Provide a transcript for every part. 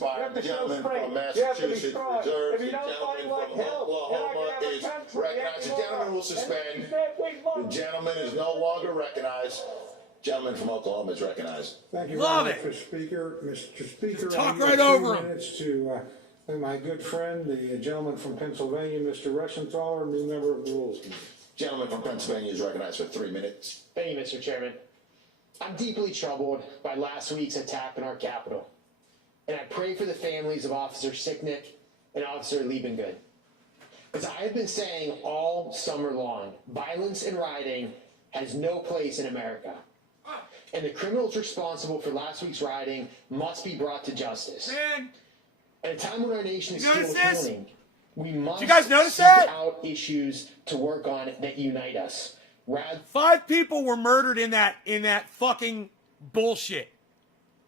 You have to show strength. You have to be strong. If you don't fight like hell, you're not going to have a country. Recognized. The gentleman will suspend. The gentleman is no longer recognized. Gentleman from Oklahoma is recognized. Thank you Love very much, it. Mr. Speaker. Mr. Speaker, Talk I right need over 3 him. minutes to my good friend, the gentleman from Pennsylvania, Mr. Rushenthaler, new member of the Rules Committee. Gentleman from Pennsylvania is recognized for 3 minutes. Thank you, Mr. Chairman. I'm deeply troubled by last week's attack on our Capitol, and I pray for the families of Officer Sicknick and Officer Liebengood. As I have been saying all summer long, violence and rioting has no place in America, and the criminals responsible for last week's rioting must be brought to justice. Man, At a time when our nation is You still notice this? healing, we must you guys notice seek that? out issues to work on that unite us. 5 people were murdered in that fucking bullshit.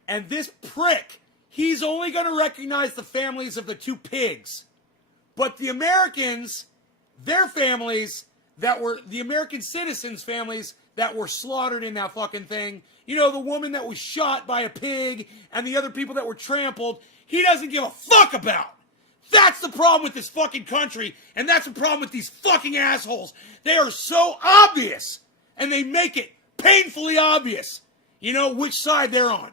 And this prick, he's only going to recognize the families of the 2 pigs. But the Americans, their families that were, the American citizens' families that were slaughtered in that fucking thing, you know, the woman that was shot by a pig and the other people that were trampled, he doesn't give a fuck about. That's the problem with this fucking country, and that's the problem with these fucking assholes. They are so obvious, and they make it painfully obvious, you know, which side they're on.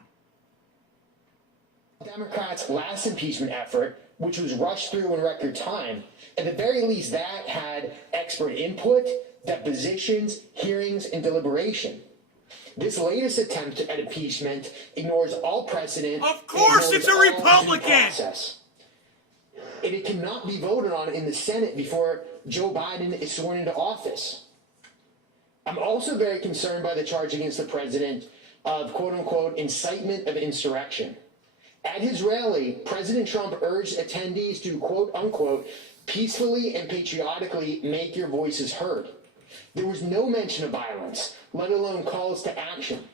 Democrats' last impeachment effort, which was rushed through in record time, at the very least that had expert input, depositions, hearings, and deliberation. This latest attempt at impeachment ignores all precedent. Of course it's a Republican! And it cannot be voted on in the Senate before Joe Biden is sworn into office. I'm also very concerned by the charge against the president of quote-unquote incitement of insurrection. At his rally, President Trump urged attendees to quote-unquote peacefully and patriotically make your voices heard. There was no mention of violence, let alone calls to action.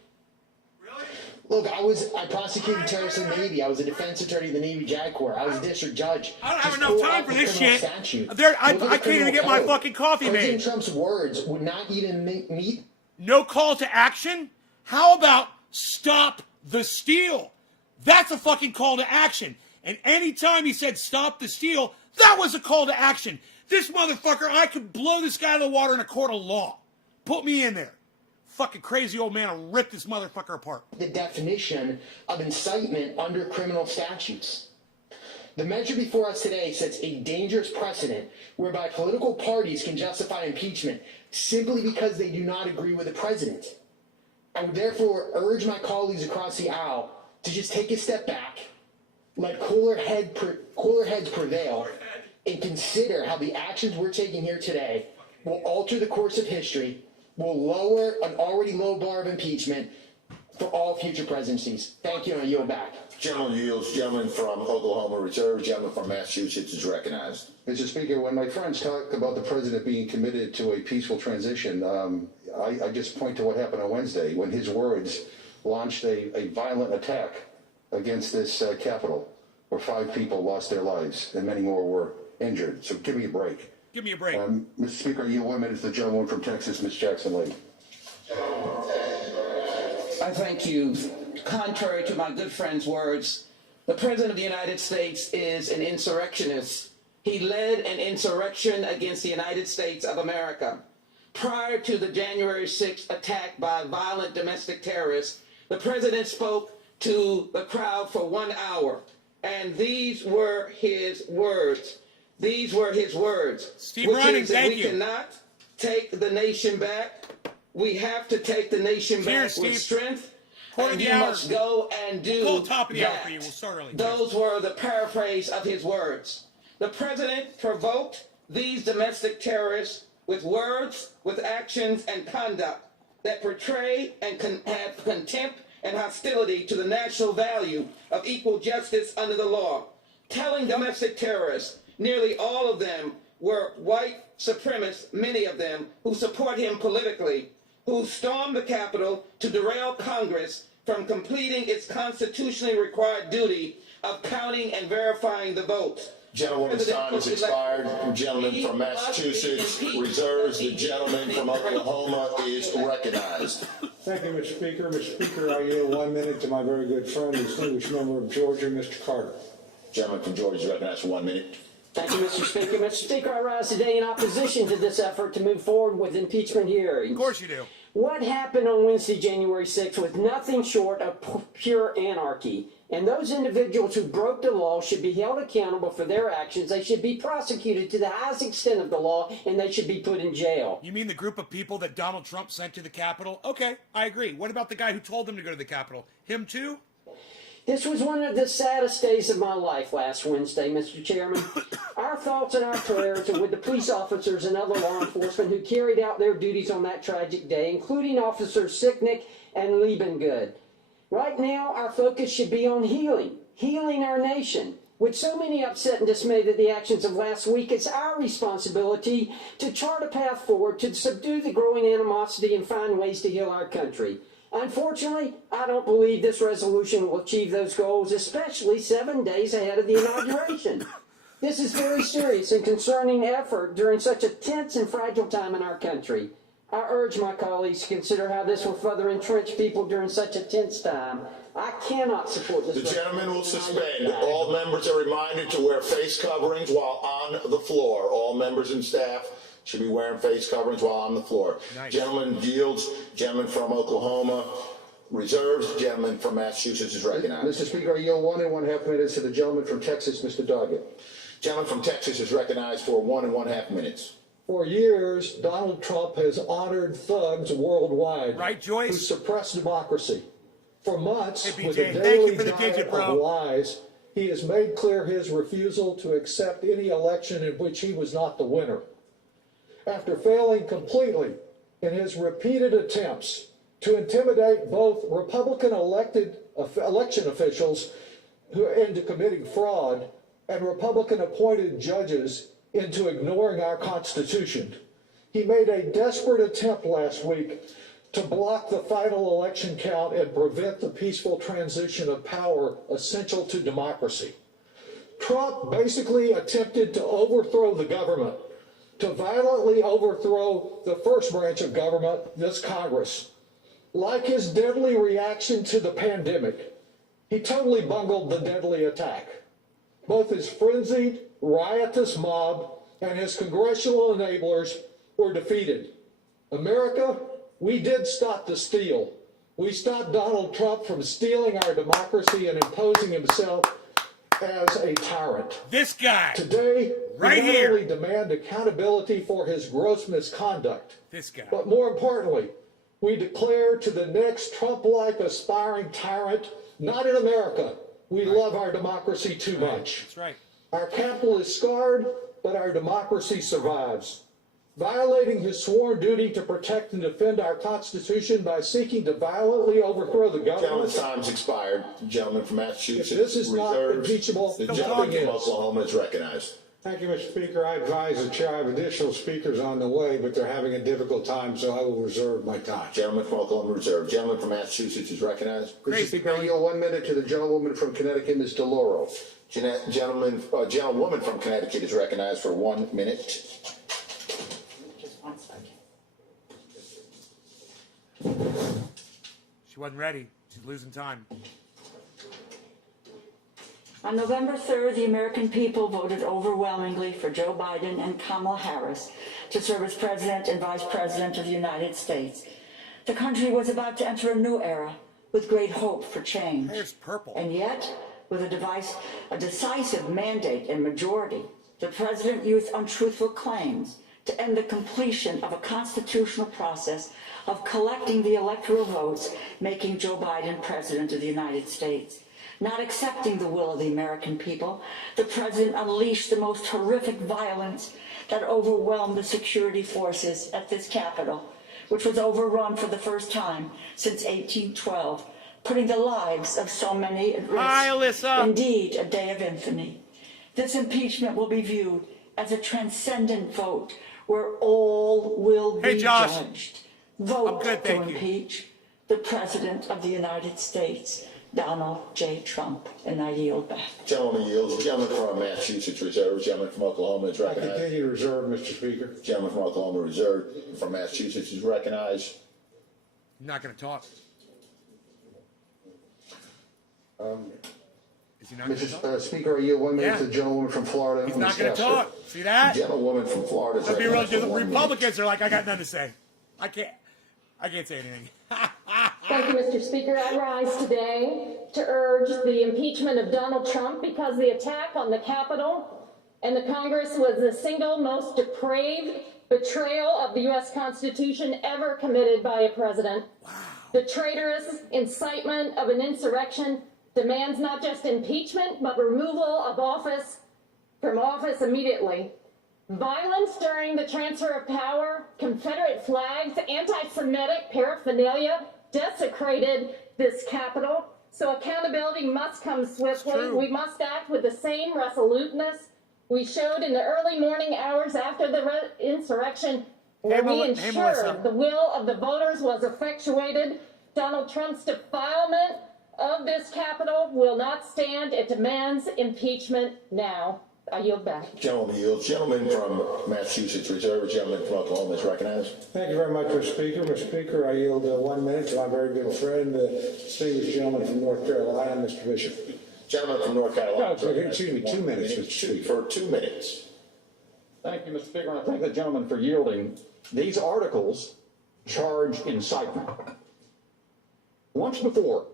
Look, I prosecuted terrorists in the Navy. I was a defense attorney in the Navy JAG Corps. I was a district judge. I don't have enough time for this shit. I can't even get my fucking coffee made. President Trump's words would not even meet. No call to action? How about stop the steal? That's a fucking call to action. And anytime he said stop the steal, that was a call to action. This motherfucker, I could blow this guy out of the water in a court of law. Put me in there. Fucking crazy old man will rip this motherfucker apart. The definition of incitement under criminal statutes. The measure before us today sets a dangerous precedent whereby political parties can justify impeachment simply because they do not agree with the president. I would therefore urge my colleagues across the aisle to just take a step back, let cooler heads prevail, and consider how the actions we're taking here today will alter the course of history, will lower an already low bar of impeachment for all future presidencies. Thank you, and I yield back. Gentleman yields. Gentleman from Oklahoma reserves. Gentleman from Massachusetts is recognized. Mr. Speaker, when my friends talk about the president being committed to a peaceful transition, I just point to what happened on Wednesday when his words launched a violent attack against this Capitol, where 5 people lost their lives and many more were injured. So give me a break. Give me a break. Mr. Speaker, you 1 minute to the gentleman from Texas, Ms. Jackson Lee. I thank you. Contrary to my good friend's words, the President of the United States is an insurrectionist. He led an insurrection against the United States of America. Prior to the January 6th attack by violent domestic terrorists, the President spoke to the crowd for 1 hour, and these were his words. These were his words. Steve Running, thank you. We cannot take the nation back. We have to take the nation back with strength. And you must go and do Pull the top of the hour that. for you. We'll start early. Those were the paraphrase of his words. The president provoked these domestic terrorists with words, with actions, and conduct that portray and have contempt and hostility to the national value of equal justice under the law. Telling domestic terrorists, nearly all of them were white supremacists, many of them, who support him politically, who stormed the Capitol to derail Congress from completing its constitutionally required duty of counting and verifying the votes. Gentleman's time has expired. The gentleman from Massachusetts reserves. The gentleman from Oklahoma is recognized. Thank you, Mr. Speaker. Mr. Speaker, I yield 1 minute to my very good friend, distinguished member of Georgia, Mr. Carter. Gentleman from Georgia is recognized for 1 minute. Thank you, Mr. Speaker. Mr. Speaker, I rise today in opposition to this effort to move forward with impeachment hearings. Of course you do. What happened on Wednesday, January 6th, was nothing short of pure anarchy. And those individuals who broke the law should be held accountable for their actions. They should be prosecuted to the highest extent of the law, and they should be put in jail. You mean the group of people that Donald Trump sent to the Capitol? Okay, I agree. What about the guy who told them to go to the Capitol? Him too? This was one of the saddest days of my life last Wednesday, Mr. Chairman. Our thoughts and our prayers are with the police officers and other law enforcement who carried out their duties on that tragic day, including Officers Sicknick and Liebengood. Right now, our focus should be on healing our nation. With so many upset and dismayed at the actions of last week, it's our responsibility to chart a path forward to subdue the growing animosity and find ways to heal our country. Unfortunately, I don't believe this resolution will achieve those goals, especially 7 days ahead of the inauguration. This is very serious and concerning effort during such a tense and fragile time in our country. I urge my colleagues to consider how this will further entrench people during such a tense time. I cannot support this. The gentleman will suspend. All members are reminded to wear face coverings while on the floor. All members and staff should be wearing face coverings while on the floor. Nice. Gentleman yields. Gentleman from Oklahoma reserves. Gentleman from Massachusetts is recognized. Mr. Speaker, I yield 1.5 minutes to the gentleman from Texas, Mr. Doggett. Gentleman from Texas is recognized for 1.5 minutes. For years, Donald Trump has honored thugs worldwide Right, Joyce? who suppress democracy. For months, Hey, with BJ, a thank daily you for the diet digit, bro. of lies, he has made clear his refusal to accept any election in which he was not the winner. After failing completely in his repeated attempts to intimidate both Republican election officials into committing fraud and Republican-appointed judges into ignoring our Constitution, he made a desperate attempt last week to block the final election count and prevent the peaceful transition of power essential to democracy. Trump basically attempted to overthrow the government, to violently overthrow the first branch of government, this Congress. Like his deadly reaction to the pandemic, he totally bungled the deadly attack. Both his frenzied, riotous mob and his congressional enablers were defeated. America, we did stop the steal. We stopped Donald Trump from stealing our democracy and imposing himself as a tyrant. This guy. Today, Right we not here. only demand accountability for his gross misconduct, This guy. but more importantly, we declare to the next Trump-like aspiring tyrant, not in America. We love our democracy too much. That's right. Our capital is scarred, but our democracy survives. Violating his sworn duty to protect and defend our Constitution by seeking to violently overthrow the Gentleman's government. time's expired. Gentleman from Massachusetts If this is not reserves. impeachable, The nothing gentleman from is. Oklahoma is recognized. Thank you, Mr. Speaker. I advise the chair I have additional speakers on the way, but they're having a difficult time, so I will reserve my time. Gentleman from Oklahoma reserved. Gentleman from Massachusetts is recognized. Mr. Crazy, Speaker, I yield 1 minute to the gentlewoman from Connecticut, Ms. DeLauro. Gentlewoman from Connecticut is recognized for 1 minute. Just 1 second. She wasn't ready. She's losing time. On November 3rd, the American people voted overwhelmingly for Joe Biden and Kamala Harris to serve as President and Vice President of the United States. The country was about to enter a new era with great hope for change. There's purple. And yet, with a decisive mandate and majority, the President used untruthful claims to end the completion of a constitutional process of collecting the electoral votes, making Joe Biden President of the United States. Not accepting the will of the American people, the President unleashed the most horrific violence that overwhelmed the security forces at this Capitol, which was overrun for the first time since 1812, putting the lives of so many at risk. Hi, Alyssa. Indeed, a day of infamy. This impeachment will be viewed as a transcendent vote where all will Hey, be Josh. judged. Vote I'm good, to thank you. impeach the President of the United States, Donald J. Trump, and I yield back. Gentleman yields. Gentleman from Massachusetts reserves. Gentleman from Oklahoma is I recognized. continue to reserve, Mr. Speaker. Gentleman from Oklahoma reserved. From Massachusetts is recognized. I'm not going to talk. Is he not going to talk? Mr. Speaker, I yield 1 minute Yeah. to the gentlewoman from Florida. He's not going to talk. See that? Gentlewoman from Florida. Let's be real. The Republicans are like, I got nothing to say. I can't say anything. Thank you, Mr. Speaker. I rise today to urge the impeachment of Donald Trump because the attack on the Capitol and the Congress was the single most depraved betrayal of the U.S. Constitution ever committed by a president. Wow. The traitorous incitement of an insurrection demands not just impeachment, but removal from office immediately. Violence during the transfer of power, Confederate flags, anti-Semitic paraphernalia desecrated this Capitol. So accountability must come swiftly. We must act with the same resoluteness we showed in the early morning hours after the insurrection, where we ensured the will of the voters was effectuated. Donald Trump's defilement of this Capitol will not stand. It demands impeachment now. I yield back. Gentleman yields. Gentleman from Massachusetts Reserve. Gentleman from Oklahoma is recognized. Thank you very much, Mr. Speaker. Mr. Speaker, I yield 1 minute to my very good friend, the distinguished gentleman from North Carolina, Mr. Bishop. Gentleman from North Carolina. Excuse me, 2 minutes, Mr. Speaker. For 2 minutes. Thank you, Mr. Speaker, and I thank the gentleman for yielding. These articles charge incitement. Once before,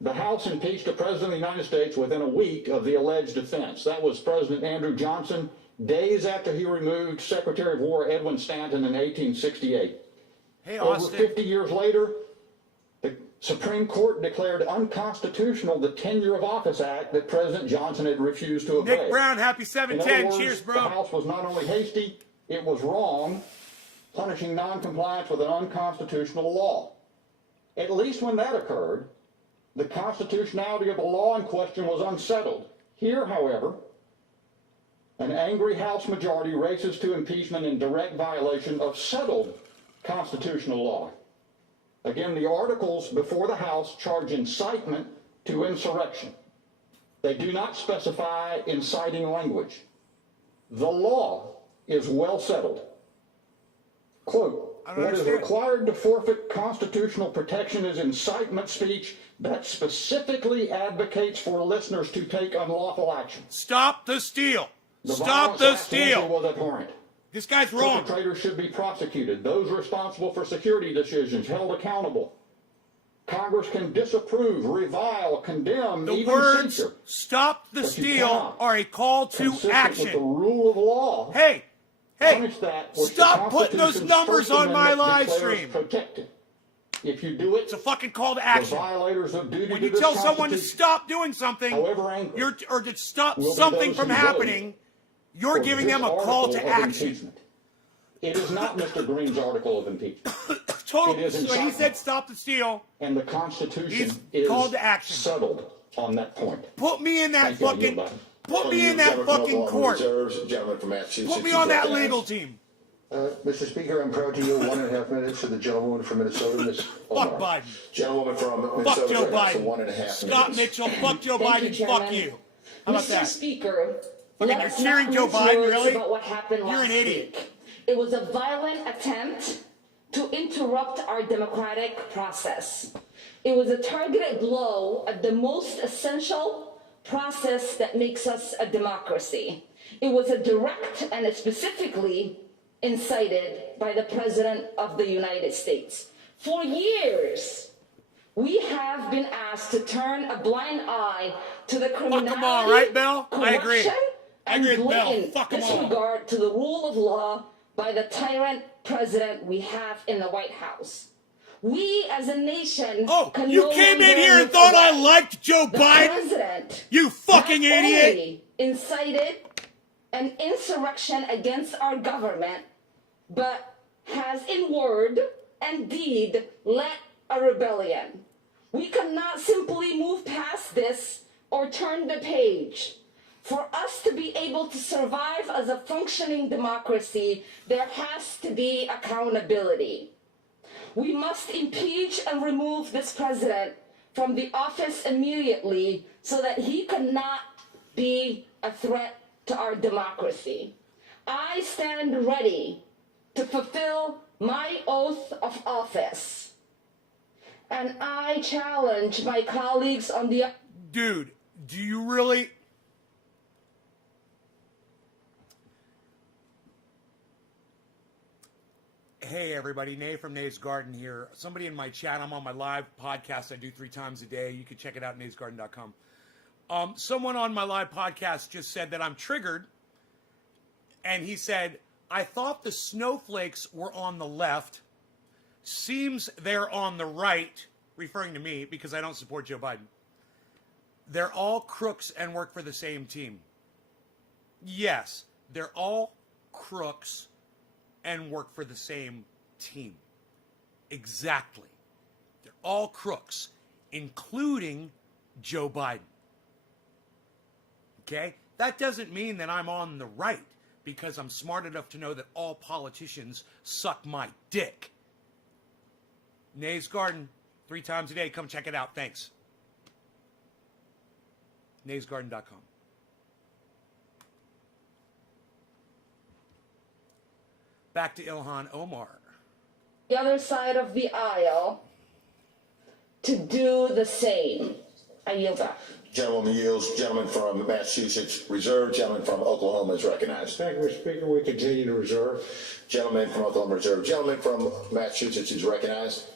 the House impeached the President of the United States within a week of the alleged offense. That was President Andrew Johnson, days after he removed Secretary of War Edwin Stanton in 1868. Hey, Over Austin. 50 years later, the Supreme Court declared unconstitutional the Tenure of Office Act that President Johnson had refused to obey. Nick Brown, happy In 710. other words, Cheers, bro. the House was not only hasty, it was wrong, punishing noncompliance with an unconstitutional law. At least when that occurred, the constitutionality of the law in question was unsettled. Here, however, an angry House majority races to impeachment in direct violation of settled constitutional law. Again, the articles before the House charge incitement to insurrection. They do not specify inciting language. The law is well settled. Quote, what is required to forfeit constitutional protection is incitement speech that specifically advocates for listeners to take unlawful action. Stop the steal. The Stop the steal. Was abhorrent. This guy's wrong. Perpetrators should be prosecuted. Those responsible for security decisions held accountable. Congress can disapprove, revile, condemn, The even words censure. "stop the But you steal" cannot, are a call to consistent action. with the rule of law, Hey, punish that which stop the putting those Constitution's numbers First on my Amendment live declares stream. protected. If you do it, It's a fucking call to the action. violators of duty When to you this tell someone to Constitution, stop doing something, however angry, or to stop will be something those from who vote happening, you're for giving this them a call article to of action. impeachment. It is not Mr. Green's article of impeachment. Total. It is When he incitement. said "stop the steal," And the Constitution He's is called to action. settled on that point. put me in that Thank you, I yield fucking. back. Put me in that Gentleman from fucking Oklahoma court. Reserves. Gentleman from Massachusetts. Put me on is that recognized. legal team. Mr. Speaker, I'm proud to yield 1.5 minutes to the gentlewoman from Minnesota, Ms. Fuck Omar. Biden. Gentleman from Fuck Minnesota. Joe recognized for Biden. 1.5 Scott minutes. Mitchell. Fuck Joe Thank Biden. you, Fuck Chairman. you. How about Mr. that? Speaker, Fucking let us you're cheering not Joe mince Biden, words really? about what happened You're last an idiot. week. It was a violent attempt to interrupt our democratic process. It was a targeted blow at the most essential process that makes us a democracy. It was a direct and specifically incited by the President of the United States. For years, we have been asked to turn a blind eye to the criminality, them all, right, Bill? I agree. corruption, I and agree with Bill. blatant Fuck 'em all. disregard to the rule of law by the tyrant president we have in the White House. We as a nation can You no came in longer here and look thought I away. liked Joe The Biden? president You fucking not idiot! only incited an insurrection against our government, but has in word and deed led a rebellion. We cannot simply move past this or turn the page. For us to be able to survive as a functioning democracy, there has to be accountability. We must impeach and remove this president from the office immediately so that he cannot be a threat to our democracy. I stand ready to fulfill my oath of office. And I challenge my colleagues on the... Dude, Do you really? Hey everybody, Nay from Nay's Garden here. Somebody in my chat, I'm on my live podcast I do 3 times a day. You can check it out at naysgarden.com. Someone on my live podcast just said that I'm triggered, and he said, I thought the snowflakes were on the left. Seems they're on the right, referring to me because I don't support Joe Biden. They're all crooks and work for the same team. Yes, they're all crooks and work for the same team. Exactly. They're all crooks, including Joe Biden. Okay? That doesn't mean that I'm on the right, because I'm smart enough to know that all politicians suck my dick. Nay's Garden, 3 times a day. Come check it out. Thanks. naysgarden.com. Back to Ilhan Omar. The other side of the aisle to do the same. I yield back. Gentleman yields. Gentleman from Massachusetts reserved. Gentleman from Oklahoma is recognized. Thank you, Mr. Speaker. We continue to reserve. Gentleman from Oklahoma reserved. Gentleman from Massachusetts is recognized.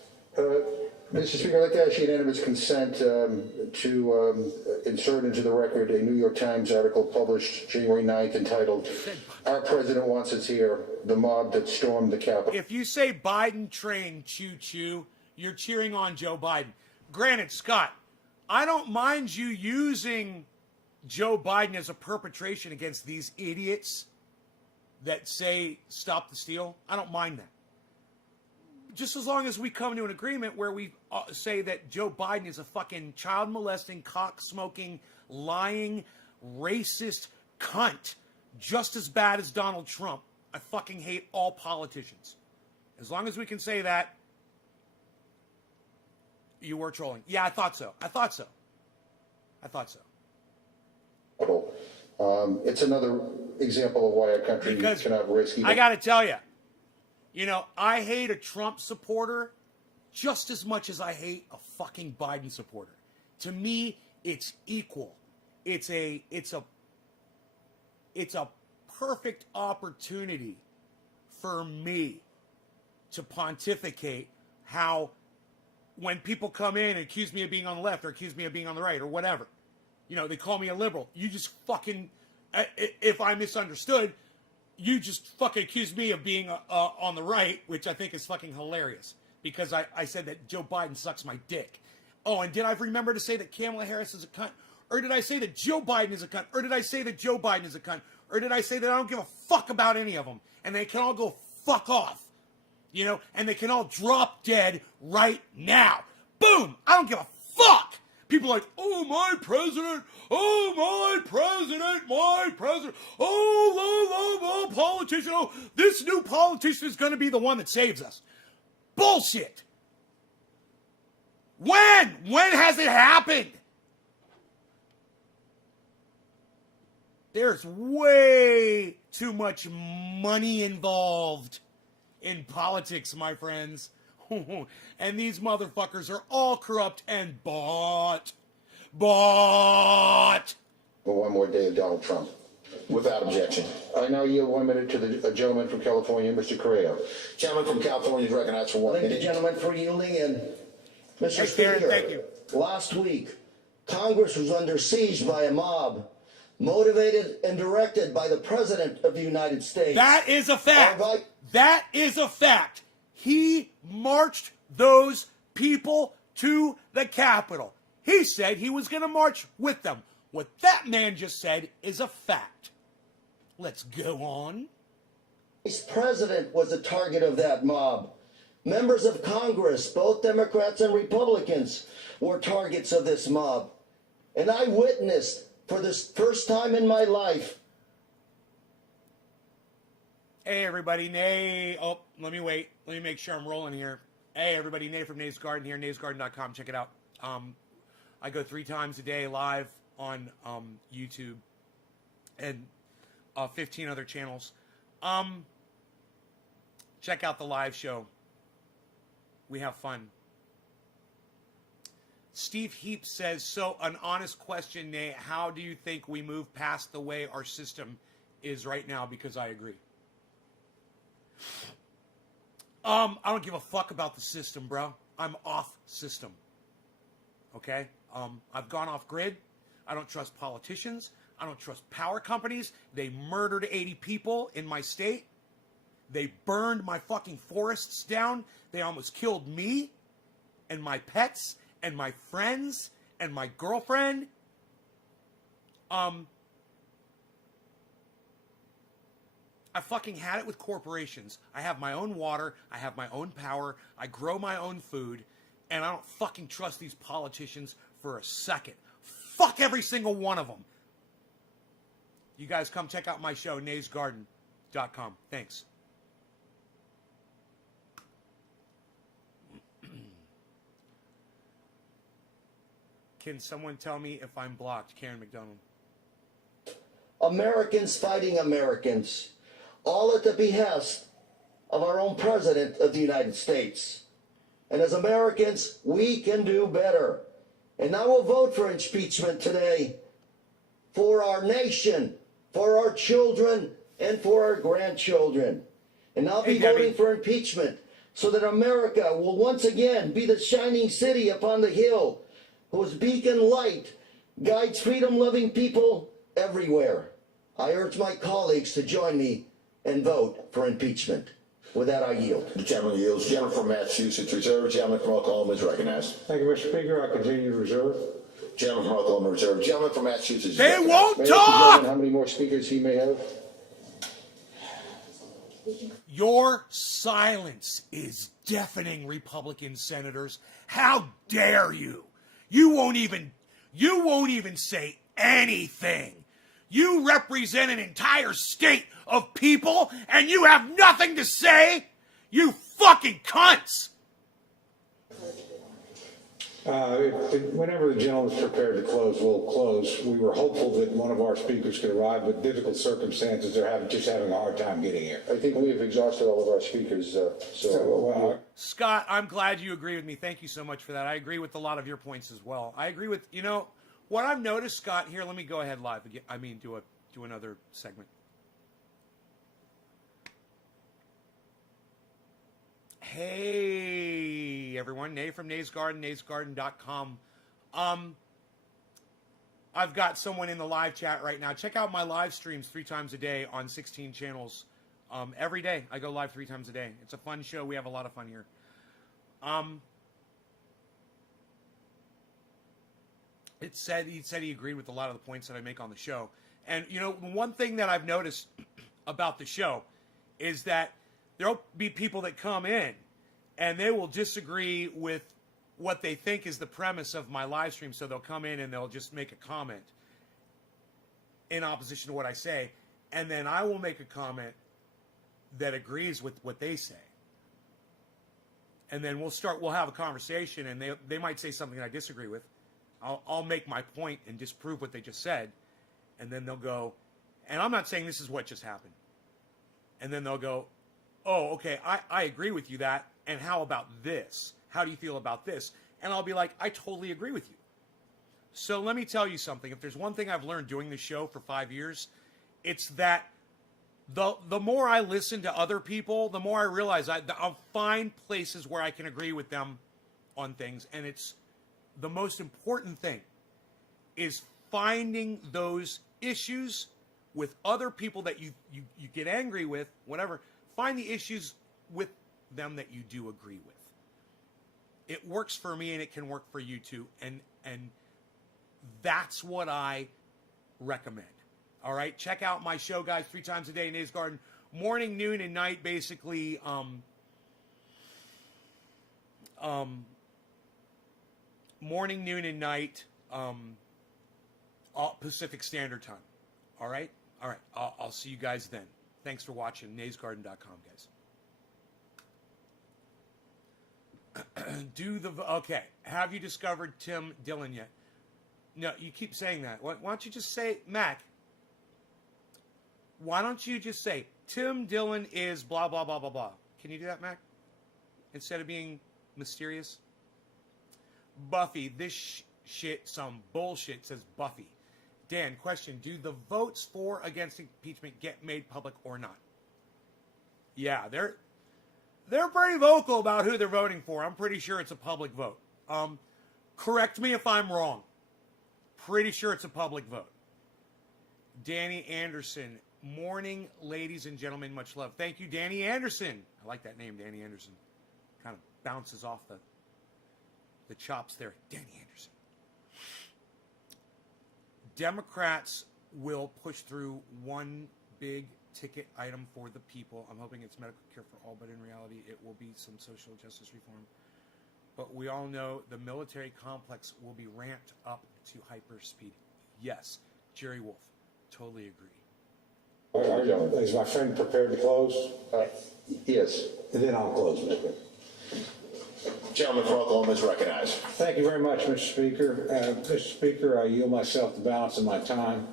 Mr. Speaker, I'd like to ask unanimous consent to insert into the record a New York Times article published January 9th entitled, Our President Wants Us Here, the Mob That Stormed the Capitol. If you say Biden train choo-choo, you're cheering on Joe Biden. Granted, Scott, I don't mind you using Joe Biden as a perpetration against these idiots that say stop the steal. I don't mind that. Just as long as we come to an agreement where we say that Joe Biden is a fucking child molesting, cock smoking, lying, racist cunt, just as bad as Donald Trump. I fucking hate all politicians. As long as we can say that, you were trolling. Yeah, I thought so. It's another example of why our country cannot risk. I got to tell you, I hate a Trump supporter just as much as I hate a fucking Biden supporter. To me, it's equal. It's a perfect opportunity for me to pontificate how when people come in and accuse me of being on the left or accuse me of being on the right or whatever, they call me a liberal. You just fucking, if I misunderstood, you just fucking accused me of being on the right, which I think is fucking hilarious because I said that Joe Biden sucks my dick. Oh, and did I remember to say that Kamala Harris is a cunt? Or did I say that Joe Biden is a cunt? Or did I say that Joe Biden is a cunt? Or did I say that I don't give a fuck about any of them and they can all go fuck off? And they can all drop dead right now. Boom! I don't give a fuck! People are like, oh, my president, oh, politician, oh, this new politician is going to be the one that saves us. Bullshit. When? When has it happened? There's way too much money involved in politics, my friends. And these motherfuckers are all corrupt and bought. Well, one more day of Donald Trump. Without objection. I now yield 1 minute to the gentleman from California, Mr. Correa. Gentleman from California is recognized for 1 minute. Thank the gentleman for yielding. And Mr. Speaker, thank you. Last week, Congress was under siege by a mob motivated and directed by the President of the United States. That is a fact. That is a fact. He marched those people to the Capitol. He said he was going to march with them. What that man just said is a fact. Let's go on. Vice President was the target of that mob. Members of Congress, both Democrats and Republicans, were targets of this mob. And I witnessed, for this first time in my life. Hey, everybody. Nay. Oh, let me wait. Let me make sure I'm rolling here. Hey, everybody. Nay from Nay's Garden here. naysgarden.com. Check it out. I go 3 times a day live on YouTube and 15 other channels. Check out the live show. We have fun. Steve Heap says, so an honest question, Nate, how do you think we move past the way our system is right now? Because I agree. I don't give a fuck about the system, bro. I'm off system. Okay? I've gone off grid. I don't trust politicians. I don't trust power companies. They murdered 80 people in my state. They burned my fucking forests down. They almost killed me and my pets and my friends and my girlfriend. I fucking had it with corporations. I have my own water. I have my own power. I grow my own food. And I don't fucking trust these politicians for a second. Fuck every single one of them. You guys come check out my show, naysgarden.com. Thanks. Can someone tell me if I'm blocked? Karen McDonald. Americans fighting Americans, all at the behest of our own President of the United States. And as Americans, we can do better. And I will vote for impeachment today for our nation, for our children, and for our grandchildren. And I'll be voting for impeachment so that America will once again be the shining city upon the hill whose beacon light guides freedom-loving people everywhere. I urge my colleagues to join me and vote for impeachment. With that, I yield. The gentleman yields. Gentleman from Massachusetts reserved. Gentleman from Oklahoma is recognized. Thank you, Mr. Speaker. I continue to reserve. Gentleman from Oklahoma reserved. Gentleman from Massachusetts. They won't talk! How many more speakers he may have? Your silence is deafening, Republican senators. How dare you? You won't even say anything. You represent an entire state of people and you have nothing to say? You fucking cunts! Whenever the gentleman's prepared to close, we'll close. We were hopeful that one of our speakers could arrive, but difficult circumstances, they're having a hard time getting here. I think we have exhausted all of our speakers. Scott, I'm glad you agree with me. Thank you so much for that. I agree with a lot of your points as well. I agree with, what I've noticed, Scott, here, let me go ahead live again. Do another segment. Hey, everyone. Nay from Nays Garden, naysgarden.com. I've got someone in the live chat right now. Check out my live streams 3 times a day on 16 channels. Every day. I go live 3 times a day. It's a fun show. We have a lot of fun here. He said he agreed with a lot of the points that I make on the show. And, one thing that I've noticed about the show is that there'll be people that come in and they will disagree with what they think is the premise of my live stream. So they'll come in and they'll just make a comment in opposition to what I say. And then I will make a comment that agrees with what they say. And then we'll have a conversation and they might say something I disagree with. I'll make my point and disprove what they just said. And then they'll go, and I'm not saying this is what just happened. And then they'll go, oh, okay, I agree with you that. And how about this? How do you feel about this? And I'll be like, I totally agree with you. So let me tell you something. If there's one thing I've learned doing this show for 5 years, it's that the more I listen to other people, the more I realize I'll find places where I can agree with them on things. And it's the most important thing is finding those issues with other people that you get angry with, whatever. Find the issues with them that you do agree with. It works for me and it can work for you too. And that's what I recommend. All right, check out my show, guys, 3 times a day in Nays Garden, morning, noon, and night, basically. Morning, noon, and night, Pacific Standard Time. All right? All right. I'll see you guys then. Thanks for watching. naysgarden.com, guys. Okay. Have you discovered Tim Dillon yet? No, you keep saying that. Why don't you just say, Mac, why don't you just say, Tim Dillon is blah, blah, blah, blah, blah. Can you do that, Mac? Instead of being mysterious? Buffy, this shit, some bullshit, says Buffy. Dan, question, do the votes for against impeachment get made public or not? Yeah, they're pretty vocal about who they're voting for. I'm pretty sure it's a public vote. Correct me if I'm wrong. Pretty sure it's a public vote. Danny Anderson, morning, ladies and gentlemen, much love. Thank you, Danny Anderson. I like that name, Danny Anderson. Kind of bounces off the chops there. Danny Anderson. Democrats will push through one big ticket item for the people. I'm hoping it's medical care for all, but in reality, it will be some social justice reform. But we all know the military complex will be ramped up to hyperspeed. Yes, Jerry Wolf, totally agree. Is my friend prepared to close? Yes. And then I'll close with it. Gentleman from Oklahoma is recognized. Thank you very much, Mr. Speaker. Mr. Speaker, I yield myself the balance of my time.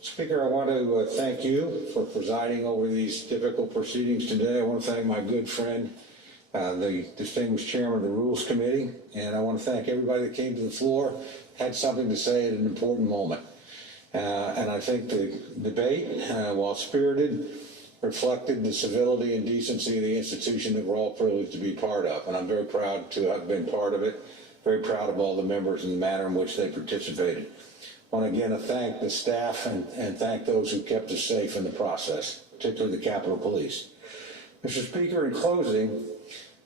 Speaker, I want to thank you for presiding over these difficult proceedings today. I want to thank my good friend, the distinguished chairman of the Rules Committee, and I want to thank everybody that came to the floor, had something to say at an important moment. And I think the debate, while spirited, reflected the civility and decency of the institution that we're all privileged to be part of. And I'm very proud to have been part of it, very proud of all the members and the manner in which they participated. I want again to thank the staff and thank those who kept us safe in the process, particularly the Capitol Police. Mr. Speaker, in closing,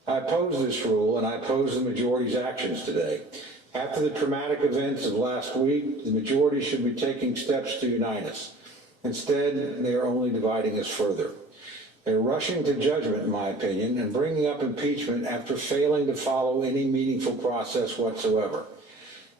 I oppose this rule and I oppose the majority's actions today. After the traumatic events of last week, the majority should be taking steps to unite us. Instead, they are only dividing us further. They're rushing to judgment, in my opinion, and bringing up impeachment after failing to follow any meaningful process whatsoever.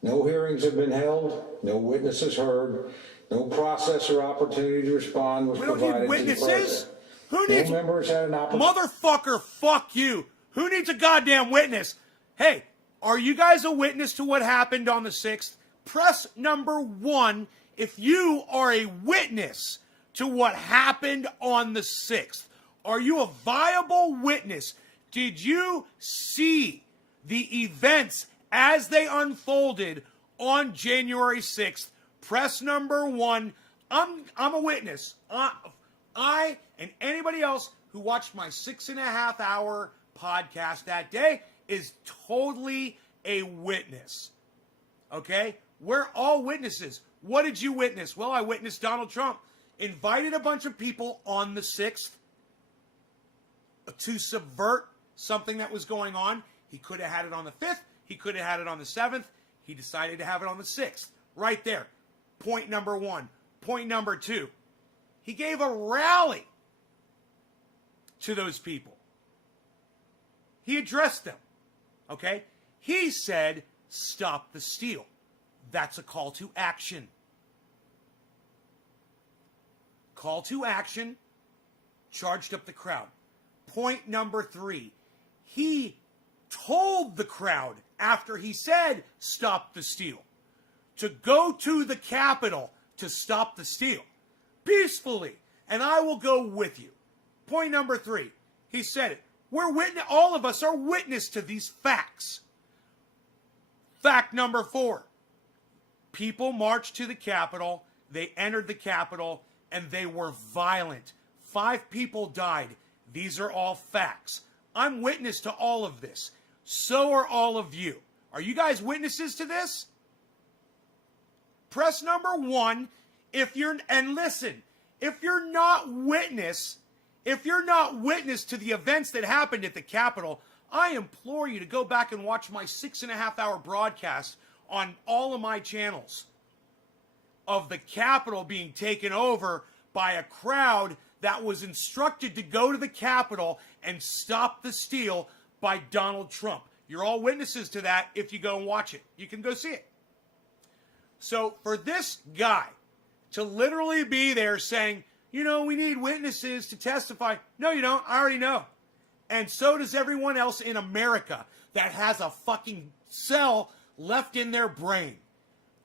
No hearings have been held, no witnesses heard, no process or opportunity to respond was provided to the president. We don't need witnesses? Who needs... No members had an opportunity... Motherfucker, fuck you. Who needs a goddamn witness? Hey, are you guys a witness to what happened on the 6th? Press number 1 if you are a witness to what happened on the 6th. Are you a viable witness? Did you see the events as they unfolded on January 6th? Press number 1. I'm a witness. I and anybody else who watched my 6.5-hour podcast that day is totally a witness. Okay? We're all witnesses. What did you witness? Well, I witnessed Donald Trump invited a bunch of people on the 6th to subvert something that was going on. He could have had it on the 5th. He could have had it on the 7th. He decided to have it on the 6th. Right there. Point number 1. Point number 2. He gave a rally to those people. He addressed them. Okay? He said, stop the steal. That's a call to action. Call to action, charged up the crowd. Point number 3. He told the crowd, after he said, stop the steal, to go to the Capitol to stop the steal. Peacefully. And I will go with you. Point number 3. He said it. All of us are witness to these facts. Fact number 4. People marched to the Capitol, they entered the Capitol, and they were violent. 5 people died. These are all facts. I'm witness to all of this. So are all of you. Are you guys witnesses to this? Press number 1 and listen, if you're not witness to the events that happened at the Capitol, I implore you to go back and watch my 6.5-hour broadcast on all of my channels of the Capitol being taken over by a crowd that was instructed to go to the Capitol and stop the steal by Donald Trump. You're all witnesses to that if you go and watch it. You can go see it. So for this guy to literally be there saying, you know, we need witnesses to testify. No, you don't. I already know. And so does everyone else in America that has a fucking cell left in their brain.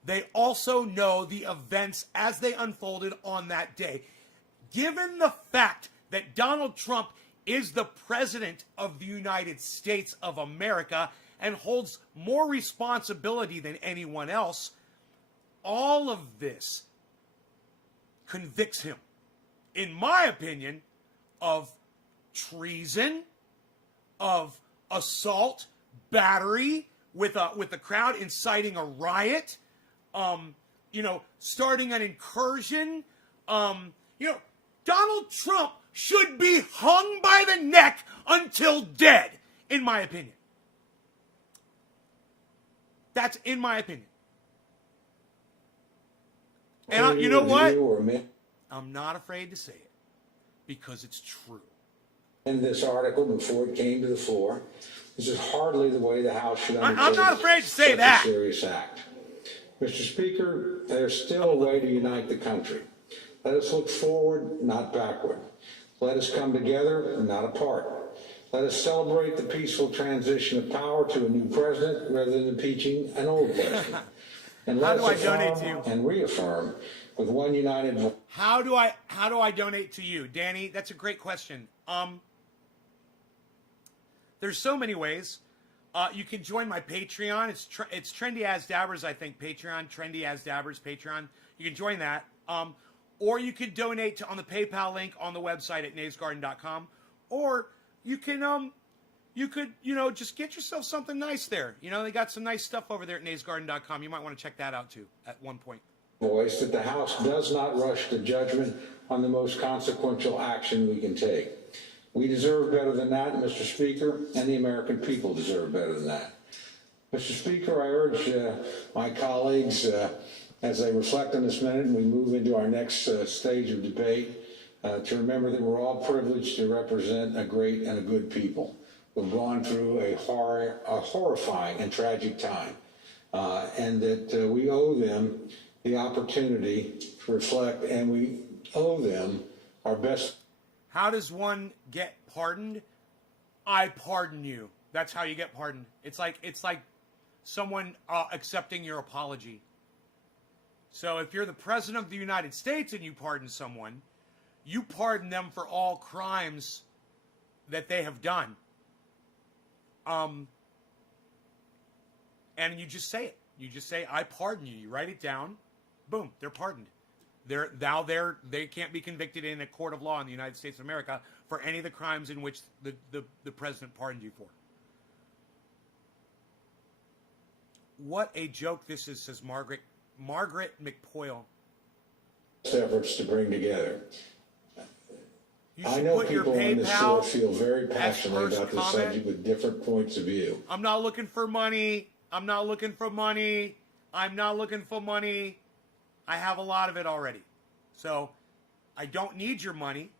They also know the events as they unfolded on that day. Given the fact that Donald Trump is the president of the United States of America and holds more responsibility than anyone else, all of this convicts him, in my opinion, of treason, of assault, battery with the crowd, inciting a riot, starting an incursion. Donald Trump should be hung by the neck until dead, in my opinion. That's in my opinion. And you know what? I'm not afraid to say it because it's true. In this article, before it came to the floor, this is hardly the way the House should undertake I'm not afraid to say such that. a serious act. Mr. Speaker, there's still a way to unite the country. Let us look forward, not backward. Let us come together, not apart. Let us celebrate the peaceful transition of power to a new president rather than impeaching an old president. And let us affirm and reaffirm with one united voice. How do I donate to you, Danny? That's a great question. There's so many ways. You can join my Patreon. It's Trendy as Dabbers, I think. Patreon, Trendy as Dabbers, Patreon. You can join that. Or you could donate on the PayPal link on the website at naysgarden.com. Or you can just get yourself something nice there. They got some nice stuff over there at naysgarden.com. You might want to check that out too at one point. Voice that the House does not rush to judgment on the most consequential action we can take. We deserve better than that, Mr. Speaker, and the American people deserve better than that. Mr. Speaker, I urge my colleagues, as they reflect on this minute and we move into our next stage of debate, to remember that we're all privileged to represent a great and a good people who've gone through a horrifying and tragic time, and that we owe them the opportunity to reflect, and we owe them our best. How does one get pardoned? I pardon you. That's how you get pardoned. It's like someone accepting your apology. So if you're the president of the United States and you pardon someone, you pardon them for all crimes that they have done. And you just say it. You just say, I pardon you. You write it down. Boom, they're pardoned. They can't be convicted in a court of law in the United States of America for any of the crimes in which the president pardoned you for. What a joke this is, says Margaret McPoyle. Efforts to bring together. I know people on this floor feel very passionately about this subject with different points of view. I'm not looking for money. I'm not looking for money. I'm not looking for money. I have a lot of it already. So I don't need your money,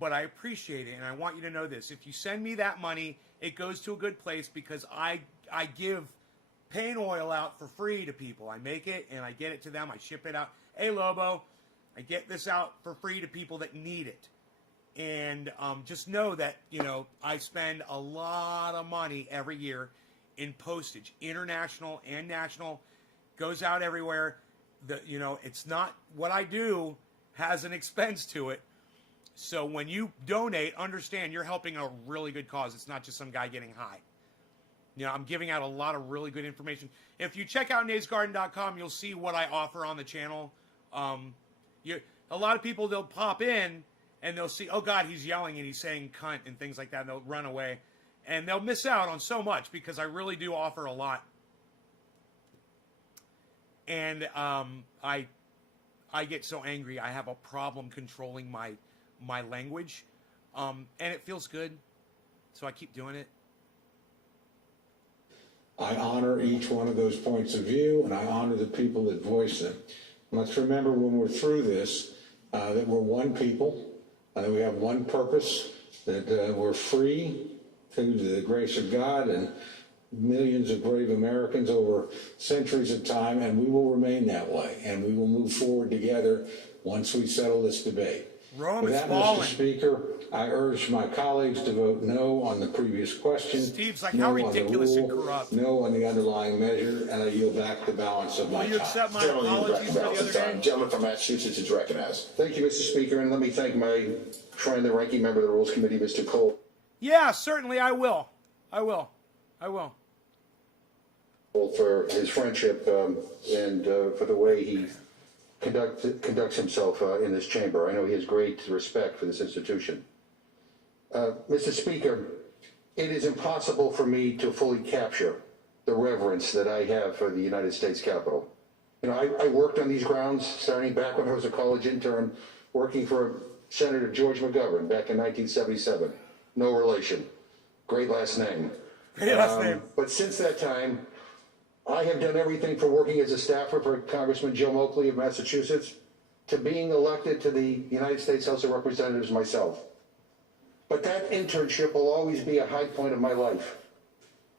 but I appreciate it. And I want you to know this. If you send me that money, it goes to a good place because I give paint oil out for free to people. I make it and I get it to them. I ship it out. Hey, Lobo, I get this out for free to people that need it. And just know that, I spend a lot of money every year in postage, international and national, goes out everywhere. It's not what I do has an expense to it. So when you donate, understand you're helping a really good cause. It's not just some guy getting high. I'm giving out a lot of really good information. If you check out naysgarden.com, you'll see what I offer on the channel. A lot of people, they'll pop in and they'll see, oh God, he's yelling and he's saying cunt and things like that, and they'll run away. And they'll miss out on so much because I really do offer a lot. And I get so angry. I have a problem controlling my language. And it feels good. So I keep doing it. I honor each one of those points of view, and I honor the people that voice them. Let's remember when we're through this, that we're one people, that we have one purpose, that we're free through the grace of God and millions of brave Americans over centuries of time, and we will remain that way, and we will move forward together once we settle this debate. Rome With is that, falling. Mr. Speaker, I urge my colleagues to vote no on the previous question. Steve's like, no how on the ridiculous and rule, corrupt. No on the underlying measure, and I yield back the balance of my Will you time. accept my Gentleman, apologies for the other day? Gentleman from Massachusetts is recognized. Thank you, Mr. Speaker, and let me thank my friend, the ranking member of the Rules Committee, Mr. Cole. Yeah, certainly I will. I will. for his friendship and for the way he conducts himself in this chamber. I know he has great respect for this institution. Mr. Speaker, it is impossible for me to fully capture the reverence that I have for the United States Capitol. You know, I worked on these grounds starting back when I was a college intern, working for Senator George McGovern back in 1977. No relation. Great last name. Great last name. But since that time, I have done everything from working as a staffer for Congressman Joe Moakley of Massachusetts to being elected to the United States House of Representatives myself. But that internship will always be a high point of my life.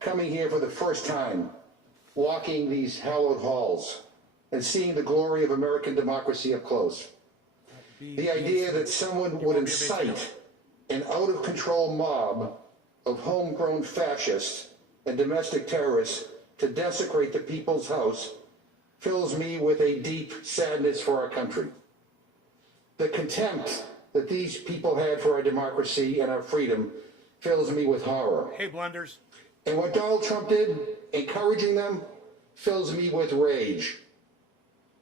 Coming here for the first time, walking these hallowed halls, and seeing the glory of American democracy up close. The idea that someone would incite an out-of-control mob of homegrown fascists and domestic terrorists to desecrate the people's house fills me with a deep sadness for our country. The contempt that these people had for our democracy and our freedom fills me with horror. Hey, blunders. And what Donald Trump did, encouraging them, fills me with rage.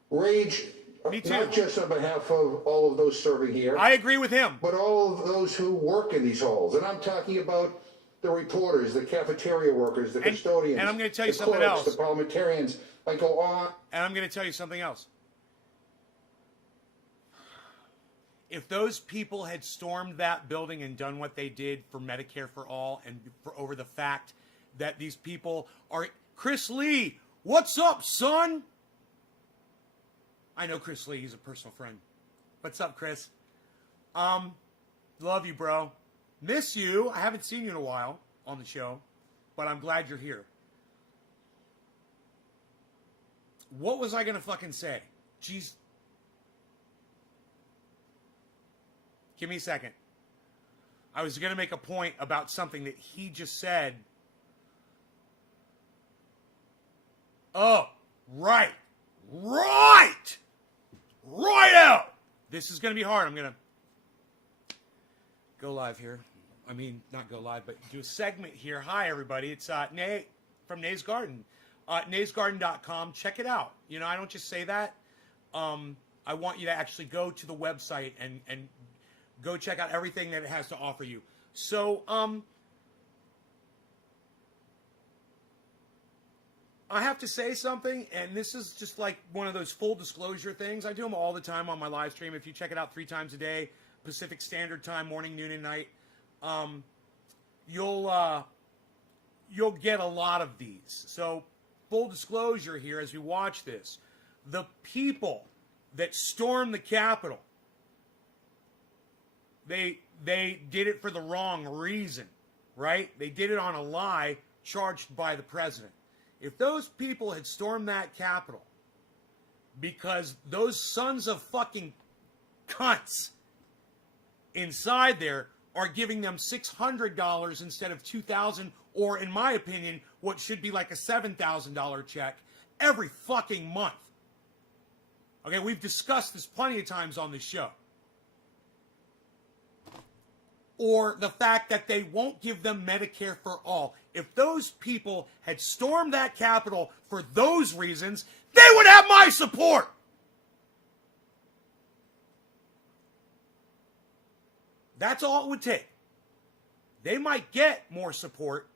Rage, not just on behalf of all of those serving here. I agree with him. But all of those who work in these halls. And I'm talking about the reporters, the cafeteria workers, the custodians, and I'm going to tell you the something clerks, else. the parliamentarians. I go on. And I'm going to tell you something else. If those people had stormed that building and done what they did for Medicare for All and over the fact that these people are... Chris Lee, what's up, son? I know Chris Lee. He's a personal friend. What's up, Chris? Love you, bro. Miss you. I haven't seen you in a while on the show, but I'm glad you're here. What was I going to fucking say? Jeez. Give me a second. I was going to make a point about something that he just said. Oh, right. Right! Right out! This is going to be hard. I'm going to go live here. I mean, not go live, but do a segment here. Hi, everybody. It's Nay from Nay's Garden. naysgarden.com. Check it out. You know, I don't just say that. I want you to actually go to the website and go check out everything that it has to offer you. So, I have to say something, and this is just like one of those full disclosure things. I do them all the time on my live stream. If you check it out 3 times a day, Pacific Standard Time, morning, noon, and night, you'll get a lot of these. So, full disclosure here as we watch this. The people that stormed the Capitol, they did it for the wrong reason, right? They did it on a lie charged by the president. If those people had stormed that Capitol because those sons of fucking cunts inside there are giving them $600 instead of $2,000, or in my opinion, what should be like a $7,000 check every fucking month. Okay, we've discussed this plenty of times on this show. Or the fact that they won't give them Medicare for all. If those people had stormed that Capitol for those reasons, they would have my support. That's all it would take. They might get more support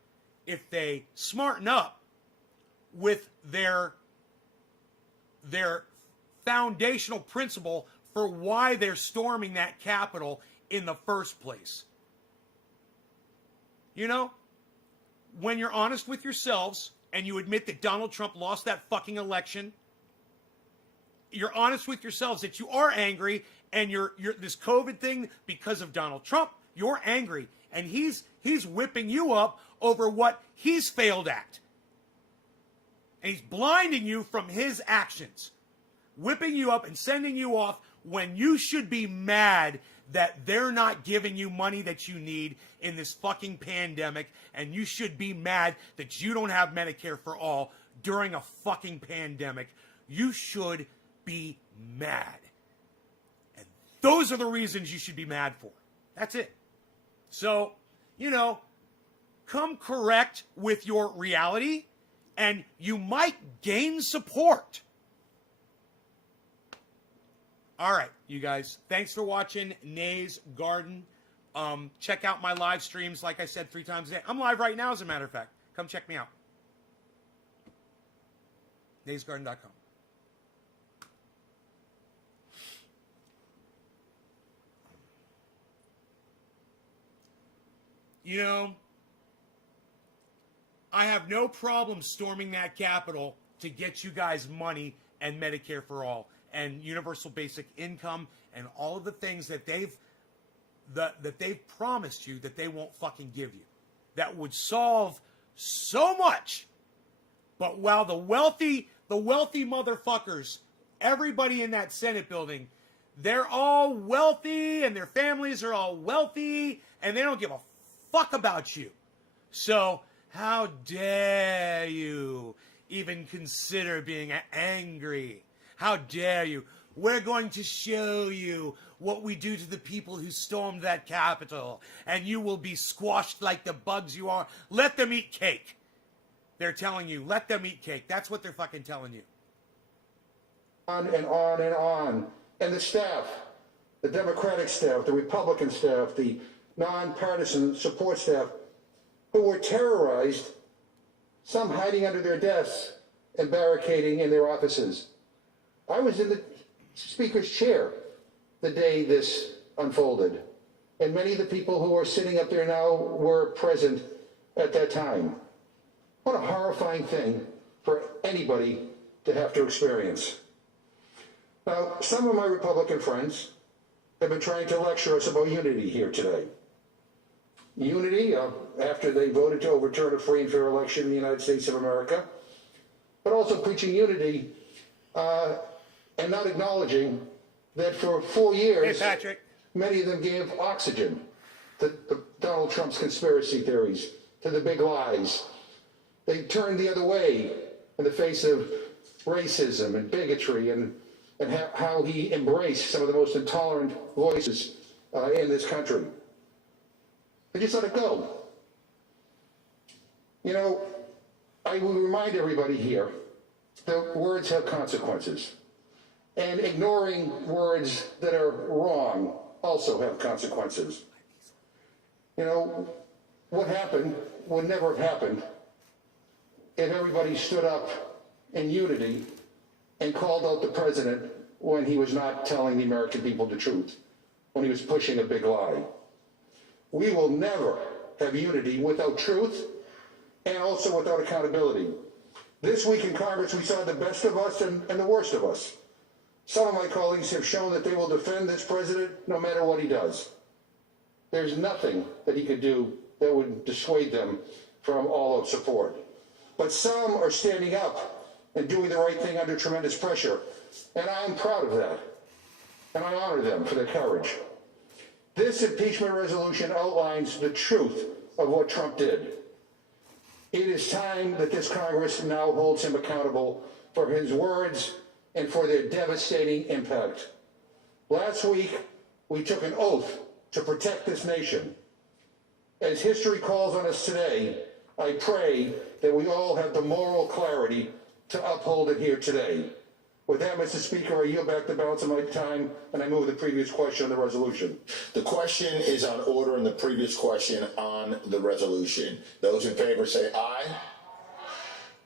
if they smarten up with their foundational principle for why they're storming that Capitol in the first place. You know, when you're honest with yourselves and you admit that Donald Trump lost that fucking election, you're honest with yourselves that you are angry, and you're this COVID thing because of Donald Trump, you're angry, and he's whipping you up over what he's failed at. And he's blinding you from his actions, whipping you up and sending you off when you should be mad that they're not giving you money that you need in this fucking pandemic, and you should be mad that you don't have Medicare for all during a fucking pandemic. You should be mad. And those are the reasons you should be mad for. That's it. So, you know, come correct with your reality and you might gain support. All right, you guys. Thanks for watching Nay's Garden. Check out my live streams, like I said, 3 times a day. I'm live right now, as a matter of fact. Come check me out. naysgarden.com. You know, I have no problem storming that Capitol to get you guys money and Medicare for all and universal basic income and all of the things that they've promised you that they won't fucking give you. That would solve so much. But while the wealthy motherfuckers, everybody in that Senate building, they're all wealthy and their families are all wealthy and they don't give a fuck about you. So how dare you even consider being angry? How dare you? We're going to show you what we do to the people who stormed that Capitol, and you will be squashed like the bugs you are. Let them eat cake. They're telling you, let them eat cake. That's what they're fucking telling you. On and on and on. And the staff, the Democratic staff, the Republican staff, the nonpartisan support staff, who were terrorized, some hiding under their desks and barricading in their offices. I was in the Speaker's chair the day this unfolded, and many of the people who are sitting up there now were present at that time. What a horrifying thing for anybody to have to experience. Now, some of my Republican friends have been trying to lecture us about unity here today. Unity, after they voted to overturn a free and fair election in the United States of America, but also preaching unity and not acknowledging that for 4 years, hey, Patrick, many of them gave oxygen to Donald Trump's conspiracy theories, to the big lies. They turned the other way in the face of racism and bigotry and how he embraced some of the most intolerant voices in this country. They just let it go. You know, I will remind everybody here that words have consequences. And ignoring words that are wrong also have consequences. You know, what happened would never have happened if everybody stood up in unity and called out the president when he was not telling the American people the truth, when he was pushing a big lie. We will never have unity without truth and also without accountability. This week in Congress, we saw the best of us and the worst of us. Some of my colleagues have shown that they will defend this president no matter what he does. There's nothing that he could do that would dissuade them from all-out support. But some are standing up and doing the right thing under tremendous pressure, and I'm proud of that. And I honor them for their courage. This impeachment resolution outlines the truth of what Trump did. It is time that this Congress now holds him accountable for his words and for their devastating impact. Last week, we took an oath to protect this nation. As history calls on us today, I pray that we all have the moral clarity to uphold it here today. With that, Mr. Speaker, I yield back the balance of my time, and I move the previous question on the resolution. The question is on order and the previous question on the resolution. Those in favor say aye.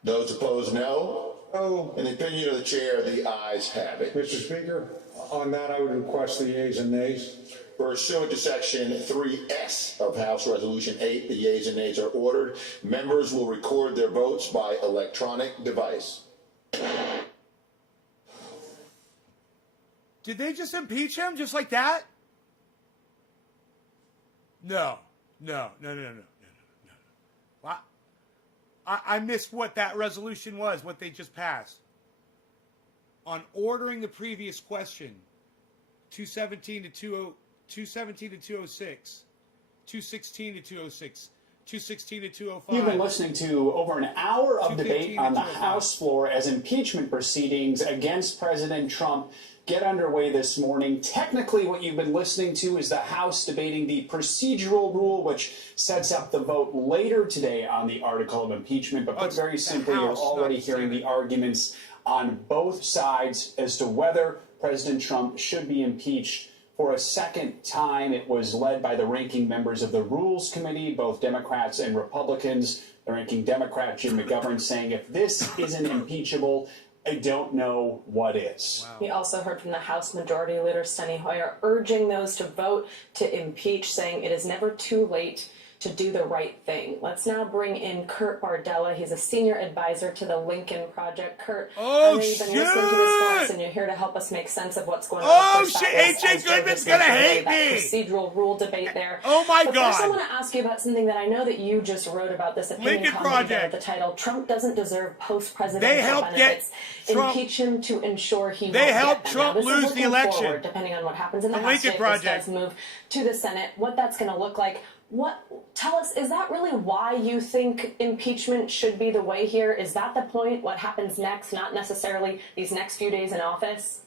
Those opposed, no. Oh, In the opinion of the chair, the ayes have it. Mr. Speaker, on that I would request the yeas and nays. Pursuant to Section 3S of House Resolution 8, the yeas and nays are ordered. Members will record their votes by electronic device. did they just impeach him just like that? No. I missed what that resolution was, what they just passed. On ordering the previous question, 217 to 206, 216 to 206, 216 to 205. You've been listening to over an hour of debate on the 205. House floor as impeachment proceedings against President Trump get underway this morning. Technically, what you've been listening to is the House debating the procedural rule, which sets up the vote later today on the article of impeachment. But put very simply, you're already hearing the arguments on both sides as to whether President Trump should be impeached for a second time. It was led by the ranking members of the Rules Committee, both Democrats and Republicans. The ranking Democrat, Jim McGovern, saying if this isn't impeachable, I don't know what is. Wow. We also heard from the House Majority Leader Steny Hoyer urging those to vote to impeach, saying it is never too late to do the right thing. Let's now bring in Kurt Bardella. He's a senior advisor to the Lincoln Project. Kurt, I know you've been listening to this for us, and you're here to help us make sense of what's going on. Oh shit! AJ Goodman's gonna hate me. Procedural rule debate there. Oh my but God! First, I want to ask you about something that I know that you just wrote about this opinion Lincoln column Project. with the title "Trump doesn't deserve post-presidential They helped benefits. get Trump. Impeach him to ensure he They won't helped get them." Trump Now, this is lose the looking election. forward, depending on what happens in the The House, Lincoln if Project. this does move to the Senate, what that's going to look like. Tell us, is that really why you think impeachment should be the way here? Is that the point? What happens next, not necessarily these next few days in office?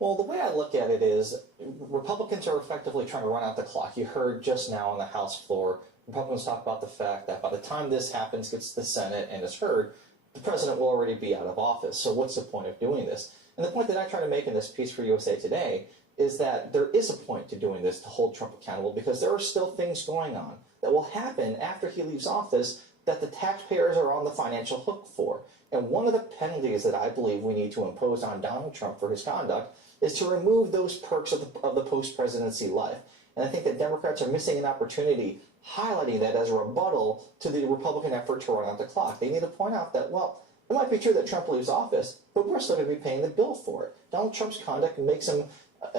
Well, the way I look at it is Republicans are effectively trying to run out the clock. You heard just now on the House floor, Republicans talk about the fact that by the time this happens, gets to the Senate, and is heard, the president will already be out of office. So what's the point of doing this? And the point that I try to make in this piece for USA Today is that there is a point to doing this to hold Trump accountable, because there are still things going on that will happen after he leaves office that the taxpayers are on the financial hook for. And one of the penalties that I believe we need to impose on Donald Trump for his conduct is to remove those perks of the post-presidency life. And I think that Democrats are missing an opportunity highlighting that as a rebuttal to the Republican effort to run out the clock. They need to point out that, well, it might be true that Trump leaves office, but we're still going to be paying the bill for it. Donald Trump's conduct makes him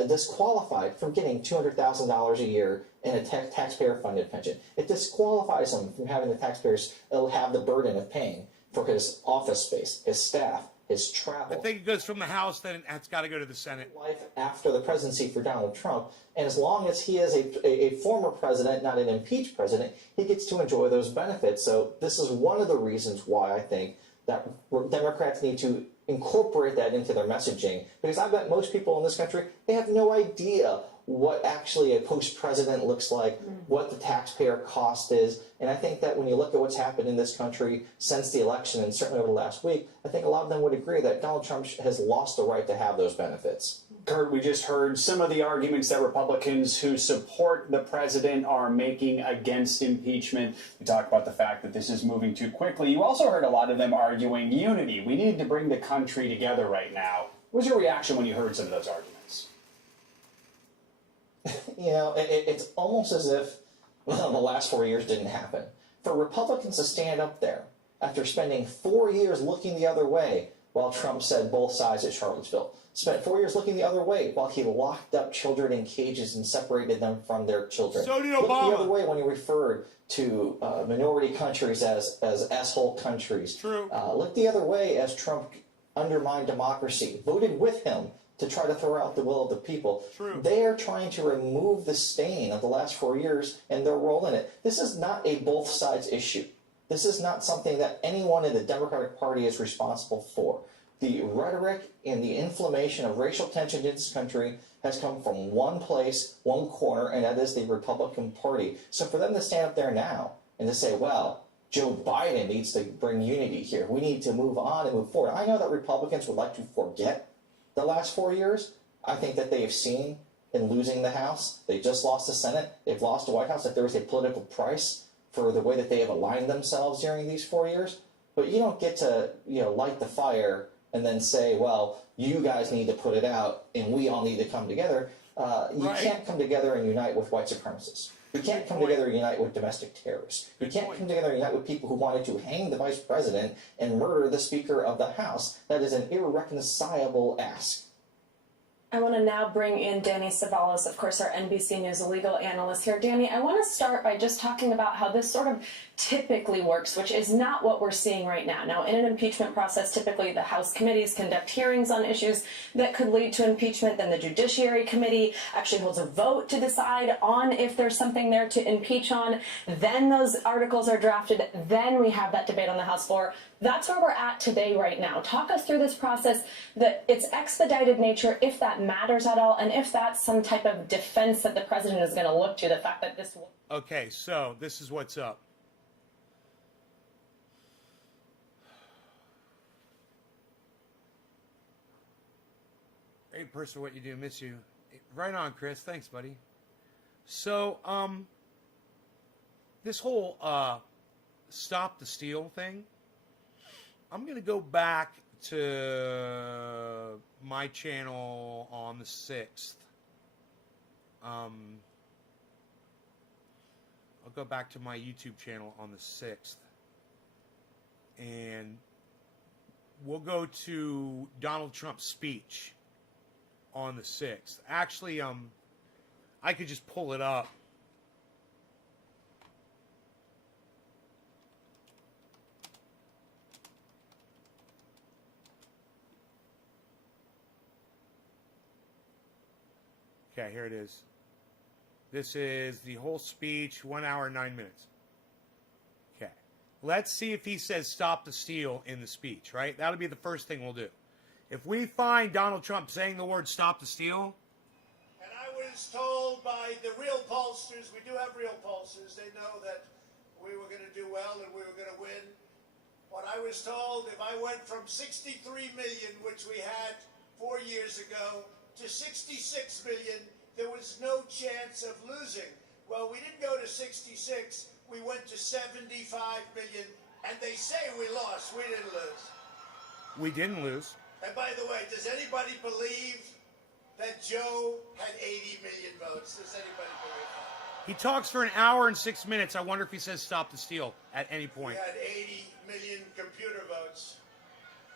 disqualified from getting $200,000 a year in a taxpayer-funded pension. It disqualifies him from having the taxpayers have the burden of paying for his office space, his staff, his travel. I think it goes from the House, then it's got to go to the Senate. Life after the presidency for Donald Trump, and as long as he is a former president, not an impeached president, he gets to enjoy those benefits. So this is one of the reasons why I think that Democrats need to incorporate that into their messaging, because I bet most people in this country, they have no idea what actually a post-president looks like, what the taxpayer cost is. And I think that when you look at what's happened in this country since the election, and certainly over the last week, I think a lot of them would agree that Donald Trump has lost the right to have those benefits. Kurt, we just heard some of the arguments that Republicans who support the president are making against impeachment. We talked about the fact that this is moving too quickly. You also heard a lot of them arguing unity. We need to bring the country together right now. What was your reaction when you heard some of those arguments? You know, it's almost as if the last 4 years didn't happen. For Republicans to stand up there after spending 4 years looking the other way while Trump said both sides at Charlottesville, spent 4 years looking the other way while he locked up children in cages and separated them from their children. So did Looked Obama. the other way when he referred to minority countries as asshole countries. True. Looked the other way as Trump undermined democracy, voted with him to try to throw out the will of the people. True. They are trying to remove the stain of the last 4 years and their role in it. This is not a both sides issue. This is not something that anyone in the Democratic Party is responsible for. The rhetoric and the inflammation of racial tension in this country has come from one place, one corner, and that is the Republican Party. So for them to stand up there now and to say, well, Joe Biden needs to bring unity here. We need to move on and move forward. I know that Republicans would like to forget the last 4 years. I think that they have seen in losing the House, they just lost the Senate, they've lost the White House, that there was a political price for the way that they have aligned themselves during these 4 years. But you don't get to, light the fire and then say, well, you guys need to put it out and we all need to come together. You can't come together and unite with white supremacists. You can't come together and unite with domestic terrorists. You can't come together and unite with people who wanted to hang the vice president and murder the Speaker of the House. That is an irreconcilable ask. I want to now bring in Danny Savalos, of course, our NBC News legal analyst here. Danny, I want to start by just talking about how this sort of typically works, which is not what we're seeing right now. Now, in an impeachment process, typically the House committees conduct hearings on issues that could lead to impeachment. Then the Judiciary Committee actually holds a vote to decide on if there's something there to impeach on. Then those articles are drafted. Then we have that debate on the House floor. That's where we're at today right now. Talk us through this process, that its expedited nature, if that matters at all, and if that's some type of defense that the president is going to look to, the fact that this... Okay, so this is what's up. Great person, what you do, miss you. Right on, Chris. Thanks, buddy. So, this whole stop the steal thing, I'm going to go back to my channel on the 6th. I'll go back to my YouTube channel on the 6th. And we'll go to Donald Trump's speech on the 6th. Actually, I could just pull it up. Okay, here it is. This is the whole speech, 1 hour, 9 minutes. Okay. Let's see if he says stop the steal in the speech, right? That'll be the first thing we'll do. If we find Donald Trump saying the word stop the steal. And I was told by the real pollsters, we do have real pollsters, they know that we were going to do well and we were going to win. But I was told if I went from 63 million, which we had 4 years ago, to 66 million, there was no chance of losing. Well, we didn't go to 66, we went to 75 million, and they say we lost. We didn't lose. We didn't lose. And by the way, does anybody believe that Joe had 80 million votes? Does anybody believe that? He talks for 1 hour and 6 minutes. I wonder if he says stop the steal at any point. We had 80 million computer votes.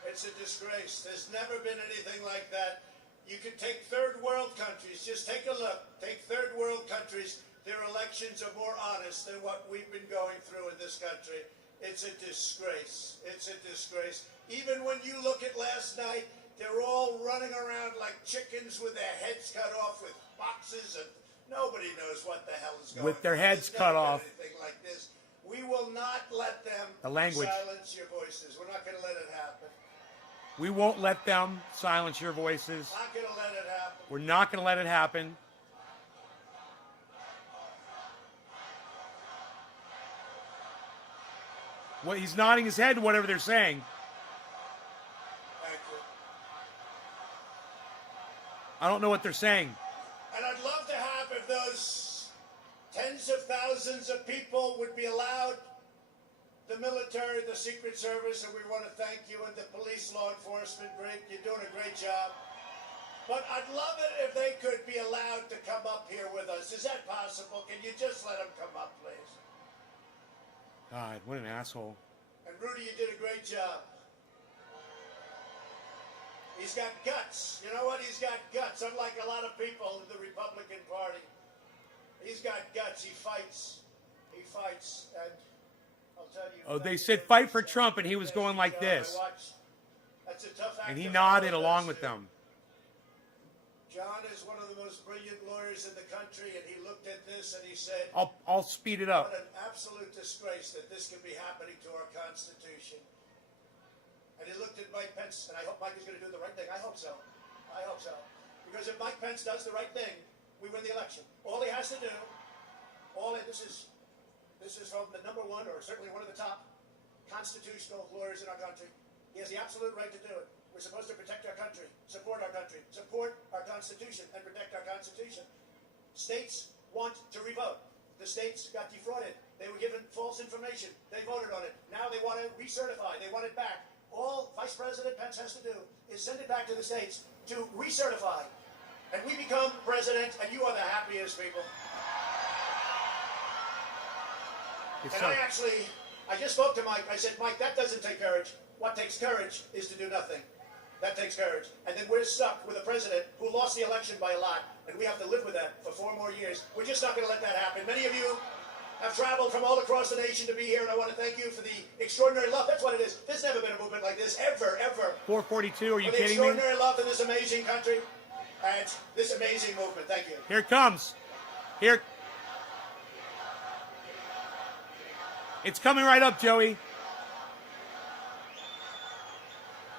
It's a disgrace. There's never been anything like that. You can take third world countries. Just take a look. Take third world countries. Their elections are more honest than what we've been going through in this country. It's a disgrace. It's a disgrace. Even when you look at last night, they're all running around like chickens with their heads cut off with boxes, and nobody knows what the hell is going on. With their heads There's cut never off. been anything like this. We will not let them The language. silence your voices. We're not going to let it happen. We won't let them silence your voices. Not going to let it happen. We're not going to let it happen. Well, he's nodding his head to whatever they're saying. Thank you. I don't know what they're saying. And I'd love to have, if those tens of thousands of people would be allowed, the military, the Secret Service, and we want to thank you, and the police, law enforcement, great, you're doing a great job. But I'd love it if they could be allowed to come up here with us. Is that possible? Can you just let them come up, please? God, what an asshole. And Rudy, you did a great job. He's got guts. You know what? He's got guts. Unlike a lot of people in the Republican Party. He's got guts. He fights. He fights. And I'll tell you. Oh, they said fight for Trump, and he was going like this. That's a tough act. And he nodded along with them. John is one of the most brilliant lawyers in the country, and he looked at this and he said, I'll speed it up. what an absolute disgrace that this could be happening to our Constitution. And he looked at Mike Pence, and I hope Mike is going to do the right thing. I hope so. I hope so. Because if Mike Pence does the right thing, we win the election. All he has to do, this is from the number one, or certainly one of the top constitutional lawyers in our country. He has the absolute right to do it. We're supposed to protect our country, support our Constitution, and protect our Constitution. States want to revote. The states got defrauded. They were given false information. They voted on it. Now they want to recertify. They want it back. All Vice President Pence has to do is send it back to the states to recertify. And we become president, and you are the happiest people. I just spoke to Mike. I said, Mike, that doesn't take courage. What takes courage is to do nothing. That takes courage. And then we're stuck with a president who lost the election by a lot, and we have to live with that for 4 more years. We're just not going to let that happen. Many of you have traveled from all across the nation to be here, and I want to thank you for the extraordinary love. That's what it is. There's never been a movement like this, ever, ever. 442, are you for the kidding me? extraordinary love in this amazing country and this amazing movement. Thank you. Here it comes. Here. It's coming right up, Joey.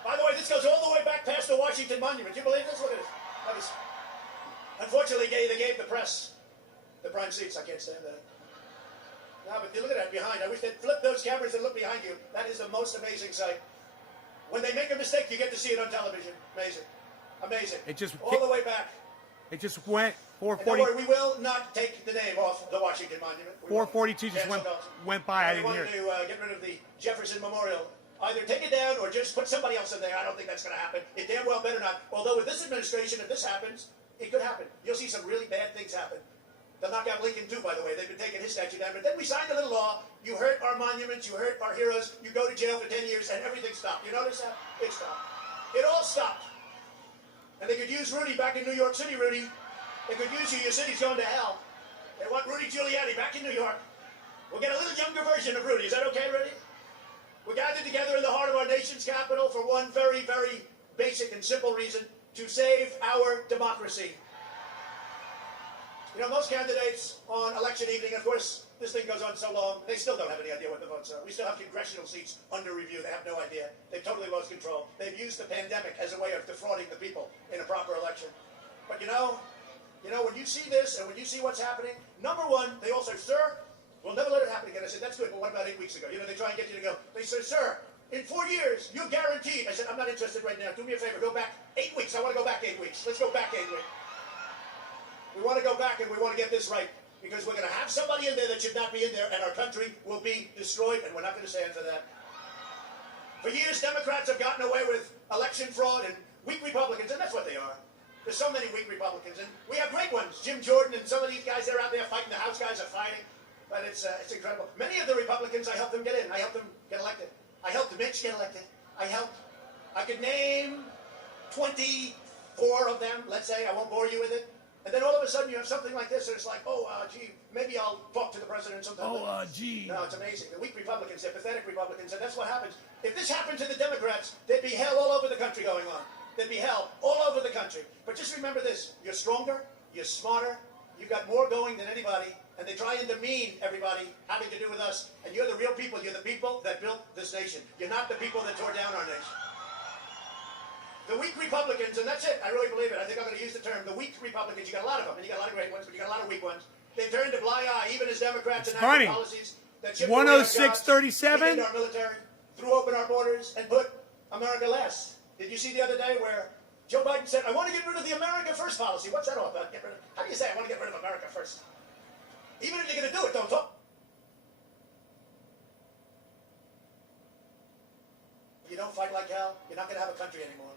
By the way, this goes all the way back past the Washington Monument. Do you believe this? Look at this. That was, unfortunately, they gave the press the prime seats. I can't stand that. No, but look at that behind. I wish they'd flip those cameras and look behind you. That is the most amazing sight. When they make a mistake, you get to see it on television. Amazing. Amazing. It just all the way back. It just went And 440. don't worry, we will not take the name off the Washington Monument. 442 just went by. I We didn't hear wanted it. to get rid of the Jefferson Memorial. Either take it down or just put somebody else in there. I don't think that's going to happen. It damn well better not. Although with this administration, if this happens, it could happen. You'll see some really bad things happen. They'll knock out Lincoln too, by the way. They've been taking his statue down. But then we signed a little law. You hurt our monuments. You hurt our heroes. You go to jail for 10 years, and everything stopped. You notice that? It stopped. It all stopped. And they could use Rudy back in New York City, Rudy. They could use you. Your city's going to hell. They want Rudy Giuliani back in New York. We'll get a little younger version of Rudy. Is that okay, Rudy? We're gathered together in the heart of our nation's capital for one very, very basic and simple reason: to save our democracy. You know, most candidates on election evening, of course, this thing goes on so long, they still don't have any idea what the votes are. We still have congressional seats under review. They have no idea. They've totally lost control. They've used the pandemic as a way of defrauding the people in a proper election. But you know, when you see this and when you see what's happening, number one, they all say, sir, we'll never let it happen again. I said, that's good, but what about 8 weeks ago? You know, they try and get you to go. They say, sir, in 4 years, you're guaranteed. I said, I'm not interested right now. Do me a favor, go back 8 weeks. I want to go back 8 weeks. Let's go back 8 weeks. We want to go back and we want to get this right, because we're going to have somebody in there that should not be in there, and our country will be destroyed, and we're not going to stand for that. For years, Democrats have gotten away with election fraud and weak Republicans, and that's what they are. There's so many weak Republicans, and we have great ones. Jim Jordan and some of these guys, they're out there fighting. The House guys are fighting, but it's incredible. Many of the Republicans, I helped them get in. I helped them get elected. I helped Mitch get elected. I could name 24 of them, let's say. I won't bore you with it. And then all of a sudden you have something like this, and it's like, gee, maybe I'll talk to the president sometime. Gee. No, it's amazing. The weak Republicans, they're pathetic Republicans, and that's what happens. If this happened to the Democrats, there'd be hell all over the country going on. There'd be hell all over the country. But just remember this: you're stronger, you're smarter, you've got more going than anybody, and they try and demean everybody having to do with us. And you're the real people. You're the people that built this nation. You're not the people that tore down our nation. The weak Republicans, and that's it, I really believe it. I think I'm going to use the term, the weak Republicans. You got a lot of them, and you got a lot of great ones, but you got a lot of weak ones. They turned a blind eye, even as Democrats, It's and funny. policies that chipped away our jobs, 106.37. weakened our military, threw open our borders, and put America last. Did you see the other day where Joe Biden said, I want to get rid of the America First policy? What's that all about? How do you say I want to get rid of America First? Even if you're going to do it, don't talk. If you don't fight like hell, you're not going to have a country anymore.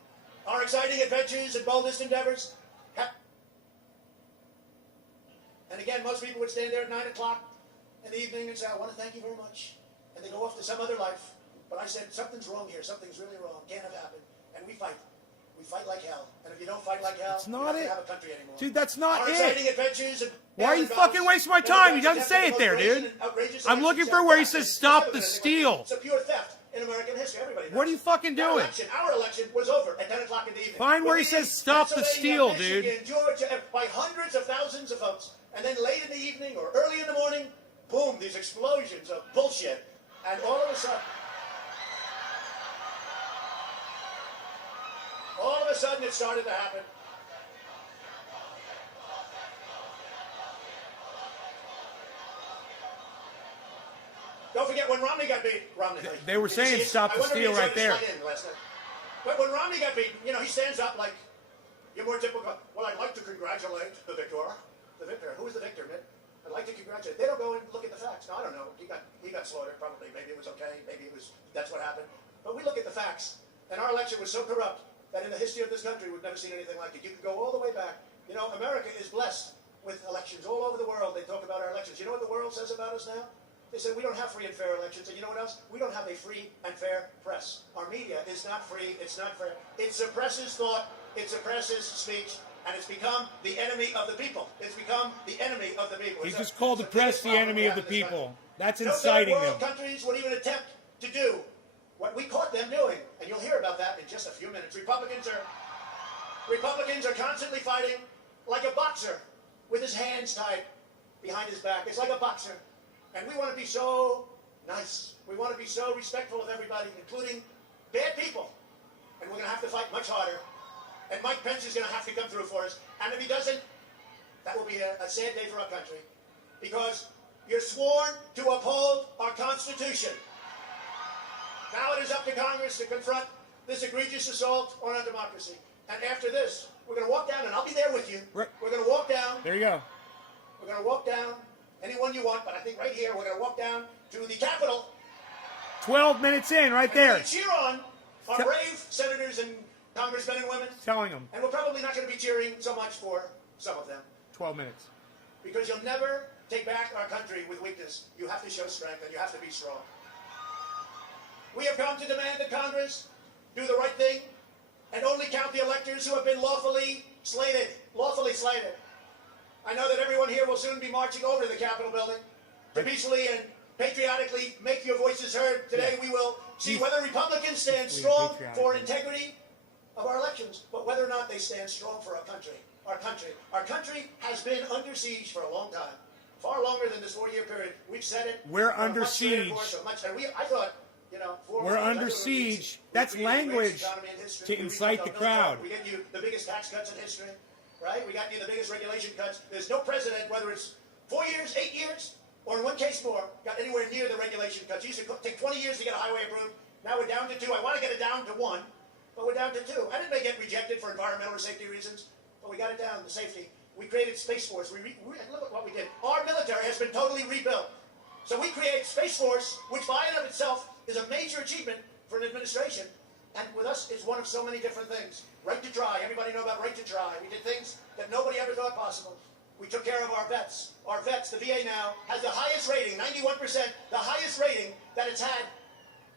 Our exciting adventures and boldest endeavors. And again, most people would stand there at 9 o'clock in the evening and say, I want to thank you very much. And they go off to some other life. But I said, something's wrong here. Something's really wrong. Can't have happened. And we fight. We fight like hell. And if you don't fight like hell, That's not you're not going it. to have a country anymore. Dude, that's not Our it. exciting adventures and Why are you fucking wasting my time? He doesn't say it there, dude. I'm looking for where he says stop the steal. It's a pure theft in American history. Everybody knows. What are you fucking doing? Our election was over at 10 o'clock in the evening. Find where he says stop the steal, Pennsylvania, dude. Michigan, Georgia, by hundreds of thousands of votes. And then late in the evening or early in the morning, boom, these explosions of bullshit. And all of a sudden it started to happen. Don't forget when Romney got beat. They were saying stop the steal right there. But when Romney got beaten, you know, he stands up like, you're more typical. Well, I'd like to congratulate the victor. The victor. Who was the victor, Mitt? I'd like to congratulate. They don't go and look at the facts. No, I don't know. He got slaughtered, probably. Maybe it was okay. Maybe that's what happened. But we look at the facts. And our election was so corrupt that in the history of this country, we've never seen anything like it. You can go all the way back. You know, America is blessed with elections all over the world. They talk about our elections. You know what the world says about us now? They say we don't have free and fair elections. And you know what else? We don't have a free and fair press. Our media is not free. It's not fair. It suppresses thought. It suppresses speech. And it's become the enemy of the people. It's become the enemy of the people. He just called the press the enemy of the people. That's inciting no third them. world countries would even attempt to do what we caught them doing. And you'll hear about that in just a few minutes. Republicans are constantly fighting like a boxer with his hands tied behind his back. It's like a boxer. And we want to be so nice. We want to be so respectful of everybody, including bad people. And we're going to have to fight much harder. And Mike Pence is going to have to come through for us. And if he doesn't, that will be a sad day for our country. Because you're sworn to uphold our Constitution. Now it is up to Congress to confront this egregious assault on our democracy. And after this, we're going to walk down, and I'll be there with you. Right. We're going to walk down. There you go. We're going to walk down anyone you want, but I think right here, we're going to walk down to the Capitol. 12 minutes in, right there. And cheer on our brave senators and congressmen and women. Telling them. And we're probably not going to be cheering so much for some of them. 12 minutes. Because you'll never take back our country with weakness. You have to show strength, and you have to be strong. We have come to demand that Congress do the right thing and only count the electors who have been lawfully slated. Lawfully slated. I know that everyone here will soon be marching over to the Capitol building to peacefully and patriotically make your voices heard. Today we will see whether Republicans stand strong for integrity of our elections, but whether or not they stand strong for our country. Our country. Our country has been under siege for a long time. Far longer than this 4-year period. We've said it. We're under siege. I thought, we're under siege. That's language to incite the crowd. We get you the biggest tax cuts in history, right? We got you the biggest regulation cuts. There's no president, whether it's 4 years, 8 years, or in one case more, got anywhere near the regulation cuts. It used to take 20 years to get a highway approved. Now we're down to 2. I want to get it down to 1, but we're down to 2. And it may get rejected for environmental or safety reasons, but we got it down to safety. We created Space Force. Look at what we did. Our military has been totally rebuilt. So we create Space Force, which by and of itself is a major achievement for an administration. And with us, it's one of so many different things. Right to try. Everybody know about right to try. We did things that nobody ever thought possible. We took care of our vets. Our vets, the VA now, has the highest rating, 91%, the highest rating that it's had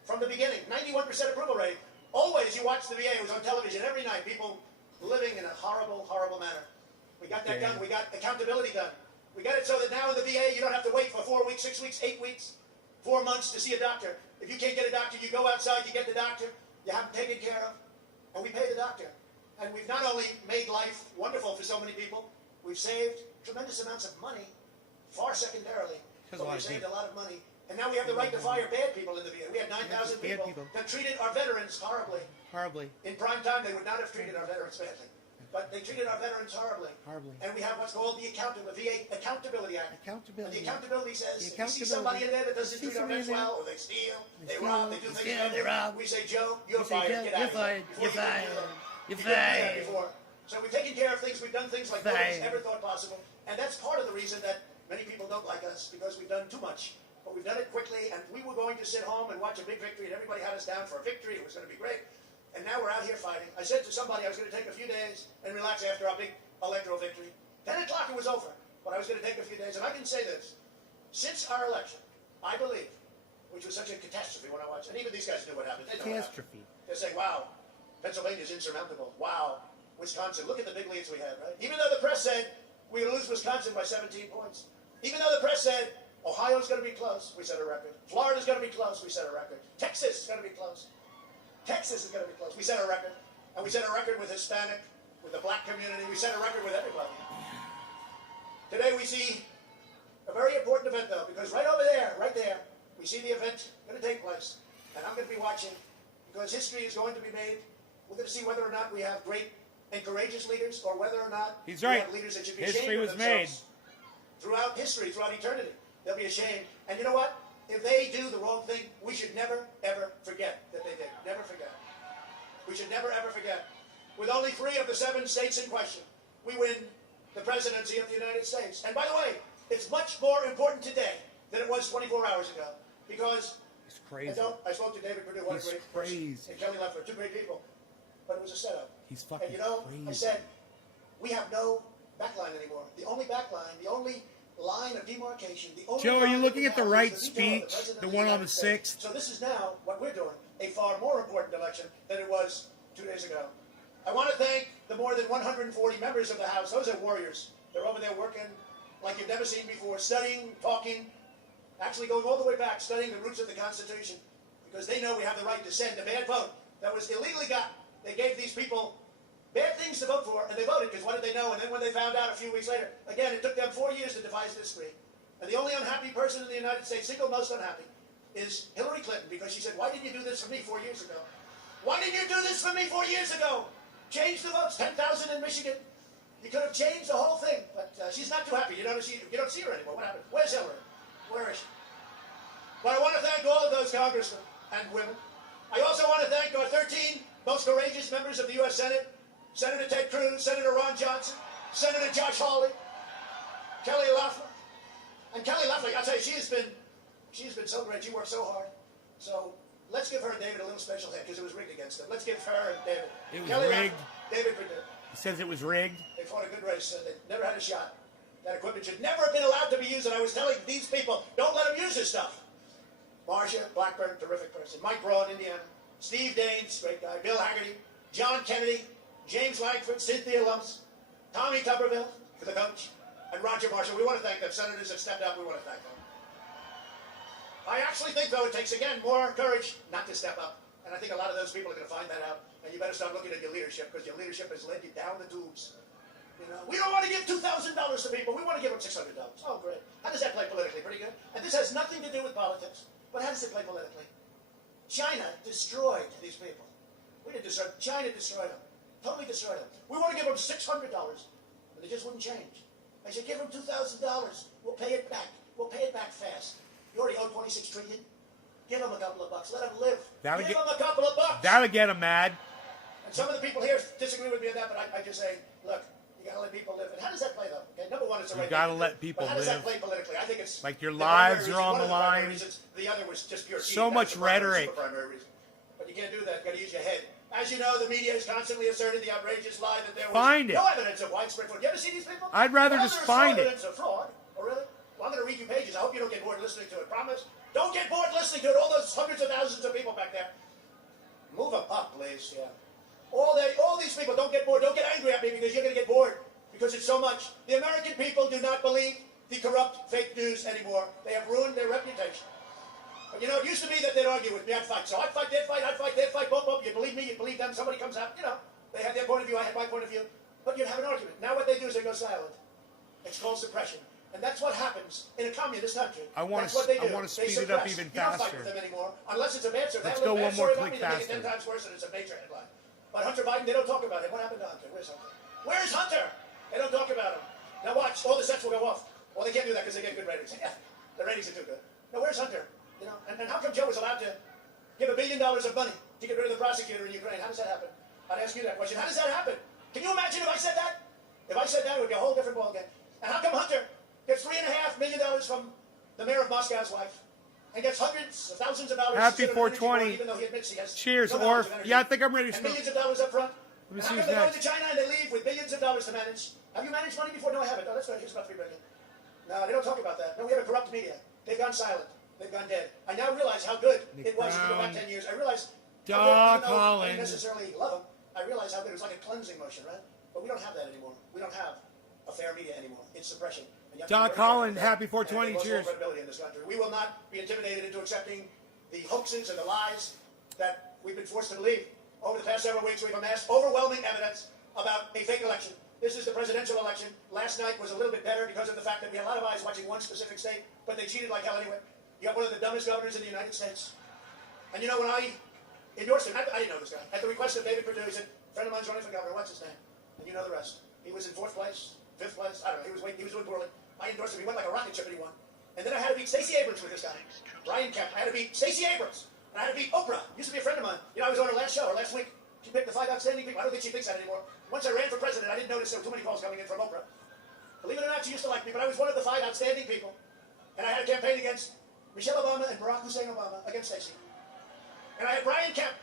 from the beginning. 91% approval rating. Always, you watch the VA. It was on television every night. People living in a horrible, horrible manner. We got that done. We got accountability done. We got it so that now in the VA, you don't have to wait for 4 weeks, 6 weeks, 8 weeks, 4 months to see a doctor. If you can't get a doctor, you go outside, you get the doctor, you have them taken care of, and we pay the doctor. And we've not only made life wonderful for so many people, we've saved tremendous amounts of money, far secondarily, but we've saved a lot of money. And now we have the right to fire bad people in the VA. We had 9,000 people that treated our veterans horribly. Horribly. In prime time, they would not have treated our veterans badly. But they treated our veterans horribly. And we have what's called the VA Accountability Act. And the accountability says, if you see somebody in there that doesn't treat our vets well, or they steal, they rob, they do things wrong, we say, Joe, you're fired, get out of here. You're fired. You're fired. So we've taken care of things, we've done things like nobody's ever thought possible. And that's part of the reason that many people don't like us, because we've done too much. But we've done it quickly, and we were going to sit home and watch a big victory, and everybody had us down for a victory. It was going to be great. And now we're out here fighting. I said to somebody I was going to take a few days and relax after our big electoral victory. 10 o'clock it was over, but I was going to take a few days. And I can say this. Since our election, I believe, which was such a catastrophe when I watched, and even these guys knew what happened. They know what happened. They say, wow, Pennsylvania's insurmountable. Wow, Wisconsin, look at the big leads we had, right? Even though the press said we would lose Wisconsin by 17 points. Even though the press said Ohio's going to be close, we set a record. Florida's going to be close, we set a record. Texas is going to be close. Texas is going to be close. We set a record. And we set a record with Hispanic, with the black community. We set a record with everybody. Today we see a very important event, though, because right over there, right there, we see the event going to take place. And I'm going to be watching, because history is going to be made. We're going to see whether or not we have great and courageous leaders, or whether or not we have leaders that should be ashamed of themselves. Throughout history, throughout eternity, they'll be ashamed. And you know what? If they do the wrong thing, we should never, ever forget that they did. Never forget. We should never, ever forget. With only 3 of the 7 states in question, we win the presidency of the United States. And by the way, it's much more important today than it was 24 hours ago. Because it's crazy. I spoke to David Perdue, what a great person, and Kelly Loeffler, 2 great people. But it was a setup. He's fucking And you know, crazy. I said, we have no backline anymore. The only backline, the only line of demarcation. The only Joe, are you looking at the right is speech? The one on the 6th? So this is now what we're doing, a far more important election than it was 2 days ago. I want to thank the more than 140 members of the House. Those are warriors. They're over there working like you've never seen before, studying, talking, actually going all the way back, studying the roots of the Constitution, because they know we have the right to send a bad vote that was illegally got. They gave these people bad things to vote for, and they voted, because what did they know? And then when they found out a few weeks later, again, it took them 4 years to devise this screen. And the only unhappy person in the United States, single most unhappy, is Hillary Clinton, because she said, why didn't you do this for me 4 years ago? Why didn't you do this for me 4 years ago? Change the votes, 10,000 in Michigan. You could have changed the whole thing, but she's not too happy. You don't see her anymore. What happened? Where's Hillary? Where is she? But I want to thank all of those congressmen and women. I also want to thank our 13 most courageous members of the U.S. Senate, Senator Ted Cruz, Senator Ron Johnson, Senator Josh Hawley, Kelly Loeffler. And Kelly Loeffler, I'll tell you, she's been so great. She worked so hard. So let's give her and David a little special hit, because it was rigged against them. Let's give her and David. It was Kelly rigged. Loeffler, David Perdue. He says it was rigged. They fought a good race. They never had a shot. That equipment should never have been allowed to be used. And I was telling these people, don't let them use this stuff. Marcia Blackburn, terrific person. Mike Braun, Indiana. Steve Daines, great guy. Bill Haggerty. John Kennedy. James Langford. Cynthia Lumps. Tommy Tuberville, the coach. And Roger Marshall. We want to thank them. Senators have stepped up. We want to thank them. I actually think, though, it takes, again, more courage not to step up. And I think a lot of those people are going to find that out. And you better start looking at your leadership, because your leadership has led you down the tubes. You know, we don't want to give $2,000 to people. We want to give them $600. Oh, great. How does that play politically? Pretty good. And this has nothing to do with politics. But how does it play politically? China destroyed these people. We didn't destroy them. China destroyed them. Totally destroyed them. We want to give them $600. And they just wouldn't change. I said, give them $2,000. We'll pay it back. We'll pay it back fast. You already owe $26 trillion. Give them a couple of bucks. Let them live. Give them a couple of bucks. That'll get them mad. And some of the people here disagree with me on that, but I just say, look, you gotta let people live. And how does that play, though? Okay, number one, it's a right. You gotta let people live. But how does that live. play politically? I think it's like your lives are on the one of line. Reasons. The other was just pure So much rhetoric. Primary reason. But you can't do that. You gotta use your head. As you know, the media has constantly asserted the outrageous lie that there was no evidence of widespread fraud. You ever see these people? I'd rather just find it. Evidence of fraud. Oh, really? Well, I'm going to read you pages. I hope you don't get bored listening to it. Promise? Don't get bored listening to it. All those hundreds of thousands of people back there. Move them up, please. Yeah. All these people, don't get bored. Don't get angry at me, because you're going to get bored, because it's so much. The American people do not believe the corrupt fake news anymore. They have ruined their reputation. But you know, it used to be that they'd argue with me. I'd fight. So I'd fight, they'd fight, I'd fight, they'd fight. Boom, boom. You believe me, you believe them. Somebody comes out, you know. They had their point of view, I had my point of view. But you'd have an argument. Now what they do is they go silent. It's called suppression. And that's what happens in a communist country. I want to speed it up even faster. You don't fight with them anymore, unless it's a bad story. Let's go one more click faster. 10 times worse, and it's a major headline. But Hunter Biden, they don't talk about him. What happened to Hunter? Where's Hunter? Where's Hunter? They don't talk about him. Now watch, all the sets will go off. Well, they can't do that because they get good ratings. The ratings are too good. Now where's Hunter? You know, and how come Joe was allowed to give $1 billion of money to get rid of the prosecutor in Ukraine? How does that happen? I'd ask you that question. How does that happen? Can you imagine if I said that? If I said that, it would be a whole different ballgame. And how come Hunter gets $3.5 million from the mayor of Moscow's wife, and gets hundreds of thousands of dollars? Happy 420. Even though he admits he has Cheers, no Orf. Yeah, I think I'm ready to and start. millions of dollars up front. Let me And see how who's come they go next. to China and they leave with billions of dollars to manage? Have you managed money before? No, I haven't. No, that's right. Here's about $3 billion. No, they don't talk about that. No, we have a corrupt media. They've gone silent. They've gone dead. I now realize how good it was to go back 10 years. I realize Doc I Collins. didn't necessarily love them. I realize how good it was, like a cleansing motion, right? But we don't have that anymore. We don't have a fair media anymore. It's suppression. And you have to Doc be very Collins, careful happy with that. 420. And it Cheers. lost all credibility in this country. We will not be intimidated into accepting the hoaxes and the lies that we've been forced to believe. Over the past several weeks, we've amassed overwhelming evidence about a fake election. This is the presidential election. Last night was a little bit better because of the fact that we had a lot of eyes watching one specific state, but they cheated like hell anyway. You got one of the dumbest governors in the United States. And you know, when I endorsed him, I didn't know this guy. At the request of David Perdue, he said, a friend of mine's running for governor, what's his name? And you know the rest. He was in 4th place, 5th place, I don't know, he was doing poorly. I endorsed him, he went like a rocket ship and he won. And then I had to beat Stacey Abrams with this guy. Brian Kemp. I had to beat Stacey Abrams. And I had to beat Oprah. Used to be a friend of mine. You know, I was on her last show, or last week. She picked the 5 outstanding people. I don't think she thinks that anymore. Once I ran for president, I didn't notice there were too many calls coming in from Oprah. Believe it or not, she used to like me, but I was one of the 5 outstanding people. And I had a campaign against Michelle Obama and Barack Hussein Obama, against Stacey. And I had Brian Kemp.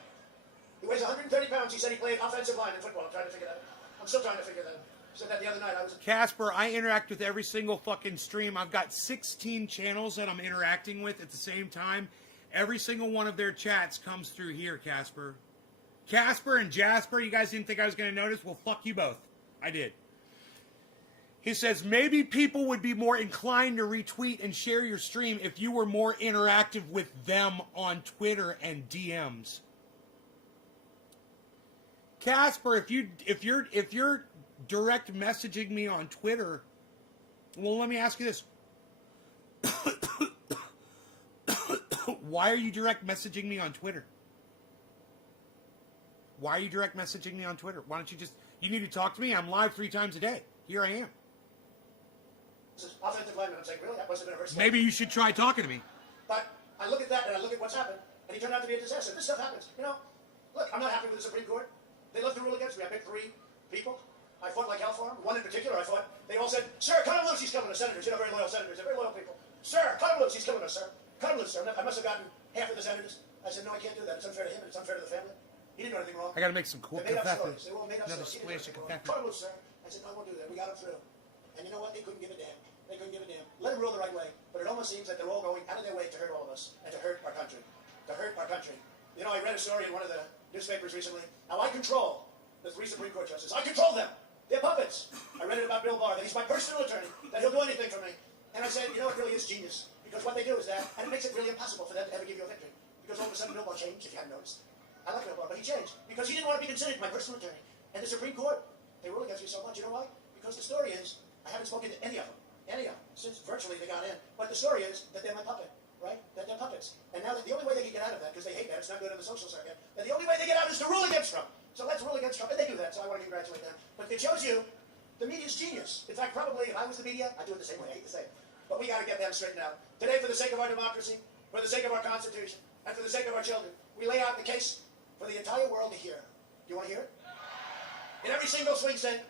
He weighs 130 pounds. He said he played offensive line in football. I'm trying to figure that out. I'm still trying to figure that out. I said that the other night. Casper, I interact with every single fucking stream. I've got 16 channels that I'm interacting with at the same time. Every single one of their chats comes through here, Casper. Casper and Jasper, you guys didn't think I was going to notice? Well, fuck you both. I did. He says, maybe people would be more inclined to retweet and share your stream if you were more interactive with them on Twitter and DMs. Casper, if you're direct messaging me on Twitter, well, let me ask you this. Why are you direct messaging me on Twitter? Why are you direct messaging me on Twitter? Why don't you you need to talk to me? I'm live 3 times a day. Here I am. This is offensive lineman. I'm saying, really? That must have been a very Maybe you should try talking to me. But I look at that and I look at what's happened, and he turned out to be a disaster. This stuff happens. You know, look, I'm not happy with the Supreme Court. They love to rule against me. I picked 3 people. I fought like hell for them. One in particular, I fought. They all said, sir, cut him loose. He's killing us. Senators, you know, very loyal senators. They're very loyal people. Sir, cut him loose. He's killing us, sir. Cut him loose, sir. I must have gotten half of the senators. I said, no, I can't do that. It's unfair to him and it's unfair to the family. He didn't do anything wrong. I got to make some cool They made up confessions. stories. They all made up Another stories. splash of confessions. Cut him loose, sir. I said, no, I won't do that. We got him through. And you know what? They couldn't give a damn. They couldn't give a damn. Let him rule the right way. But it almost seems that they're all going out of their way to hurt all of us and to hurt our country. To hurt our country. You know, I read a story in one of the newspapers recently. How I control the 3 Supreme Court justices. I control them. They're puppets. I read it about Bill Barr, that he's my personal attorney, that he'll do anything for me. And I said, you know, it really is genius. Because what they do is that, and it makes it really impossible for them to ever give you a victory. Because all of a sudden Bill Barr changed, if you hadn't noticed. I like Bill Barr, but he changed. Because he didn't want to be considered my personal attorney. And the Supreme Court, they rule against me so much. You know why? Because the story is, I haven't spoken to any of them. Any of them. Since virtually they got in. But the story is that they're my puppet. Right? That they're puppets. And now the only way they can get out of that, because they hate that, it's not good in the social circuit, that the only way they get out is to rule against Trump. So let's rule against Trump. And they do that, so I want to congratulate them. But it shows you the media's genius. In fact, probably if I was the media, I'd do it the same way. I hate to say it. But we got to get them straightened out. Today, for the sake of our democracy, for the sake of our Constitution, and for the sake of our children, we lay out the case for the entire world to hear. Do you want to hear it? In every single swing state,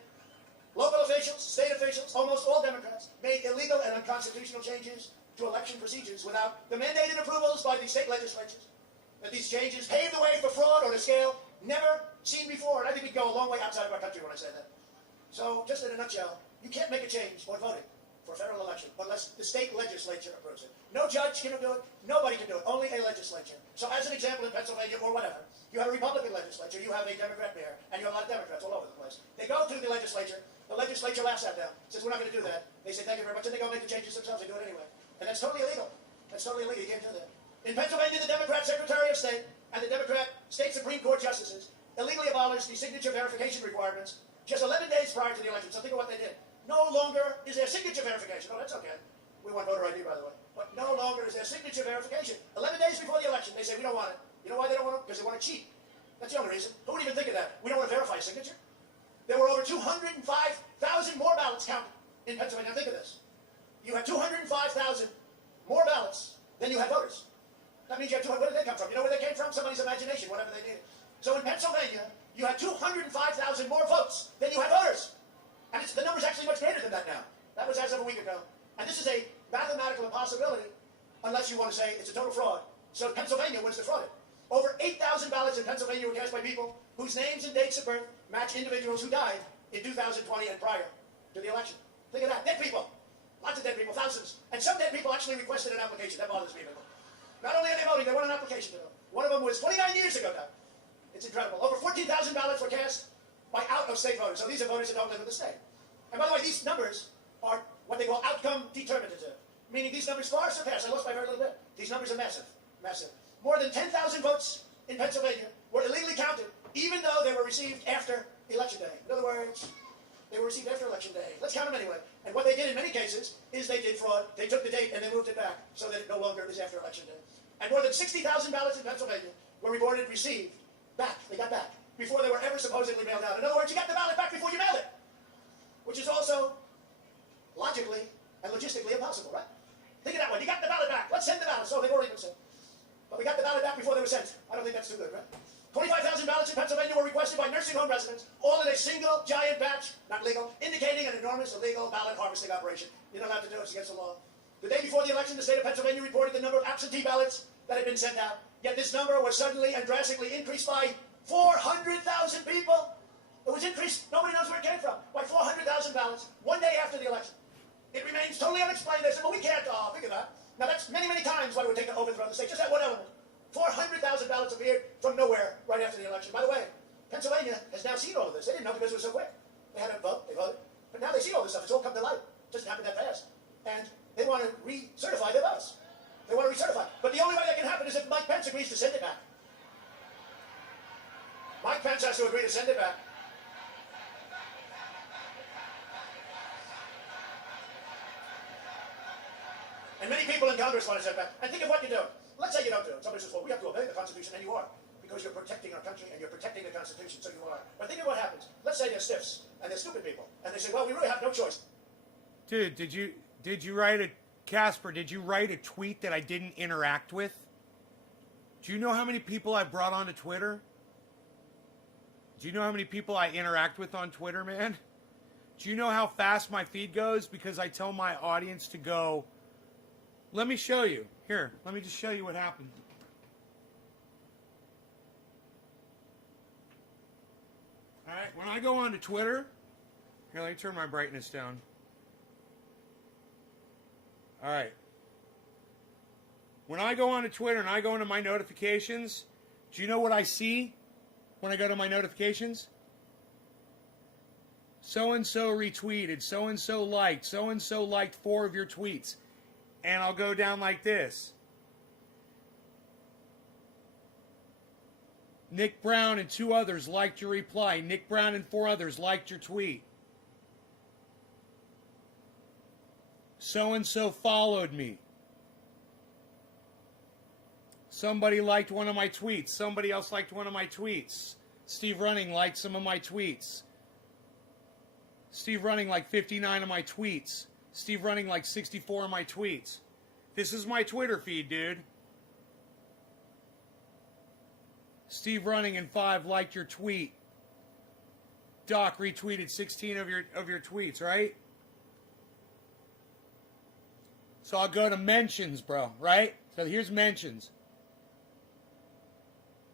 local officials, state officials, almost all Democrats, made illegal and unconstitutional changes to election procedures without the mandated approvals by the state legislatures. That these changes paved the way for fraud on a scale never seen before. And I think we go a long way outside of our country when I say that. So, just in a nutshell, you can't make a change or vote it for a federal election unless the state legislature approves it. No judge can do it. Nobody can do it. Only a legislature. So, as an example, in Pennsylvania or whatever, you have a Republican legislature, you have a Democrat mayor, and you have a lot of Democrats all over the place. They go to the legislature laughs at them, says, we're not going to do that. They say, thank you very much, and they go make the changes themselves. They do it anyway. And that's totally illegal. That's totally illegal. You can't do that. In Pennsylvania, the Democrat Secretary of State and the Democrat State Supreme Court justices illegally abolished the signature verification requirements just 11 days prior to the election. So think of what they did. No longer is there signature verification. Oh, that's okay. We want voter ID, by the way. But no longer is there signature verification. 11 days before the election, they say, we don't want it. You know why they don't want it? Because they want to cheat. That's the only reason. Who would even think of that? We don't want to verify a signature. There were over 205,000 more ballots counted in Pennsylvania. Now think of this. You had 205,000 more ballots than you had voters. That means you had 200. Where did they come from? You know where they came from? Somebody's imagination, whatever they needed. So in Pennsylvania, you had 205,000 more votes than you had voters. And the number's actually much greater than that now. That was as of a week ago. And this is a mathematical impossibility, unless you want to say it's a total fraud. So Pennsylvania was defrauded. Over 8,000 ballots in Pennsylvania were cast by people whose names and dates of birth match individuals who died in 2020 and prior to the election. Think of that. Dead people. Lots of dead people, thousands. And some dead people actually requested an application. That bothers me a little. Not only are they voting, they want an application to vote. One of them was 29 years ago now. It's incredible. Over 14,000 ballots were cast by out-of-state voters. So these are voters that don't live in the state. And by the way, these numbers are what they call outcome determinative, meaning these numbers far surpass. I lost by very little bit. These numbers are massive. Massive. More than 10,000 votes in Pennsylvania were illegally counted, even though they were received after Election Day. In other words, they were received after Election Day. Let's count them anyway. And what they did in many cases is they did fraud. They took the date and they moved it back so that it no longer is after Election Day. And more than 60,000 ballots in Pennsylvania were reported received back. They got back before they were ever supposedly mailed out. In other words, you got the ballot back before you mailed it, which is also logically and logistically impossible, right? Think of that one. You got the ballot back. Let's send the ballots. Oh, they've already been sent. But we got the ballot back before they were sent. I don't think that's too good, right? 25,000 ballots in Pennsylvania were requested by nursing home residents, all in a single giant batch, not legal, indicating an enormous illegal ballot harvesting operation. You're not allowed to do it. It's against the law. The day before the election, the state of Pennsylvania reported the number of absentee ballots that had been sent out. Yet this number was suddenly and drastically increased by 400,000 people. It was increased, nobody knows where it came from, by 400,000 ballots, one day after the election. It remains totally unexplained. They said, well, we can't, figure that. Now that's many, many times what it would take to overthrow the state. Just that one element. 400,000 ballots appeared from nowhere right after the election. By the way, Pennsylvania has now seen all of this. They didn't know because it was so quick. They had a vote, they voted. But now they see all this stuff. It's all come to light. It doesn't happen that fast. And they want to recertify their votes. They want to recertify. But the only way that can happen is if Mike Pence agrees to send it back. Mike Pence has to agree to send it back. And many people in Congress want to send it back. And think of what you do. Let's say you don't do it. Somebody says, well, we have to obey the Constitution, and you are. Because you're protecting our country and you're protecting the Constitution, so you are. But think of what happens. Let's say they're stiffs and they're stupid people. And they say, well, we really have no choice. Dude, did you write a, Casper, did you write a tweet that I didn't interact with? Do you know how many people I brought onto Twitter? Do you know how many people I interact with on Twitter, man? Do you know how fast my feed goes? Because I tell my audience to go, let me show you. Here, let me just show you what happened. All right, when I go onto Twitter, here, let me turn my brightness down. All right. When I go onto Twitter and I go into my notifications, do you know what I see when I go to my notifications? So-and-so retweeted, so-and-so liked 4 of your tweets. And I'll go down like this. Nick Brown and 2 others liked your reply. Nick Brown and 4 others liked your tweet. So-and-so followed me. Somebody liked one of my tweets. Somebody else liked one of my tweets. Steve Running liked some of my tweets. Steve Running liked 59 of my tweets. Steve Running liked 64 of my tweets. This is my Twitter feed, dude. Steve Running and 5 liked your tweet. Doc retweeted 16 of your tweets, right? So I'll go to mentions, bro, right? So here's mentions.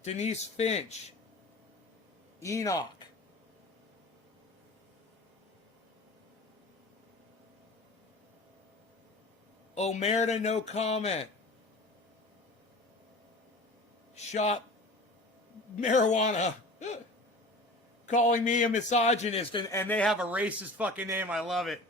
Denise Finch. Enoch. Omerta, no comment. Shop marijuana. Calling me a misogynist, and they have a racist fucking name. I love it.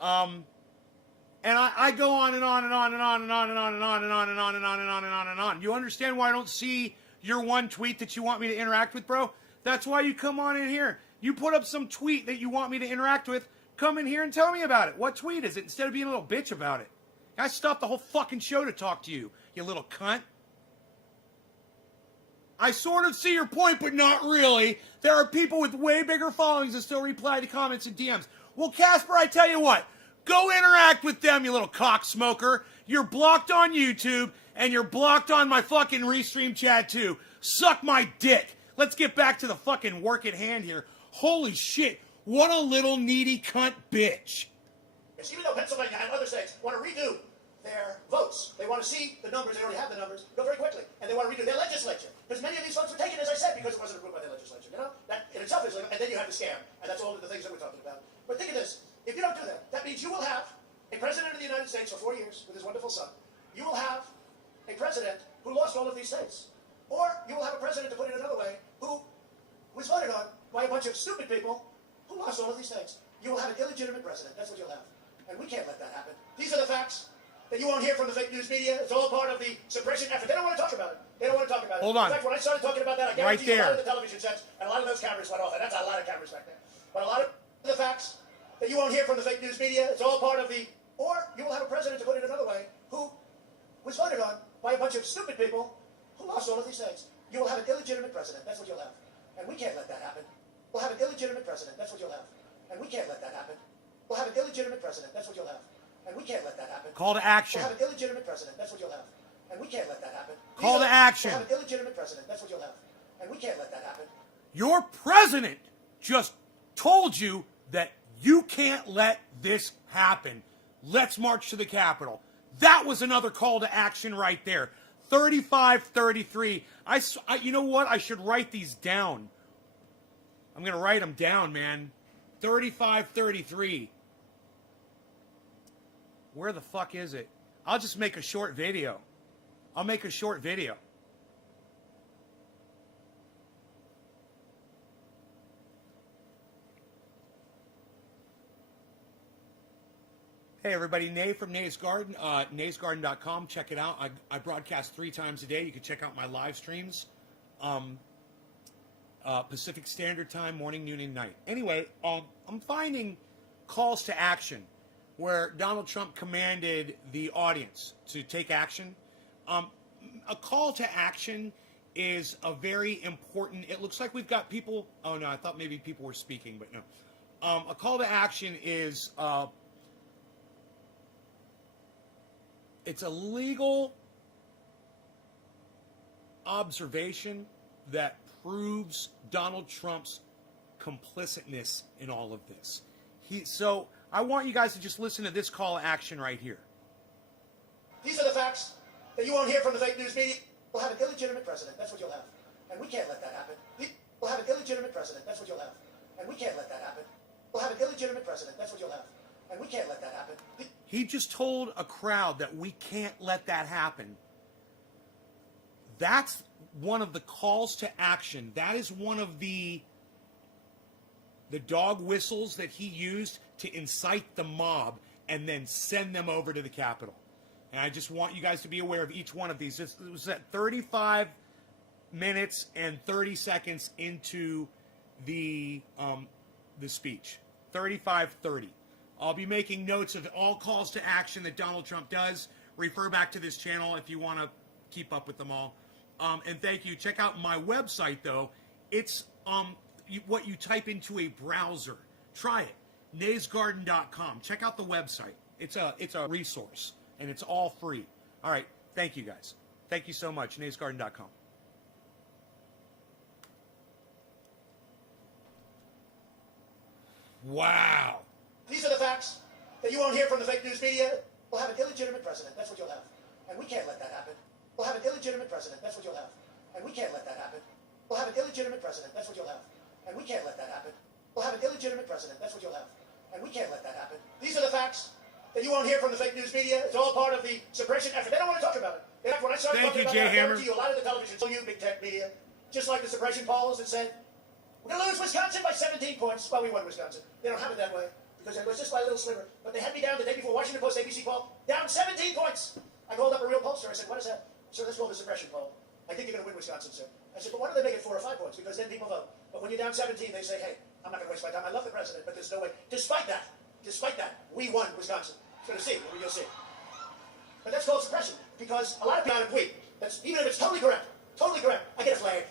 And I go on and on and on and on and on and on and on and on and on and on and on and on and on. You understand why I don't see your one tweet that you want me to interact with, bro? That's why you come on in here. You put up some tweet that you want me to interact with. Come in here and tell me about it. What tweet is it? Instead of being a little bitch about it. I stopped the whole fucking show to talk to you, you little cunt. I sort of see your point, but not really. There are people with way bigger followings that still reply to comments and DMs. Well, Casper, I tell you what. Go interact with them, you little cock smoker. You're blocked on YouTube, and you're blocked on my fucking Restream chat, too. Suck my dick. Let's get back to the fucking work at hand here. Holy shit. What a little needy cunt bitch. Even though Pennsylvania and other states want to redo their votes, they want to see the numbers, they already have the numbers, go very quickly, and they want to redo their legislature. Because many of these votes were taken, as I said, because it wasn't approved by the legislature, you know? That in itself is, and then you have the scam, and that's all of the things that we're talking about. But think of this. If you don't do that, that means you will have a president of the United States for 4 years with his wonderful son. You will have a president who lost all of these states. Or you will have a president, to put it another way, who was voted on by a bunch of stupid people who lost all of these things. You will have an illegitimate president. That's what you'll have. And we can't let that happen. These are the facts that you won't hear from the fake news media. It's all part of the suppression effort. They don't want to talk about it. They don't want to talk about it. Hold on. In fact, when I started talking about that, I guarantee you a lot of the television sets and a lot of those cameras went off. And that's a lot of cameras back there. But a lot of the facts that you won't hear from the fake news media, it's all part of the... Or you will have a president, to put it another way, who was voted on by a bunch of stupid people who lost all of these things. You will have an illegitimate president. That's what you'll have. And we can't let that happen. We'll have an illegitimate president. That's what you'll have. And we can't let that happen. We'll have an illegitimate president. That's what you'll have. And we can't let that happen. Call to action. We'll have an illegitimate president. That's what you'll have. And we can't let that happen. Call to action. We'll have an illegitimate president. That's what you'll have. And we can't let that happen. Your president just told you that you can't let this happen. Let's march to the Capitol. That was another call to action right there. 35-33. You know what? I should write these down. I'm going to write them down, man. 35-33. Where the fuck is it? I'll just make a short video. I'll make a short video. Hey everybody, Nay from Nay's Garden, naysgarden.com. Check it out. I broadcast 3 times a day. You can check out my live streams. Pacific Standard Time, morning, noon, and night. Anyway, I'm finding calls to action where Donald Trump commanded the audience to take action. A call to action is a very important, it looks like we've got people, oh no, I thought maybe people were speaking, but no. A call to action is, it's a legal observation that proves Donald Trump's complicitness in all of this. So I want you guys to just listen to this call to action right here. These are the facts that you won't hear from the fake news media. We'll have an illegitimate president. That's what you'll have. And we can't let that happen. We'll have an illegitimate president. That's what you'll have. And we can't let that happen. We'll have an illegitimate president. That's what you'll have. And we can't let that happen. He just told a crowd that we can't let that happen. That's one of the calls to action. That is one of the dog whistles that he used to incite the mob and then send them over to the Capitol. And I just want you guys to be aware of each one of these. It was at 35 minutes and 30 seconds into the speech. 35:30. I'll be making notes of all calls to action that Donald Trump does. Refer back to this channel if you want to keep up with them all. And thank you. Check out my website, though. It's what you type into a browser. Try it. naysgarden.com. Check out the website. It's a resource, and it's all free. All right. Thank you, guys. Thank you so much. naysgarden.com. Wow. These are the facts that you won't hear from the fake news media. We'll have an illegitimate president. That's what you'll have. And we can't let that happen. We'll have an illegitimate president. That's what you'll have. And we can't let that happen. We'll have an illegitimate president. That's what you'll have. And we can't let that happen. We'll have an illegitimate president. That's what you'll have. And we can't let that happen. These are the facts that you won't hear from the fake news media. It's all part of the suppression effort. They don't want to talk about it. In fact, when I started talking about it, I guarantee you a lot of the television, you big tech media, just like the suppression polls that said, we're going to lose Wisconsin by 17 points. Well, we won Wisconsin. They don't have it that way because it was just by a little sliver. But they had me down the day before Washington Post ABC poll, down 17 points. I called up a real pollster. I said, what is that? So that's called the suppression poll. I think you're going to win Wisconsin, sir. I said, but why don't they make it 4 or 5 points? Because then people vote. But when you're down 17, they say, hey, I'm not going to waste my time. I love the president, but there's no way. Despite that, we won Wisconsin. So to see, you'll see. But that's called suppression because a lot of people don't tweet. That's, even if it's totally correct, I get a flag.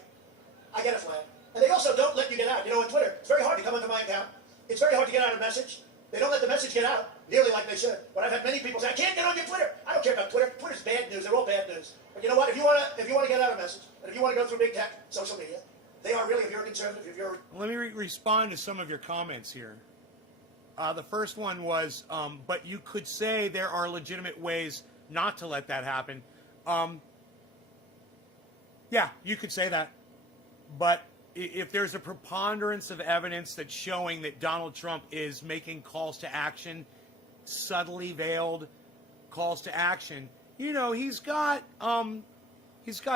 And they also don't let you get out. You know, on Twitter, it's very hard to come onto my account. It's very hard to get out a message. They don't let the message get out nearly like they should. But I've had many people say, I can't get on your Twitter. I don't care about Twitter. Twitter's bad news. They're all bad news. But you know what? If you want to get out a message, and if you want to go through big tech, social media, they are really, if you're a conservative, if you're... Let me respond to some of your comments here. The first one was, but you could say there are legitimate ways not to let that happen. Yeah, you could say that. But if there's a preponderance of evidence that's showing that Donald Trump is making calls to action, subtly veiled calls to action, you know, he's got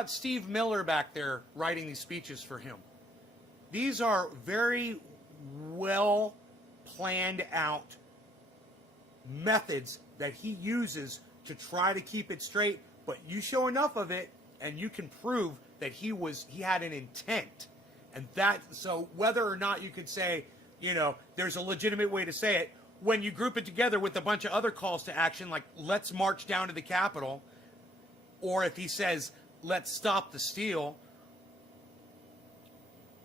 Steve Miller back there writing these speeches for him. These are very well planned out methods that he uses to try to keep it straight, but you show enough of it and you can prove that he had an intent. And that, so whether or not you could say, you know, there's a legitimate way to say it, when you group it together with a bunch of other calls to action, like let's march down to the Capitol, or if he says, let's stop the steal,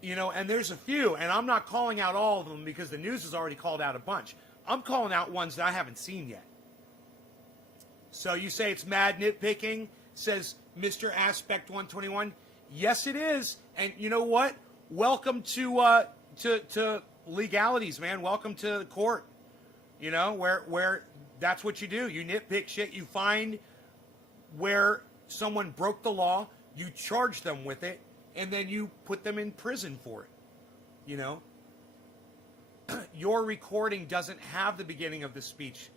you know, and there's a few, and I'm not calling out all of them because the news has already called out a bunch. I'm calling out ones that I haven't seen yet. So you say it's mad nitpicking, says Mr. Aspect 121. Yes, it is. And you know what? Welcome to legalities, man. Welcome to the court. You know, where that's what you do. You nitpick shit. You find where someone broke the law. You charge them with it. And then you put them in prison for it. You know? Your recording doesn't have the beginning of the speech.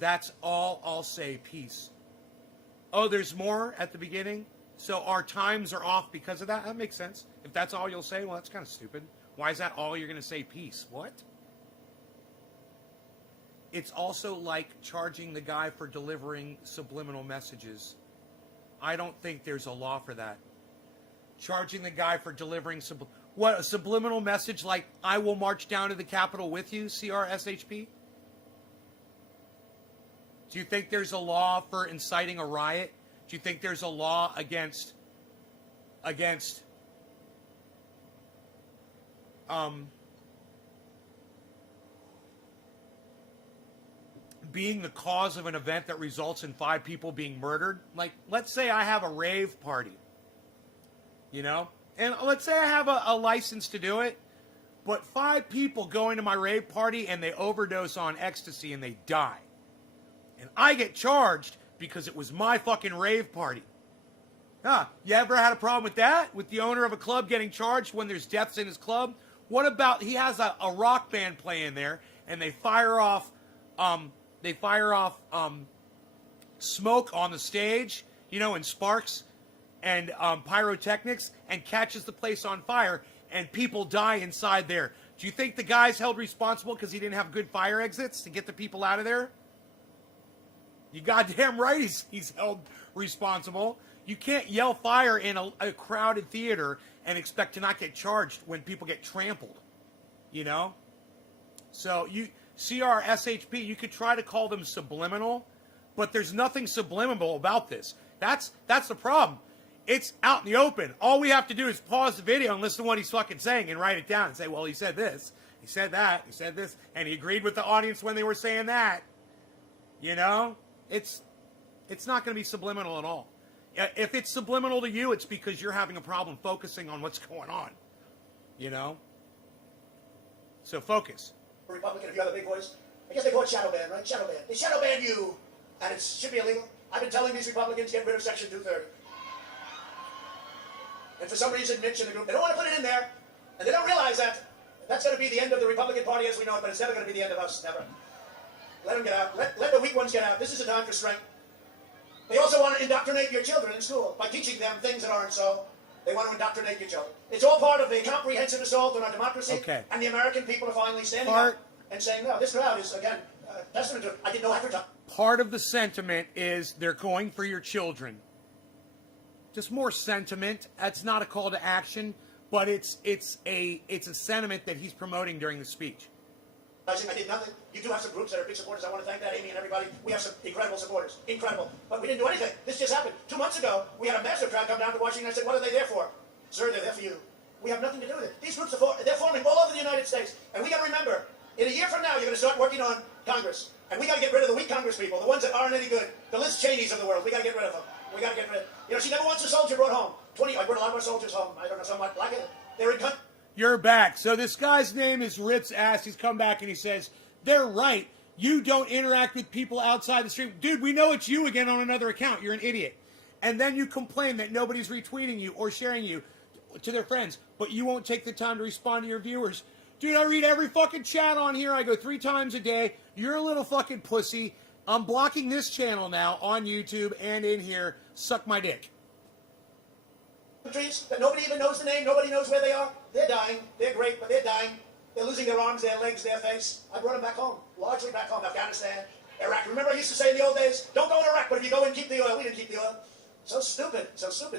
That's all I'll say. Peace. Oh, there's more at the beginning? So our times are off because of that? That makes sense. If that's all you'll say, well, that's kind of stupid. Why is that all you're going to say? Peace. What? It's also like charging the guy for delivering subliminal messages. I don't think there's a law for that. Charging the guy for delivering a subliminal message like, I will march down to the Capitol with you, CRSHP? Do you think there's a law for inciting a riot? Do you think there's a law against being the cause of an event that results in 5 people being murdered? Like, let's say I have a rave party, you know? And let's say I have a license to do it, but 5 people go into my rave party and they overdose on ecstasy and they die. And I get charged because it was my fucking rave party. You ever had a problem with that? With the owner of a club getting charged when there's deaths in his club? What about he has a rock band playing there and they fire off smoke on the stage, you know, and sparks and pyrotechnics, and catches the place on fire and people die inside there. Do you think the guy's held responsible because he didn't have good fire exits to get the people out of there? You goddamn right he's held responsible. You can't yell fire in a crowded theater and expect to not get charged when people get trampled, you know? So you CRSHP, you could try to call them subliminal, but there's nothing subliminal about this. That's the problem. It's out in the open. All we have to do is pause the video and listen to what he's fucking saying and write it down and say, well, he said this, he said that, he said this, and he agreed with the audience when they were saying that. You know? It's not going to be subliminal at all. If it's subliminal to you, it's because you're having a problem focusing on what's going on. You know? So focus. Republican, if you have a big voice, I guess they call it shadow ban, right? Shadow ban. They shadow ban you, and it should be illegal. I've been telling these Republicans, get rid of Section 230. And for some reason, Mitch and the group, they don't want to put it in there, and they don't realize that. That's going to be the end of the Republican Party as we know it, but it's never going to be the end of us, never. Let them get out. Let the weak ones get out. This is a time for strength. They also want to indoctrinate your children in school by teaching them things that aren't so. They want to indoctrinate your children. It's all part of the comprehensive assault on our democracy. Okay. And the American people are finally standing up and saying, no, this crowd is, again, testament to it. I didn't know half the time. Part of the sentiment is they're going for your children. Just more sentiment. That's not a call to action, but it's a sentiment that he's promoting during the speech. I did nothing. You do have some groups that are big supporters. I want to thank that, Amy and everybody. We have some incredible supporters. Incredible. But we didn't do anything. This just happened. 2 months ago, we had a massive crowd come down to Washington. I said, what are they there for? Sir, they're there for you. We have nothing to do with it. These groups they're forming all over the United States. And we got to remember, in a year from now, you're going to start working on Congress. And we got to get rid of the weak Congress people, the ones that aren't any good. The Liz Cheneys of the world. We got to get rid of them. We got to get rid of them. You know, she never wants a soldier brought home. I brought a lot more soldiers home. I don't know, somewhat like it. They're in country. You're back. So this guy's name is Rip's Ass. He's come back and he says, they're right. You don't interact with people outside the street. Dude, we know it's you again on another account. You're an idiot. And then you complain that nobody's retweeting you or sharing you to their friends, but you won't take the time to respond to your viewers. Dude, I read every fucking chat on here. I go 3 times a day. You're a little fucking pussy. I'm blocking this channel now on YouTube and in here. Suck my dick. Countries that nobody even knows the name. Nobody knows where they are. They're dying. They're great, but they're dying. They're losing their arms, their legs, their face. I brought them back home, largely back home. Afghanistan, Iraq. Remember I used to say in the old days, don't go in Iraq, but if you go in, keep the oil. We didn't keep the oil. So stupid,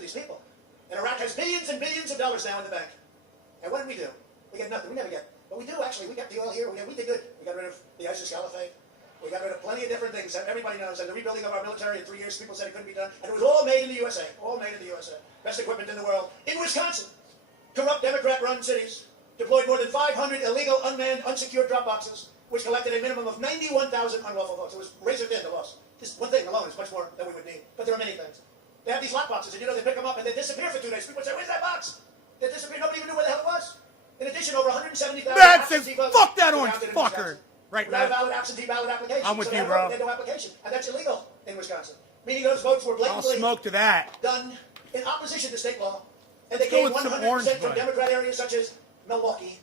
these people. And Iraq has billions and billions of dollars now in the bank. And what did we do? We get nothing. We never get. But we do, actually. We got the oil here. We did good. We got rid of the ISIS caliphate. We got rid of plenty of different things that everybody knows. And the rebuilding of our military in 3 years, people said it couldn't be done. And it was all made in the USA. All made in the USA. Best equipment in the world. In Wisconsin, corrupt Democrat-run cities deployed more than 500 illegal, unmanned, unsecured drop boxes, which collected a minimum of 91,000 unlawful votes. It was razor thin, the loss. This one thing alone is much more than we would need. But there are many things. They have these lock boxes, and you know, they pick them up and they disappear for 2 days. People say, where's that box? They disappear. Nobody even knew where the hell it was. In addition, over 170,000 Matt says, fuck that orange fucker. Right, Matt. Matt. Valid absentee ballot application. I'm with so you, bro. They had no application. And that's illegal in Wisconsin. Meaning those votes were blatantly I'll smoke to that. done in opposition to state law. And they Let's go gained with some 100% orange from bud. Democrat areas such as Milwaukee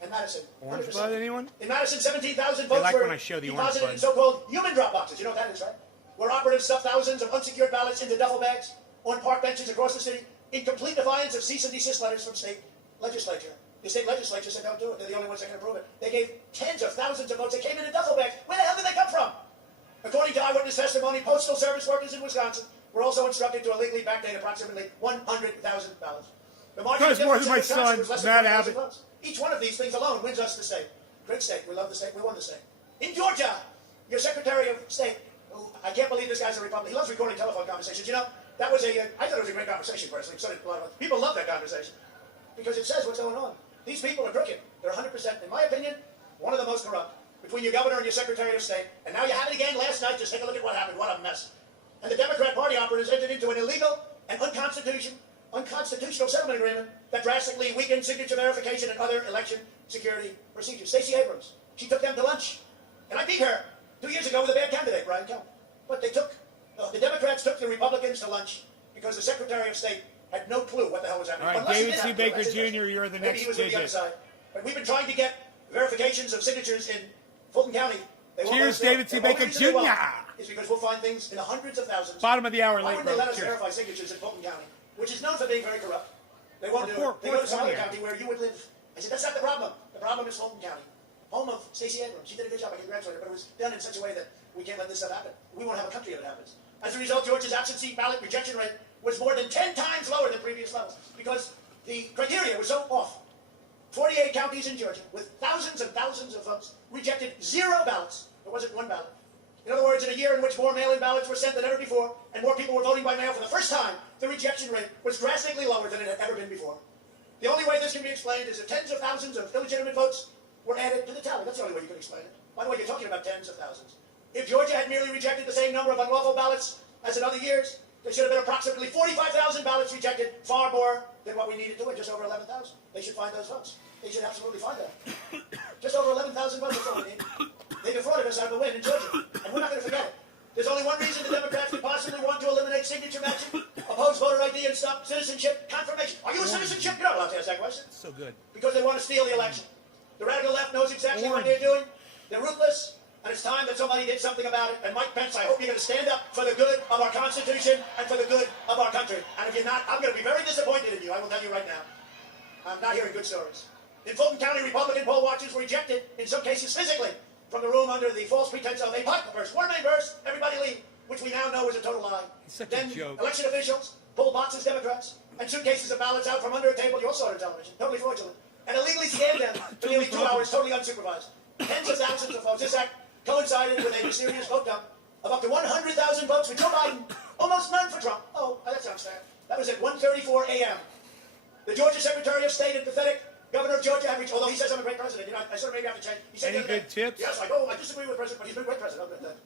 and Madison. Orange 100%. bud, anyone? In Madison, 17,000 They votes like were when I show the orange deposited bud. in so-called human drop boxes. You know what that is, right? where operatives stuffed thousands of unsecured ballots into duffel bags on park benches across the city in complete defiance of cease and desist letters from state legislature. The state legislature said don't do it. They're the only ones that can approve it. They gave tens of thousands of votes that came in duffel bags. Where the hell did they come from? According to eyewitness testimony, Postal Service workers in Wisconsin were also instructed to illegally backdate approximately 100,000 ballots. The margin of More than my difference in Wisconsin son, was less Matt than 20,000 Abbott. votes. Each one of these things alone wins us the state. Great state. We love the state. We won the state. In Georgia, your Secretary of State, who I can't believe this guy's a Republican. He loves recording telephone conversations. You know, that was I thought it was a great conversation, personally. So did a lot of people love that conversation because it says what's going on. These people are crooked. They're 100%, in my opinion, one of the most corrupt. Between your governor and your Secretary of State. And now you have it again last night. Just take a look at what happened. What a mess. And the Democrat Party operatives entered into an illegal and unconstitutional settlement agreement that drastically weakened signature verification and other election security procedures. Stacey Abrams, she took them to lunch. And I beat her 2 years ago with a bad candidate, Brian Kemp. But the Democrats took the Republicans to lunch because the Secretary of State had no clue what the hell was happening. All right, Unless he David did C. have a clue. Baker That's Jr., interesting. you're the Maybe next he was with the other digit. side. But we've been trying to get verifications of signatures in Fulton County. They won't let Cheers, us do it. David C. And the only Baker reason they won't Jr. is because we'll find things in the hundreds of thousands. Bottom of the hour, Why late wouldn't they let us Cheers. verify signatures in Fulton County, which is known for being very corrupt? They won't do Or it. They go to some other 420. county where you would live. I said, that's not the problem. The problem is Fulton County, home of Stacey Abrams. She did a good job. I congratulate her, but it was done in such a way that we can't let this stuff happen. We won't have a country if it happens. As a result, Georgia's absentee ballot rejection rate was more than 10 times lower than previous levels because the criteria was so off. 48 counties in Georgia with thousands and thousands of votes rejected 0 ballots. There wasn't 1 ballot. In other words, in a year in which more mail-in ballots were sent than ever before and more people were voting by mail for the first time, the rejection rate was drastically lower than it had ever been before. The only way this can be explained is if tens of thousands of illegitimate votes were added to the tally. That's the only way you can explain it. By the way, you're talking about tens of thousands. If Georgia had merely rejected the same number of unlawful ballots as in other years, there should have been approximately 45,000 ballots rejected, far more than what we needed to win, just over 11,000. They should find those votes. They should absolutely find that. Just over 11,000 votes, that's all we need. They defrauded us out of a win in Georgia, and we're not going to forget it. There's only one reason the Democrats could possibly want to eliminate signature matching, oppose voter ID, and stop citizenship confirmation. Are you a citizenship? You're not allowed to ask that question. So good. Because they want to steal the election. The radical left knows exactly what they're doing. They're ruthless, and it's time that somebody did something about it. And Mike Pence, I hope you're going to stand up for the good of our Constitution and for the good of our country. And if you're not, I'm going to be very disappointed in you. I will tell you right now. I'm not hearing good stories. In Fulton County, Republican poll watchers were rejected, in some cases physically, from the room under the false pretense of a pipe burst. Water main burst, everybody leave, which we now know is a total lie. Then election officials poll boxes, Democrats, and suitcases of ballots out from under a table, you all saw it on television, totally fraudulent, and illegally scanned them for nearly 2 hours, totally unsupervised. Tens of thousands of votes. This act coincided with a mysterious vote dump of up to 100,000 votes for Joe Biden, almost none for Trump. Oh, that sounds fair. That was at 1:34 a.m. The Georgia Secretary of State and pathetic Governor of Georgia, although he says I'm a great president, you know, I sort of maybe have to change. He said Any good tips? Yes, I disagree with President, but he's been a great president. I'll admit that.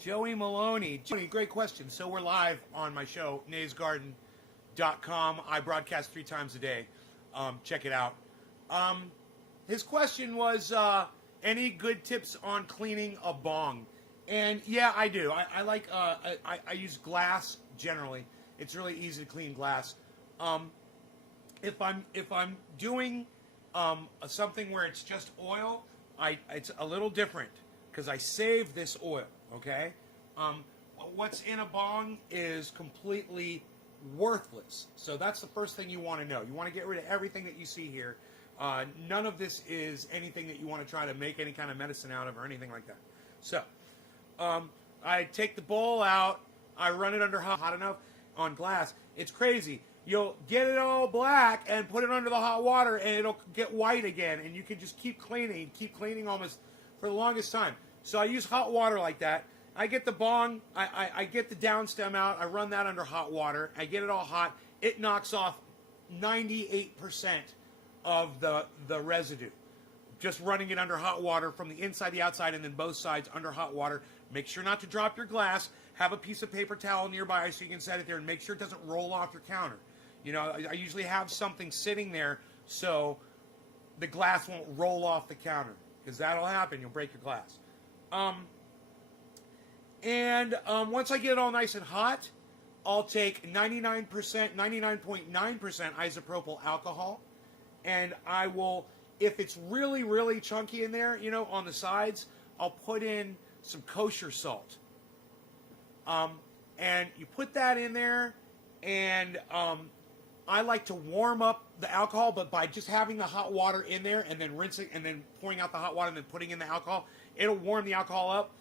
Joey Maloney. Joey, great question. So we're live on my show, naysgarden.com. I broadcast 3 times a day. Check it out. His question was, any good tips on cleaning a bong? And yeah, I do. I like, I use glass generally. It's really easy to clean glass. If I'm doing something where it's just oil, it's a little different because I save this oil. Okay, what's in a bong is completely worthless. So that's the first thing you want to know. You want to get rid of everything that you see here. None of this is anything that you want to try to make any kind of medicine out of or anything like that. So I take the bowl out. I run it under hot enough on glass. It's crazy. You'll get it all black and put it under the hot water and it'll get white again. And you can just keep cleaning almost for the longest time. So I use hot water like that. I get the bong, I get the downstem out, I run that under hot water, I get it all hot. It knocks off 98% of the residue. Just running it under hot water from the inside, the outside, and then both sides under hot water. Make sure not to drop your glass. Have a piece of paper towel nearby so you can set it there and make sure it doesn't roll off your counter. You know, I usually have something sitting there so the glass won't roll off the counter because that'll happen. You'll break your glass. Once I get it all nice and hot, I'll take 99%, 99.9% isopropyl alcohol, and I will, if it's really, really chunky in there, you know, on the sides, I'll put in some kosher salt. And you put that in there, and I like to warm up the alcohol, but by just having the hot water in there and then rinsing and then pouring out the hot water and then putting in the alcohol, it'll warm the alcohol up.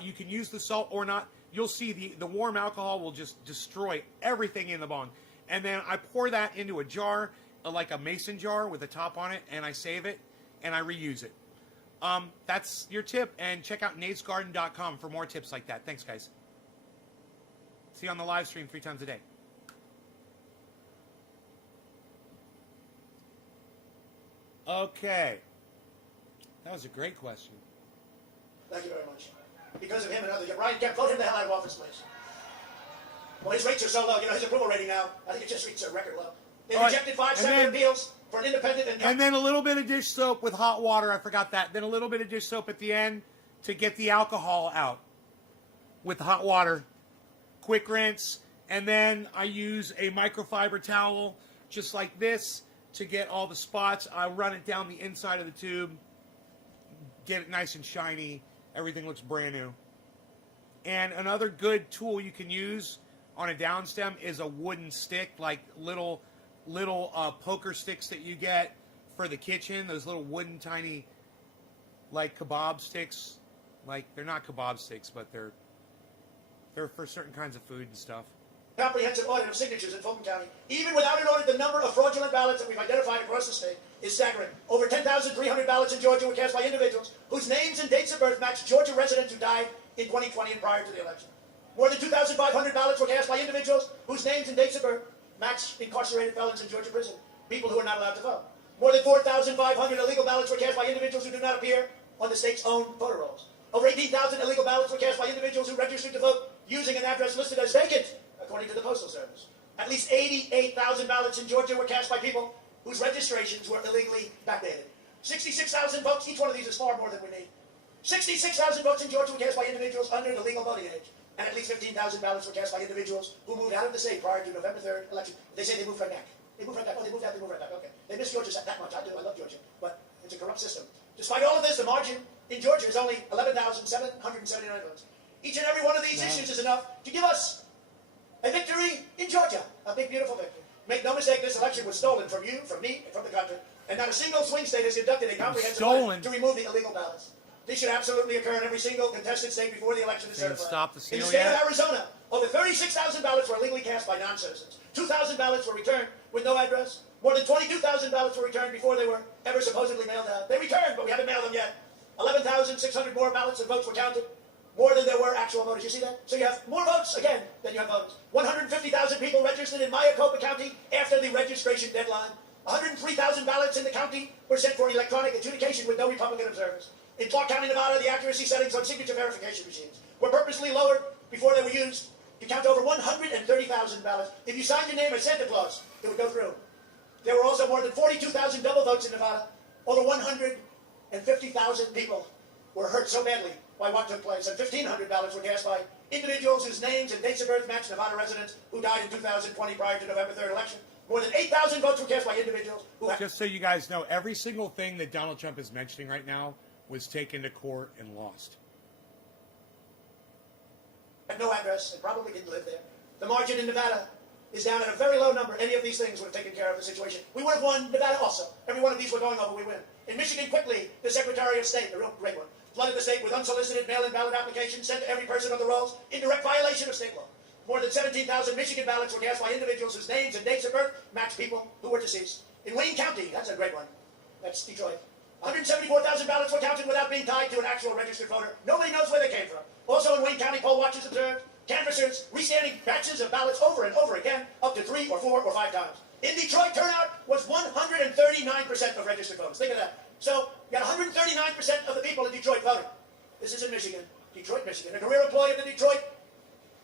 You can use the salt or not. You'll see the warm alcohol will just destroy everything in the bong. And then I pour that into a jar, like a mason jar with a top on it, and I save it, and I reuse it. That's your tip, and check out natesgarden.com for more tips like that. Thanks, guys. See you on the live stream 3 times a day. Okay. That was a great question. Thank you very much. Because of him and others, Ryan Kemp, vote him the hell out of office, please. Well, his rates are so low. You know, his approval rating now, I think it just reached a record low. They rejected 5 separate appeals for an independent and then a little bit of dish soap with hot water. I forgot that. Then a little bit of dish soap at the end to get the alcohol out with hot water. Quick rinse. And then I use a microfiber towel just like this to get all the spots. I run it down the inside of the tube, get it nice and shiny. Everything looks brand new. And another good tool you can use on a downstem is a wooden stick, like little poker sticks that you get for the kitchen. Those little wooden tiny, like kebab sticks. Like, they're not kebab sticks, but they're for certain kinds of food and stuff. Comprehensive audit of signatures in Fulton County. Even without an audit, the number of fraudulent ballots that we've identified across the state is staggering. Over 10,300 ballots in Georgia were cast by individuals whose names and dates of birth match Georgia residents who died in 2020 and prior to the election. More than 2,500 ballots were cast by individuals whose names and dates of birth match incarcerated felons in Georgia prison, people who are not allowed to vote. More than 4,500 illegal ballots were cast by individuals who do not appear on the state's own voter rolls. Over 18,000 illegal ballots were cast by individuals who registered to vote using an address listed as vacant, according to the Postal Service. At least 88,000 ballots in Georgia were cast by people whose registrations were illegally backdated. 66,000 votes, each one of these is far more than we need. 66,000 votes in Georgia were cast by individuals under the legal voting age. And at least 15,000 ballots were cast by individuals who moved out of the state prior to November 3rd election. They say they moved right back. They moved right back. Oh, they moved out, they moved right back. Okay. They miss Georgia that much. I do. I love Georgia. But it's a corrupt system. Despite all of this, the margin in Georgia is only 11,779 votes. Each and every one of these issues is enough to give us a victory in Georgia. A big, beautiful victory. Make no mistake, this election was stolen from you, from me, and from the country. And not a single swing state has conducted a comprehensive plan to remove the illegal ballots. This should absolutely occur in every single contested state before the election is certified. Stop the seal in the state yet? of Arizona, over 36,000 ballots were illegally cast by non-citizens. 2,000 ballots were returned with no address. More than 22,000 ballots were returned before they were ever supposedly mailed out. They returned, but we haven't mailed them yet. 11,600 more ballots and votes were counted. More than there were actual voters. You see that? So you have more votes, again, than you have voters. 150,000 people registered in Maricopa County after the registration deadline. 103,000 ballots in the county were sent for electronic adjudication with no Republican observers. In Clark County, Nevada, the accuracy settings on signature verification machines were purposely lowered before they were used to count over 130,000 ballots. If you signed your name as Santa Claus, it would go through. There were also more than 42,000 double votes in Nevada. Over 150,000 people were hurt so badly by what took place, and 1,500 ballots were cast by individuals whose names and dates of birth matched Nevada residents who died in 2020 prior to November 3rd election. More than 8,000 votes were cast by individuals who had... Just so you guys know, every single thing that Donald Trump is mentioning right now was taken to court and lost. Had no address and probably didn't live there. The margin in Nevada is down at a very low number. Any of these things would have taken care of the situation. We would have won Nevada also. Every one of these we're going over, we win. In Michigan, quickly, the Secretary of State, a real great one, flooded the state with unsolicited mail-in ballot applications sent to every person on the rolls in direct violation of state law. More than 17,000 Michigan ballots were cast by individuals whose names and dates of birth match people who were deceased. In Wayne County, that's a great one. That's Detroit. 174,000 ballots were counted without being tied to an actual registered voter. Nobody knows where they came from. Also in Wayne County, poll watchers observed canvassers restanding batches of ballots over and over again, up to 3 or 4 or 5 times. In Detroit, turnout was 139% of registered voters. Think of that. So, you got 139% of the people in Detroit voting. This is in Michigan. Detroit, Michigan. A career employee of the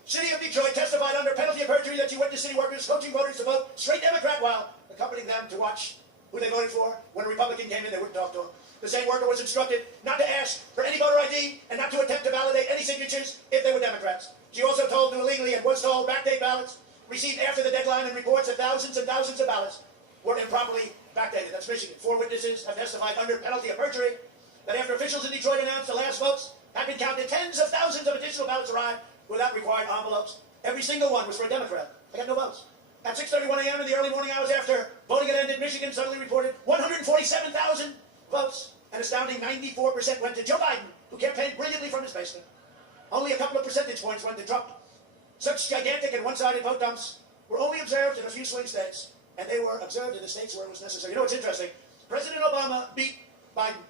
City of Detroit testified under penalty of perjury that she went to city workers coaching voters to vote straight Democrat while accompanying them to watch who they voted for. When a Republican came in, they wouldn't talk to him. The same worker was instructed not to ask for any voter ID and not to attempt to validate any signatures if they were Democrats. She also told to illegally and was told backdate ballots received after the deadline and reports that thousands and thousands of ballots were improperly backdated. That's Michigan. 4 witnesses have testified under penalty of perjury that after officials in Detroit announced the last votes had been counted, tens of thousands of additional ballots arrived without required envelopes. Every single one was for a Democrat. They got no votes. At 6:31 a.m. in the early morning hours after voting had ended, Michigan suddenly reported 147,000 votes. An astounding 94% went to Joe Biden, who campaigned brilliantly from his basement. Only a couple of percentage points went to Trump. Such gigantic and one-sided vote dumps were only observed in a few swing states, and they were observed in the states where it was necessary. You know what's interesting? President Obama beat Biden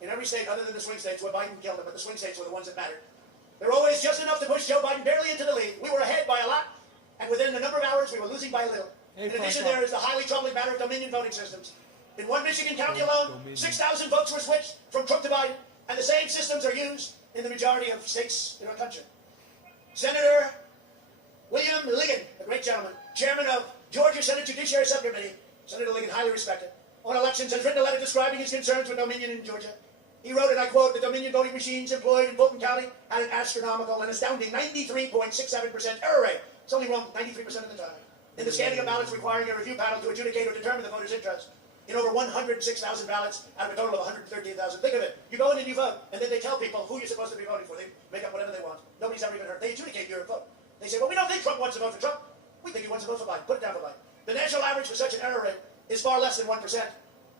in every state other than the swing states where Biden killed him, but the swing states were the ones that mattered. They were always just enough to push Joe Biden barely into the lead. We were ahead by a lot, and within a number of hours, we were losing by a little. In addition, there is the highly troubling matter of Dominion voting systems. In one Michigan county alone, 6,000 votes were switched from Trump to Biden, and the same systems are used in the majority of states in our country. Senator William Ligon, a great gentleman, chairman of Georgia Senate Judiciary Subcommittee, Senator Ligon, highly respected, on elections, has written a letter describing his concerns with Dominion in Georgia. He wrote, and I quote, "The Dominion voting machines employed in Fulton County had an astronomical and astounding 93.67% error rate." It's only wrong 93% of the time. In the scanning of ballots requiring a review panel to adjudicate or determine the voter's interest. In over 106,000 ballots out of a total of 113,000. Think of it. You go in and you vote, and then they tell people who you're supposed to be voting for. They make up whatever they want. Nobody's ever even heard. They adjudicate your vote. They say, well, we don't think Trump wants to vote for Trump. We think he wants to vote for Biden. Put it down for Biden. The national average for such an error rate is far less than 1%,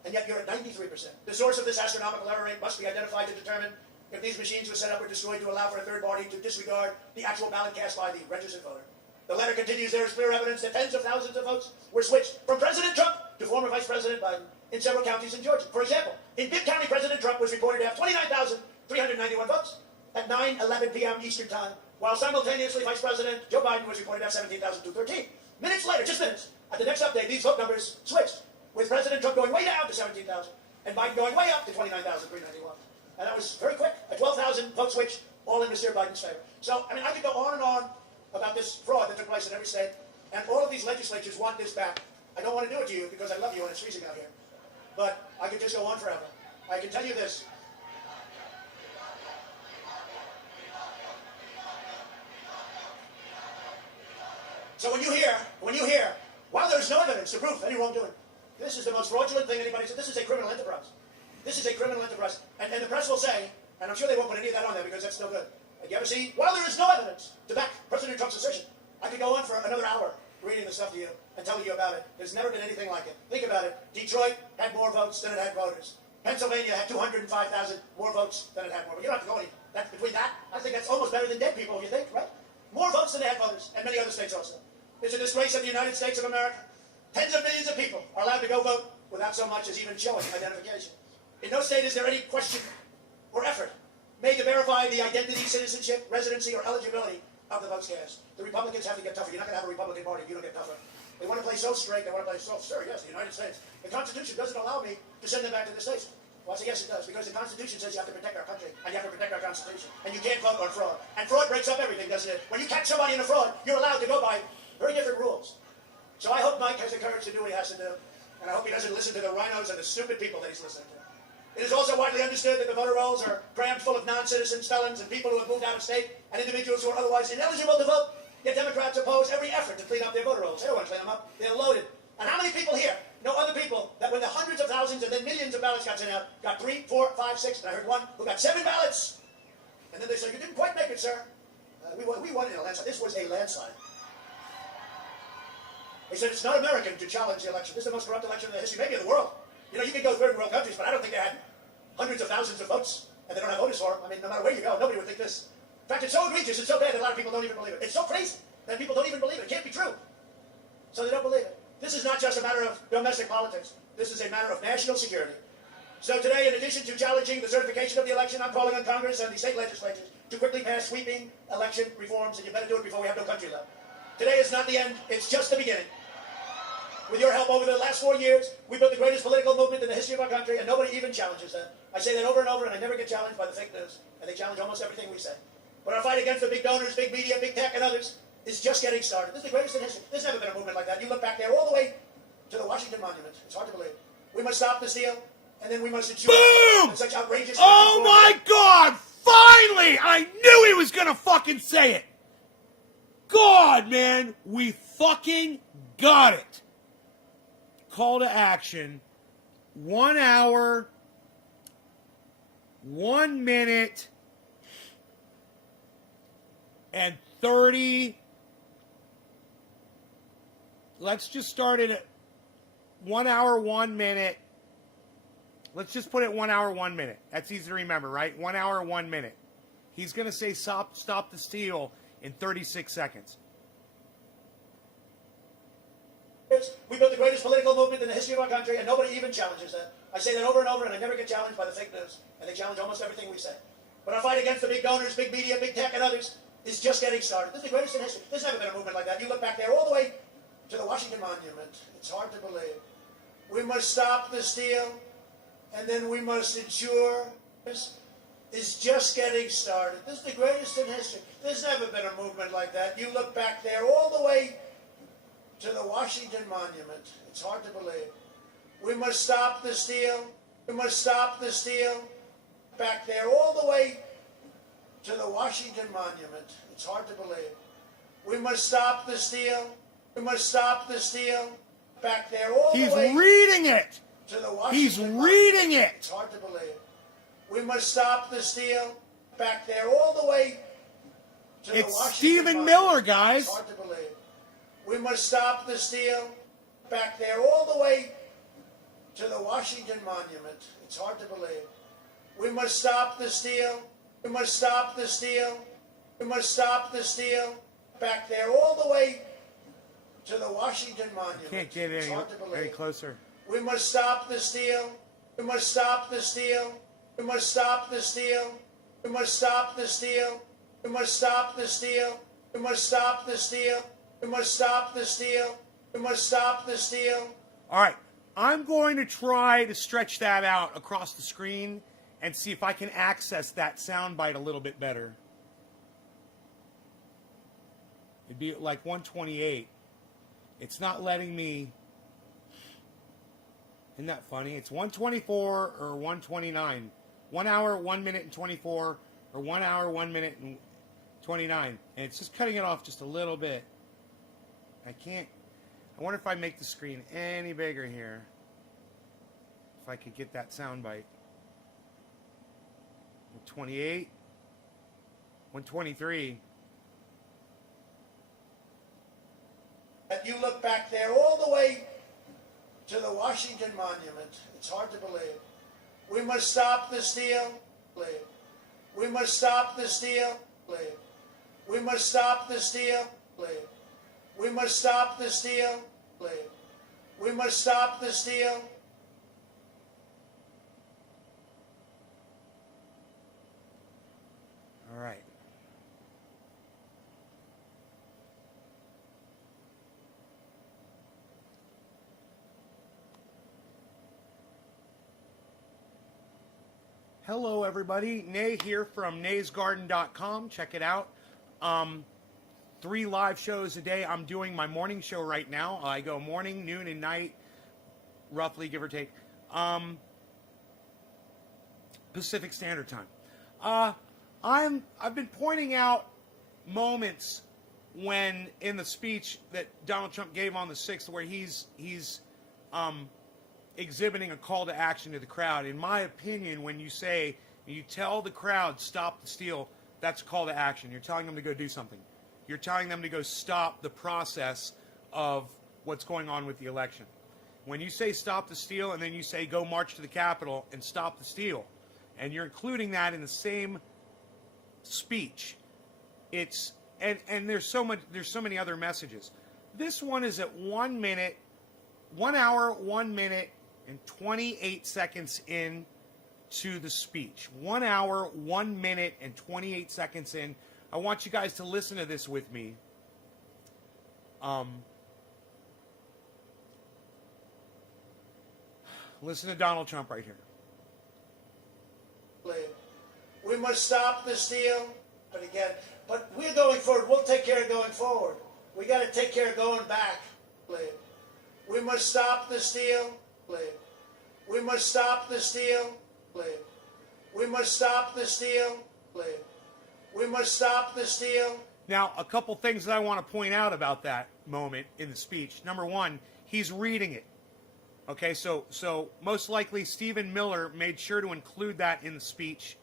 and yet you're at 93%. The source of this astronomical error rate must be identified to determine if these machines were set up or destroyed to allow for a third party to disregard the actual ballot cast by the registered voter. The letter continues, there is clear evidence that tens of thousands of votes were switched from President Trump to former Vice President Biden in several counties in Georgia. For example, in Bibb County, President Trump was reported to have 29,391 votes at 9:11 p.m. Eastern Time, while simultaneously Vice President Joe Biden was reported to have 17,213. Minutes later, just minutes, at the next update, these vote numbers switched, with President Trump going way down to 17,000 and Biden going way up to 29,391. And that was very quick, a 12,000 vote switch, all in Mr. Biden's favor. So, I mean, I could go on and on about this fraud that took place in every state, and all of these legislatures want this back. I don't want to do it to you because I love you and it's freezing out here. But I could just go on forever. I can tell you this. So when you hear, while there is no evidence to prove any wrongdoing, this is the most fraudulent thing anybody said. This is a criminal enterprise. This is a criminal enterprise. And the press will say, and I'm sure they won't put any of that on there because that's no good. You ever see, while there is no evidence to back President Trump's assertion, I could go on for another hour reading the stuff to you and telling you about it. There's never been anything like it. Think about it. Detroit had more votes than it had voters. Pennsylvania had 205,000 more votes than it had more. But you don't have to go any. That's between that. I think that's almost better than dead people, you think, right? More votes than they had voters, and many other states also. It's a disgrace of the United States of America. Tens of millions of people are allowed to go vote without so much as even showing identification. In no state is there any question or effort made to verify the identity, citizenship, residency, or eligibility of the votes cast. The Republicans have to get tougher. You're not going to have a Republican Party if you don't get tougher. They want to play so straight. They want to play so, sir, yes, the United States. The Constitution doesn't allow me to send them back to the states. Well, I say, yes, it does, because the Constitution says you have to protect our country, and you have to protect our Constitution, and you can't vote on fraud. And fraud breaks up everything, doesn't it? When you catch somebody in a fraud, you're allowed to go by very different rules. So I hope Mike has the courage to do what he has to do, and I hope he doesn't listen to the rhinos and the stupid people that he's listening to. It is also widely understood that the voter rolls are crammed full of non-citizens, felons, and people who have moved out of state, and individuals who are otherwise ineligible to vote. Yet Democrats oppose every effort to clean up their voter rolls. They don't want to clean them up. They're loaded. And how many people here know other people that when the hundreds of thousands and then millions of ballots got sent out, got 3, 4, 5, 6, and I heard one who got 7 ballots. And then they say, you didn't quite make it, sir. We won in a landslide. This was a landslide. They said it's not American to challenge the election. This is the most corrupt election in the history, maybe of the world. You know, you can go third world countries, but I don't think they had hundreds of thousands of votes, and they don't have voters for them. I mean, no matter where you go, nobody would think this. In fact, it's so egregious, it's so bad that a lot of people don't even believe it. It's so crazy that people don't even believe it. It can't be true. So they don't believe it. This is not just a matter of domestic politics. This is a matter of national security. So today, in addition to challenging the certification of the election, I'm calling on Congress and the state legislatures to quickly pass sweeping election reforms, and you better do it before we have no country left. Today is not the end, it's just the beginning. With your help over the last 4 years, we built the greatest political movement in the history of our country, and nobody even challenges that. I say that over and over, and I never get challenged by the fake news, and they challenge almost everything we say. But our fight against the big donors, big media, big tech, and others is just getting started. This is the greatest in history. There's never been a movement like that. You look back there all the way to the Washington Monument. It's hard to believe. We must stop this deal, and then we must ensure that such outrageous... Oh my God! Finally! I knew he was gonna fucking say it! God, man, we fucking got it. Call to action. 1 hour, 1 minute, and 30. Let's just start it at 1 hour, 1 minute. Let's just put it 1 hour, 1 minute. That's easy to remember, right? 1 hour, 1 minute. He's going to say stop the steal in 36 seconds. We built the greatest political movement in the history of our country, and nobody even challenges that. I say that over and over, and I never get challenged by the fake news, and they challenge almost everything we say. But our fight against the big donors, big media, big tech, and others is just getting started. This is the greatest in history. There's never been a movement like that. You look back there all the way to the Washington Monument. It's hard to believe. We must stop the steal, and then we must ensure this is just getting started. This is the greatest in history. There's never been a movement like that. You look back there all the way to the Washington Monument. It's hard to believe. We must stop the steal. We must stop the steal. Back there all the way to the Washington Monument. It's hard to believe. We must stop the steal. We must stop the steal. Back there all the way. He's reading it. To the Washington He's reading it. It's hard to believe. We must stop the steal. Back there all the way to the It's Washington Stephen Monument. Miller, guys. It's hard to believe. We must stop the steal. Back there all the way to the Washington Monument. It's hard to believe. We must stop the steal. We must stop the steal. We must stop the steal. Back there all the way to the Washington Monument. Can't get It's hard to believe. any closer. We must stop the steal. We must stop the steal. We must stop the steal. We must stop the steal. We must stop the steal. We must stop the steal. We must stop the steal. We must stop the steal. All right. I'm going to try to stretch that out across the screen and see if I can access that soundbite a little bit better. It'd be like 128. It's not letting me. Isn't that funny? It's 124 or 129. 1 hour, 1 minute and 24, or 1 hour, 1 minute and 29. And it's just cutting it off just a little bit. I can't. I wonder if I make the screen any bigger here. If I could get that soundbite. 128. 123. You look back there all the way to the Washington Monument. It's hard to believe. We must stop the steal. We must stop the steal. We must stop the steal. We must stop the steal. We must stop the steal. All right. Hello, everybody. Nay here from naysgarden.com. Check it out. 3 live shows a day. I'm doing my morning show right now. I go morning, noon, and night, roughly, give or take. Pacific Standard Time. I've been pointing out moments when in the speech that Donald Trump gave on the 6th where he's exhibiting a call to action to the crowd. In my opinion, when you tell the crowd stop the steal, that's a call to action. You're telling them to go do something. You're telling them to go stop the process of what's going on with the election. When you say stop the steal and then you say go march to the Capitol and stop the steal, and you're including that in the same speech, and there's so many other messages. This one is at 1 minute, 1 hour, 1 minute, and 28 seconds in to the speech. 1 hour, 1 minute, and 28 seconds in. I want you guys to listen to this with me. Listen to Donald Trump right here. We must stop the steal. But we're going forward. We'll take care of going forward. We got to take care of going back. We must stop the steal. We must stop the steal. We must stop the steal. We must stop the steal. Now, a couple things that I want to point out about that moment in the speech. Number one, he's reading it. Okay, so most likely Stephen Miller made sure to include that in the speech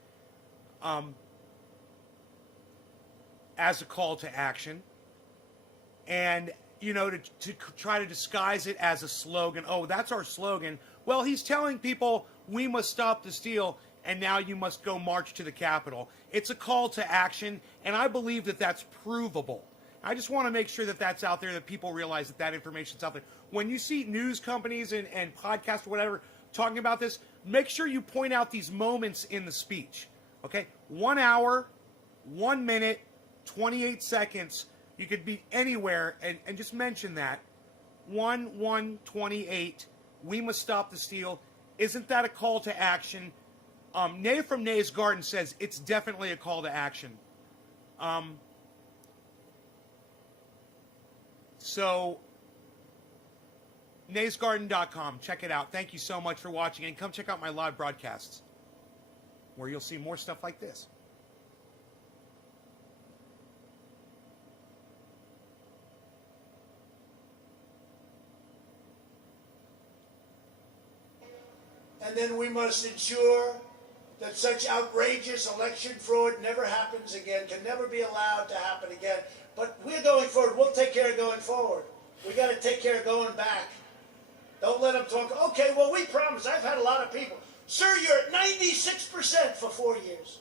as a call to action. And, you know, to try to disguise it as a slogan. Oh, that's our slogan. Well, he's telling people we must stop the steal, and now you must go march to the Capitol. It's a call to action, and I believe that that's provable. I just want to make sure that that's out there, that people realize that that information's out there. When you see news companies and podcasts or whatever talking about this, make sure you point out these moments in the speech. Okay? 1 hour, 1 minute, 28 seconds. You could be anywhere and just mention that. 1/1/28. We must stop the steal. Isn't that a call to action? Nay from Nay's Garden says it's definitely a call to action. So, naysgarden.com. Check it out. Thank you so much for watching. And come check out my live broadcasts, where you'll see more stuff like this. And then we must ensure that such outrageous election fraud never happens again, can never be allowed to happen again. But we're going forward. We'll take care of going forward. We got to take care of going back. Don't let them talk. Okay, well, we promise. I've had a lot of people. Sir, you're at 96% for 4 years.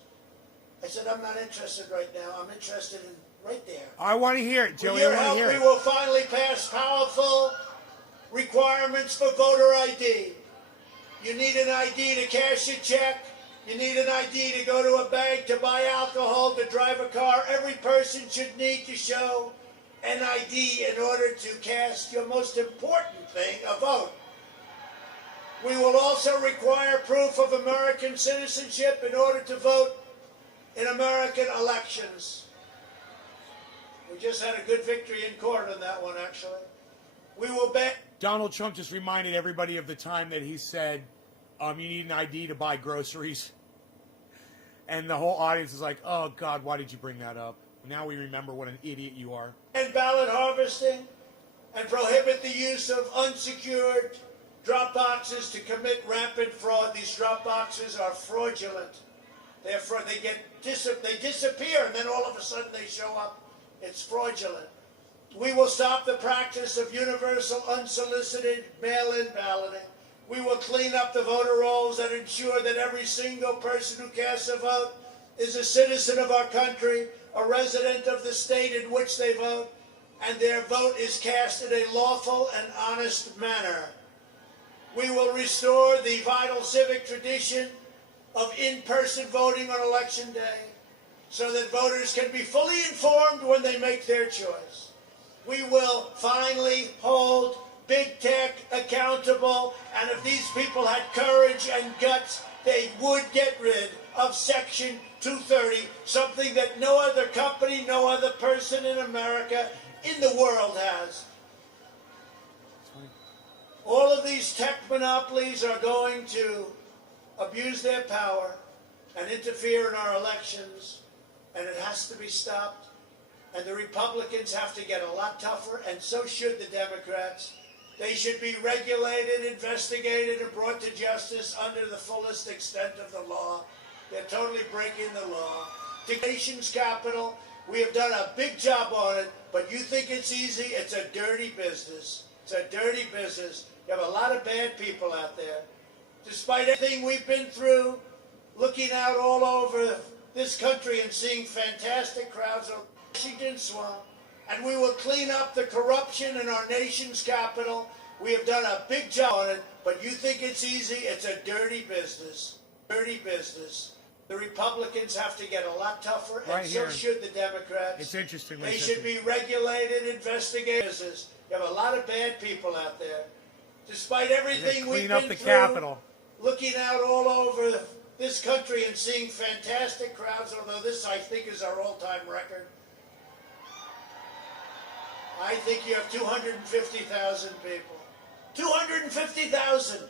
I said, I'm not interested right now. I'm interested in right there. I want to hear it, Joey. With your I want help, to hear we it. will finally pass powerful requirements for voter ID. You need an ID to cash a check. You need an ID to go to a bank, to buy alcohol, to drive a car. Every person should need to show an ID in order to cast your most important thing, a vote. We will also require proof of American citizenship in order to vote in American elections. We just had a good victory in court on that one, actually. We will ban... Donald Trump just reminded everybody of the time that he said, you need an ID to buy groceries. And the whole audience is like, oh, God, why did you bring that up? Now we remember what an idiot you are. And ballot harvesting, and prohibit the use of unsecured drop boxes to commit rampant fraud. These drop boxes are fraudulent. They disappear, and then all of a sudden they show up. It's fraudulent. We will stop the practice of universal unsolicited mail-in balloting. We will clean up the voter rolls and ensure that every single person who casts a vote is a citizen of our country, a resident of the state in which they vote, and their vote is cast in a lawful and honest manner. We will restore the vital civic tradition of in-person voting on Election Day so that voters can be fully informed when they make their choice. We will finally hold big tech accountable, and if these people had courage and guts, they would get rid of Section 230, something that no other company, no other person in America, in the world has. All of these tech monopolies are going to abuse their power and interfere in our elections, and it has to be stopped. And the Republicans have to get a lot tougher, and so should the Democrats. They should be regulated, investigated, and brought to justice under the fullest extent of the law. They're totally breaking the law. The nation's capital, we have done a big job on it, but you think it's easy? It's a dirty business. It's a dirty business. You have a lot of bad people out there. Despite everything we've been through, looking out all over this country and seeing fantastic crowds of Washington Swamp, and we will clean up the corruption in our nation's capital. We have done a big job on it, but you think it's easy? It's a dirty business. Dirty business. The Republicans have to get a lot tougher, and so should the Democrats. It's interesting. They should be regulated, investigated. You have a lot of bad people out there. Despite everything we've been through, Capitol. Looking out all over this country and seeing fantastic crowds, although this, I think, is our all-time record. I think you have 250,000 people. 250,000!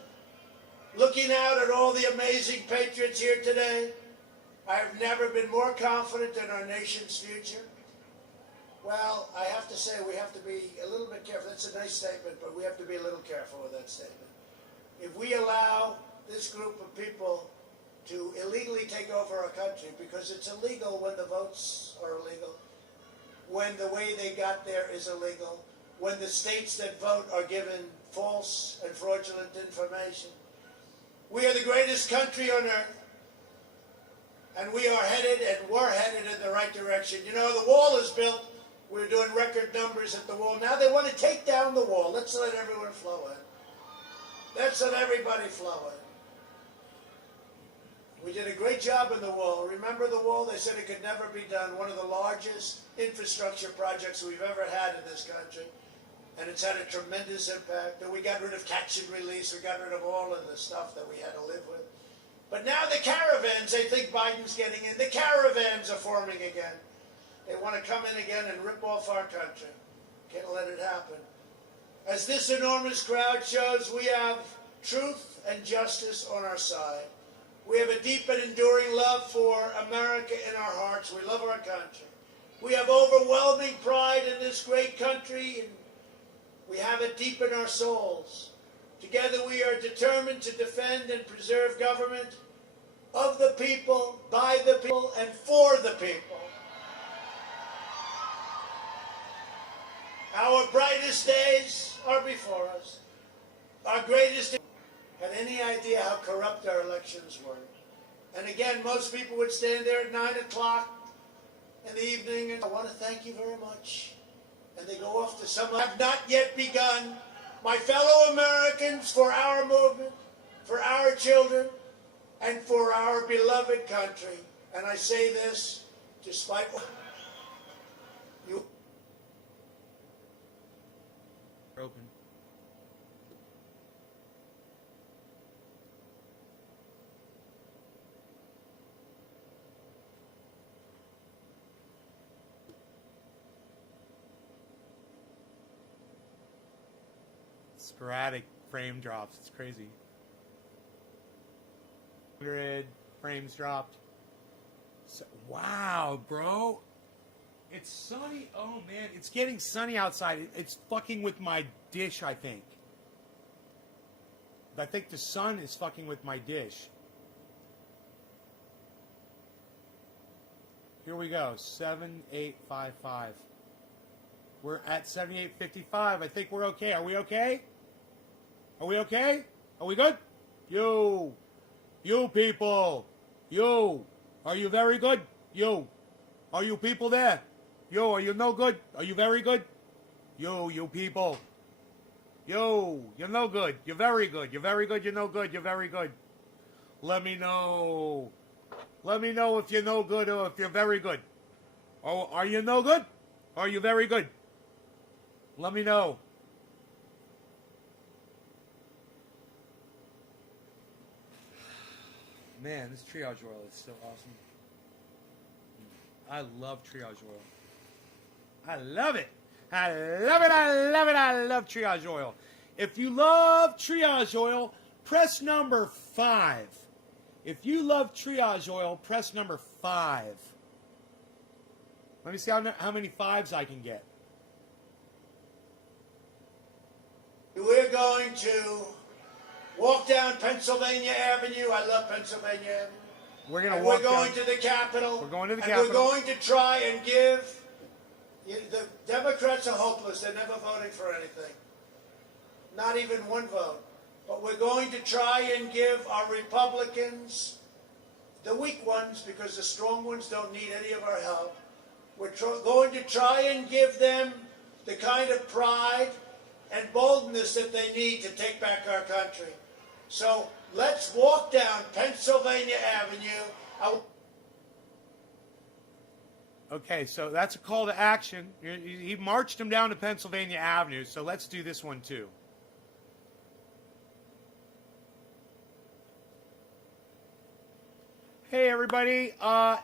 Looking out at all the amazing patriots here today, I've never been more confident in our nation's future. Well, I have to say we have to be a little bit careful. That's a nice statement, but we have to be a little careful with that statement. If we allow this group of people to illegally take over our country, because it's illegal when the votes are illegal, when the way they got there is illegal, when the states that vote are given false and fraudulent information. We are the greatest country on earth, and we are headed and we're headed in the right direction. You know, the wall is built. We're doing record numbers at the wall. Now they want to take down the wall. Let's let everyone flow in. Let's let everybody flow in. We did a great job in the wall. Remember the wall? They said it could never be done. One of the largest infrastructure projects we've ever had in this country. And it's had a tremendous impact. And we got rid of catch and release. We got rid of all of the stuff that we had to live with. But now the caravans, they think Biden's getting in. The caravans are forming again. They want to come in again and rip off our country. Can't let it happen. As this enormous crowd shows, we have truth and justice on our side. We have a deep and enduring love for America in our hearts. We love our country. We have overwhelming pride in this great country, and we have it deep in our souls. Together we are determined to defend and preserve government of the people, by the people, and for the people. Our brightest days are before us. Our greatest had any idea how corrupt our elections were. And again, most people would stand there at 9 o'clock in the evening and I want to thank you very much. And they go off to some have not yet begun. My fellow Americans, for our movement, for our children, and for our beloved country. And I say this despite you. Open. Sporadic frame drops. It's crazy. 100 frames dropped. So, wow, bro. It's sunny. Oh, man. It's getting sunny outside. It's fucking with my dish, I think. I think the sun is fucking with my dish. Here we go. 7855. We're at 7855. I think we're okay. Are we okay? Are we okay? Are we good? You people. You. Are you very good? You. Are you people there? You, are you no good? Are you very good? You people. You're no good. You're very good. You're very good. You're no good. You're very good. Let me know. Let me know if you're no good or if you're very good. Oh, are you no good? Or are you very good? Let me know. Man, this triage oil is so awesome. I love triage oil. I love it. I love it. I love it. I love triage oil. If you love triage oil, press number 5. If you love triage oil, press number 5. Let me see how many 5s I can get. We're going to walk down Pennsylvania Avenue. I love Pennsylvania Avenue. We're going to walk. We're going to the Capitol. We're going to the Capitol. Capitol. We're going to try and give. The Democrats are hopeless. They're never voting for anything. Not even one vote. But we're going to try and give our Republicans, the weak ones, because the strong ones don't need any of our help. We're going to try and give them the kind of pride and boldness that they need to take back our country. So let's walk down Pennsylvania Avenue. Okay, so that's a call to action. He marched them down to Pennsylvania Avenue, so let's do this one too. Hey everybody,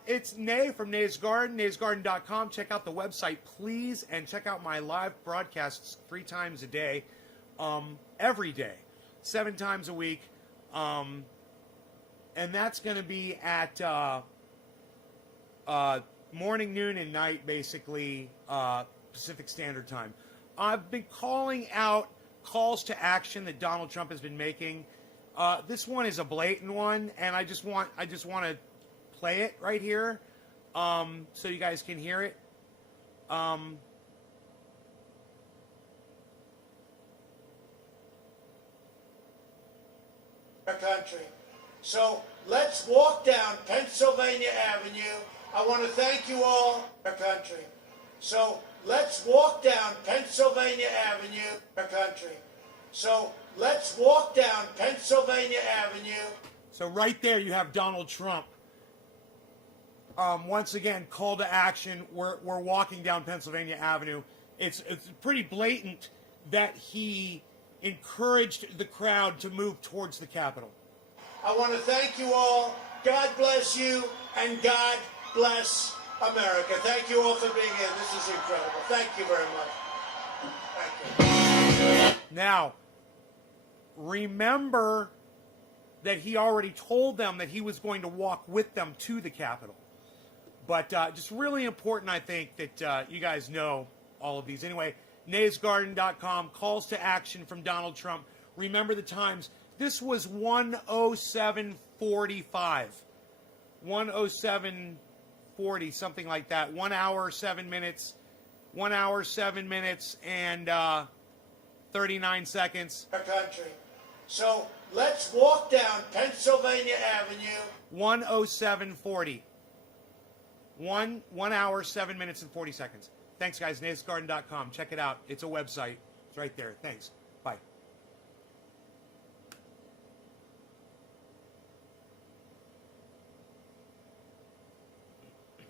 it's Nay from Nay's Garden, naysgarden.com. Check out the website, please, and check out my live broadcasts 3 times a day, every day, 7 times a week, and that's going to be at morning, noon, and night, basically, Pacific Standard Time. I've been calling out calls to action that Donald Trump has been making. This one is a blatant one, and I just want to play it right here, so you guys can hear it. Our country. So let's walk down Pennsylvania Avenue. I want to thank you all, our country. So let's walk down Pennsylvania Avenue, our country. So let's walk down Pennsylvania Avenue. So right there you have Donald Trump. Once again, call to action. We're walking down Pennsylvania Avenue. It's pretty blatant that he encouraged the crowd to move towards the Capitol. I want to thank you all. God bless you, and God bless America. Thank you all for being here. This is incredible. Thank you very much. Thank you. Now, remember that he already told them that he was going to walk with them to the Capitol. But just really important, I think, that you guys know all of these. Anyway, naysgarden.com, calls to action from Donald Trump. Remember the times. This was 1:07:45. 1:07:40, something like that. 1 hour, 7 minutes. 1 hour, 7 minutes, and 39 seconds. Our country. So let's walk down Pennsylvania Avenue. 1:07:40. 1 hour, 7 minutes, and 40 seconds. Thanks, guys. naysgarden.com. Check it out. It's a website. It's right there. Thanks. Bye.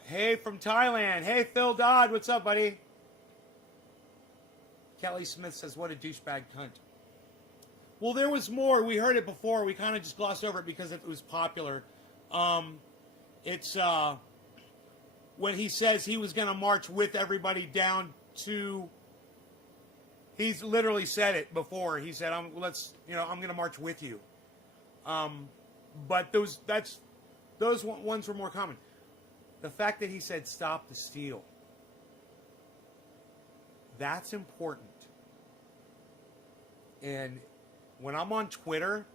Hey, from Thailand. Hey, Phil Dodd. What's up, buddy? Kelly Smith says, what a douchebag cunt. Well, there was more. We heard it before. We kind of just glossed over it because it was popular. It's when he says he was going to march with everybody down to... He's literally said it before. He said, I'm going to march with you. But those ones were more common. The fact that he said, stop the steal. That's important. And when I'm on Twitter,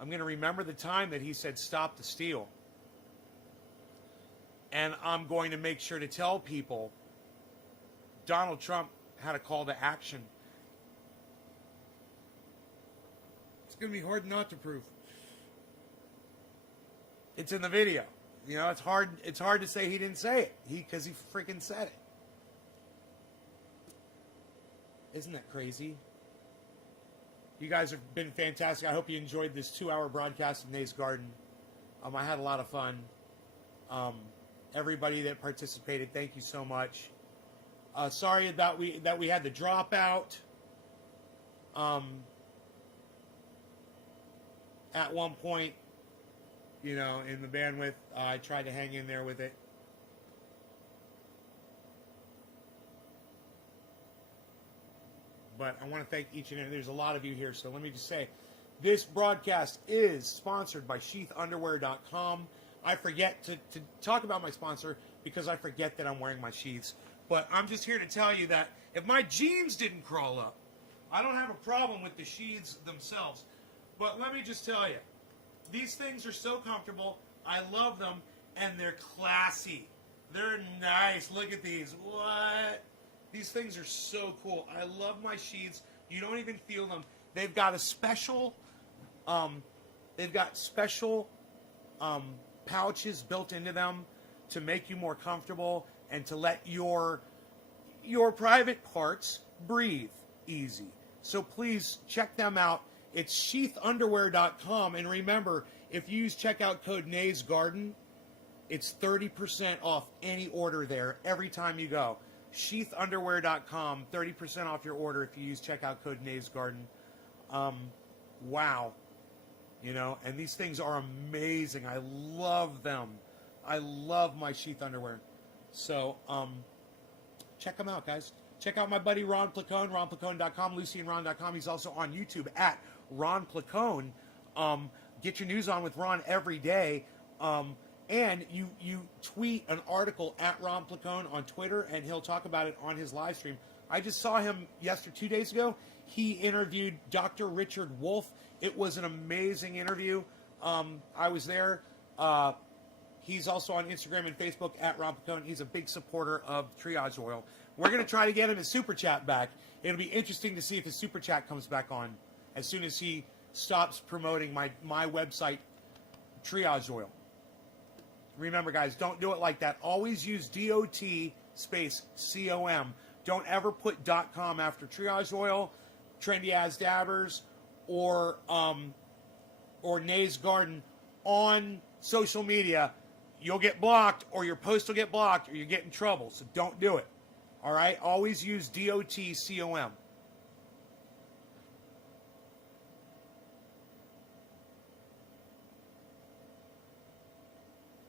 I'm going to remember the time that he said, stop the steal. And I'm going to make sure to tell people Donald Trump had a call to action. It's going to be hard not to prove. It's in the video. You know, it's hard to say he didn't say it. Because he freaking said it. Isn't that crazy? You guys have been fantastic. I hope you enjoyed this 2-hour broadcast of Nays Garden. I had a lot of fun. Everybody that participated, thank you so much. Sorry that we had the dropout. At one point, in the bandwidth, I tried to hang in there with it. But I want to thank each and every... There's a lot of you here, so let me just say, this broadcast is sponsored by sheathunderwear.com. I forget to talk about my sponsor because I forget that I'm wearing my sheaths. But I'm just here to tell you that if my jeans didn't crawl up, I don't have a problem with the sheaths themselves. But let me just tell you, these things are so comfortable. I love them, and they're classy. They're nice. Look at these. What? These things are so cool. I love my sheaths. You don't even feel them. They've got a special, pouches built into them to make you more comfortable and to let your private parts breathe easy. So please check them out. It's sheathunderwear.com. And remember, if you use checkout code NAYSGARDEN, it's 30% off any order there every time you go. Sheathunderwear.com, 30% off your order if you use checkout code NAYSGARDEN. Wow. And these things are amazing. I love them. I love my sheath underwear. So, check them out, guys. Check out my buddy Ron Placone, ronplacone.com, lucyandron.com. He's also on YouTube at Ron Placone. Get your news on with Ron every day. And you tweet an article at Ron Placone on Twitter, and he'll talk about it on his live stream. I just saw him 2 days ago. He interviewed Dr. Richard Wolff. It was an amazing interview. I was there. He's also on Instagram and Facebook at Ron Placone. He's a big supporter of Triage Oil. We're going to try to get him his Super Chat back. It'll be interesting to see if his Super Chat comes back on as soon as he stops promoting my website, Triage Oil. Remember, guys, don't do it like that. Always use DOT space COM. Don't ever put .com after Triage Oil, Trendy As Dabbers, or Nay's Garden on social media. You'll get blocked, or your post will get blocked, or you get in trouble. So don't do it. All right? Always use DOT COM.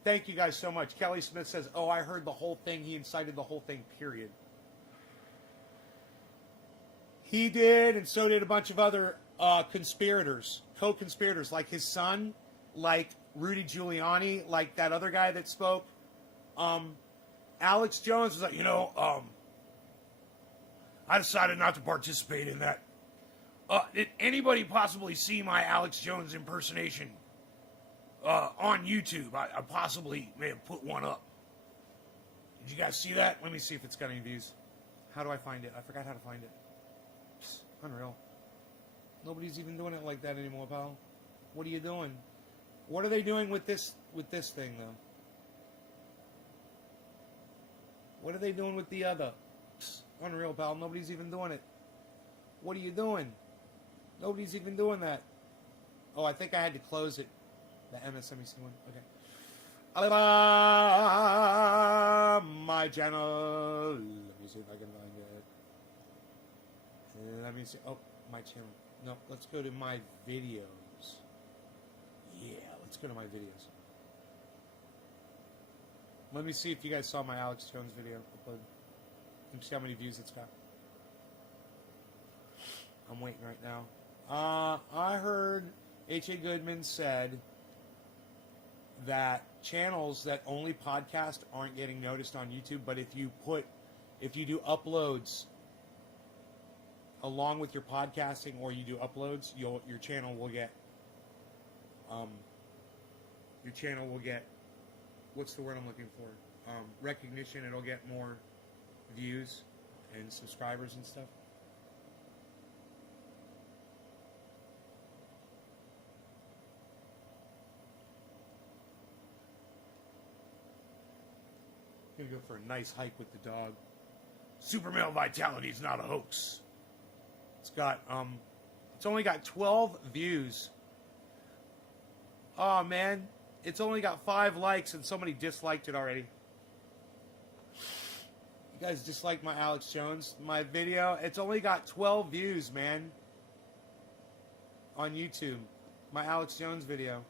Thank you guys so much. Kelly Smith says, oh, I heard the whole thing. He incited the whole thing, period. He did, and so did a bunch of other conspirators, co-conspirators, like his son, like Rudy Giuliani, like that other guy that spoke. Alex Jones was like, I decided not to participate in that. Did anybody possibly see my Alex Jones impersonation on YouTube? I possibly may have put one up. Did you guys see that? Let me see if it's got any views. How do I find it? I forgot how to find it. Psst, unreal. Nobody's even doing it like that anymore, pal. What are you doing? What are they doing with this thing, though? What are they doing with the other? Psst, unreal, pal. Nobody's even doing it. What are you doing? Nobody's even doing that. Oh, I think I had to close it. The MSNBC one. Okay. Alibaba, my channel. Let me see if I can find it. Let me see. Oh, my channel. No, let's go to my videos. Yeah, let's go to my videos. Let me see if you guys saw my Alex Jones video upload. Let me see how many views it's got. I'm waiting right now. I heard H.A. Goodman said that channels that only podcast aren't getting noticed on YouTube, but if you do uploads along with your podcasting, or you do uploads, your channel will get what's the word I'm looking for? Recognition. It'll get more views and subscribers and stuff. Gonna go for a nice hike with the dog. Super male vitality is not a hoax. It's only got 12 views. Oh man, it's only got 5 likes and somebody disliked it already. You guys disliked my Alex Jones, my video. It's only got 12 views, man. On YouTube, my Alex Jones video.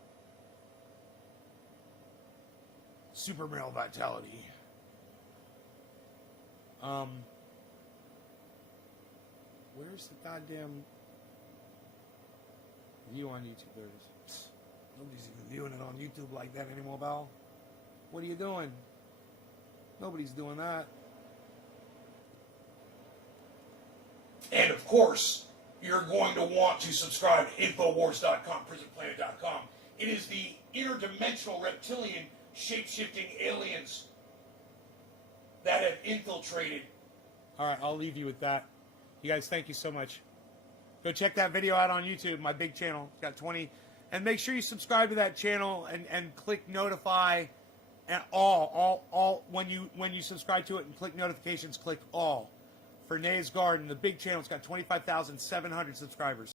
Super male vitality. Where's the goddamn view on YouTube? There it is. Nobody's even viewing it on YouTube like that anymore, pal. What are you doing? Nobody's doing that. And of course, you're going to want to subscribe to Infowars.com, PrisonPlanet.com. It is the interdimensional reptilian shape-shifting aliens that have infiltrated. All right, I'll leave you with that. You guys, thank you so much. Go check that video out on YouTube, my big channel. It's got 20. And make sure you subscribe to that channel and click notify and all when you subscribe to it and click notifications, click all. For Nay's Garden, the big channel, it's got 25,700 subscribers.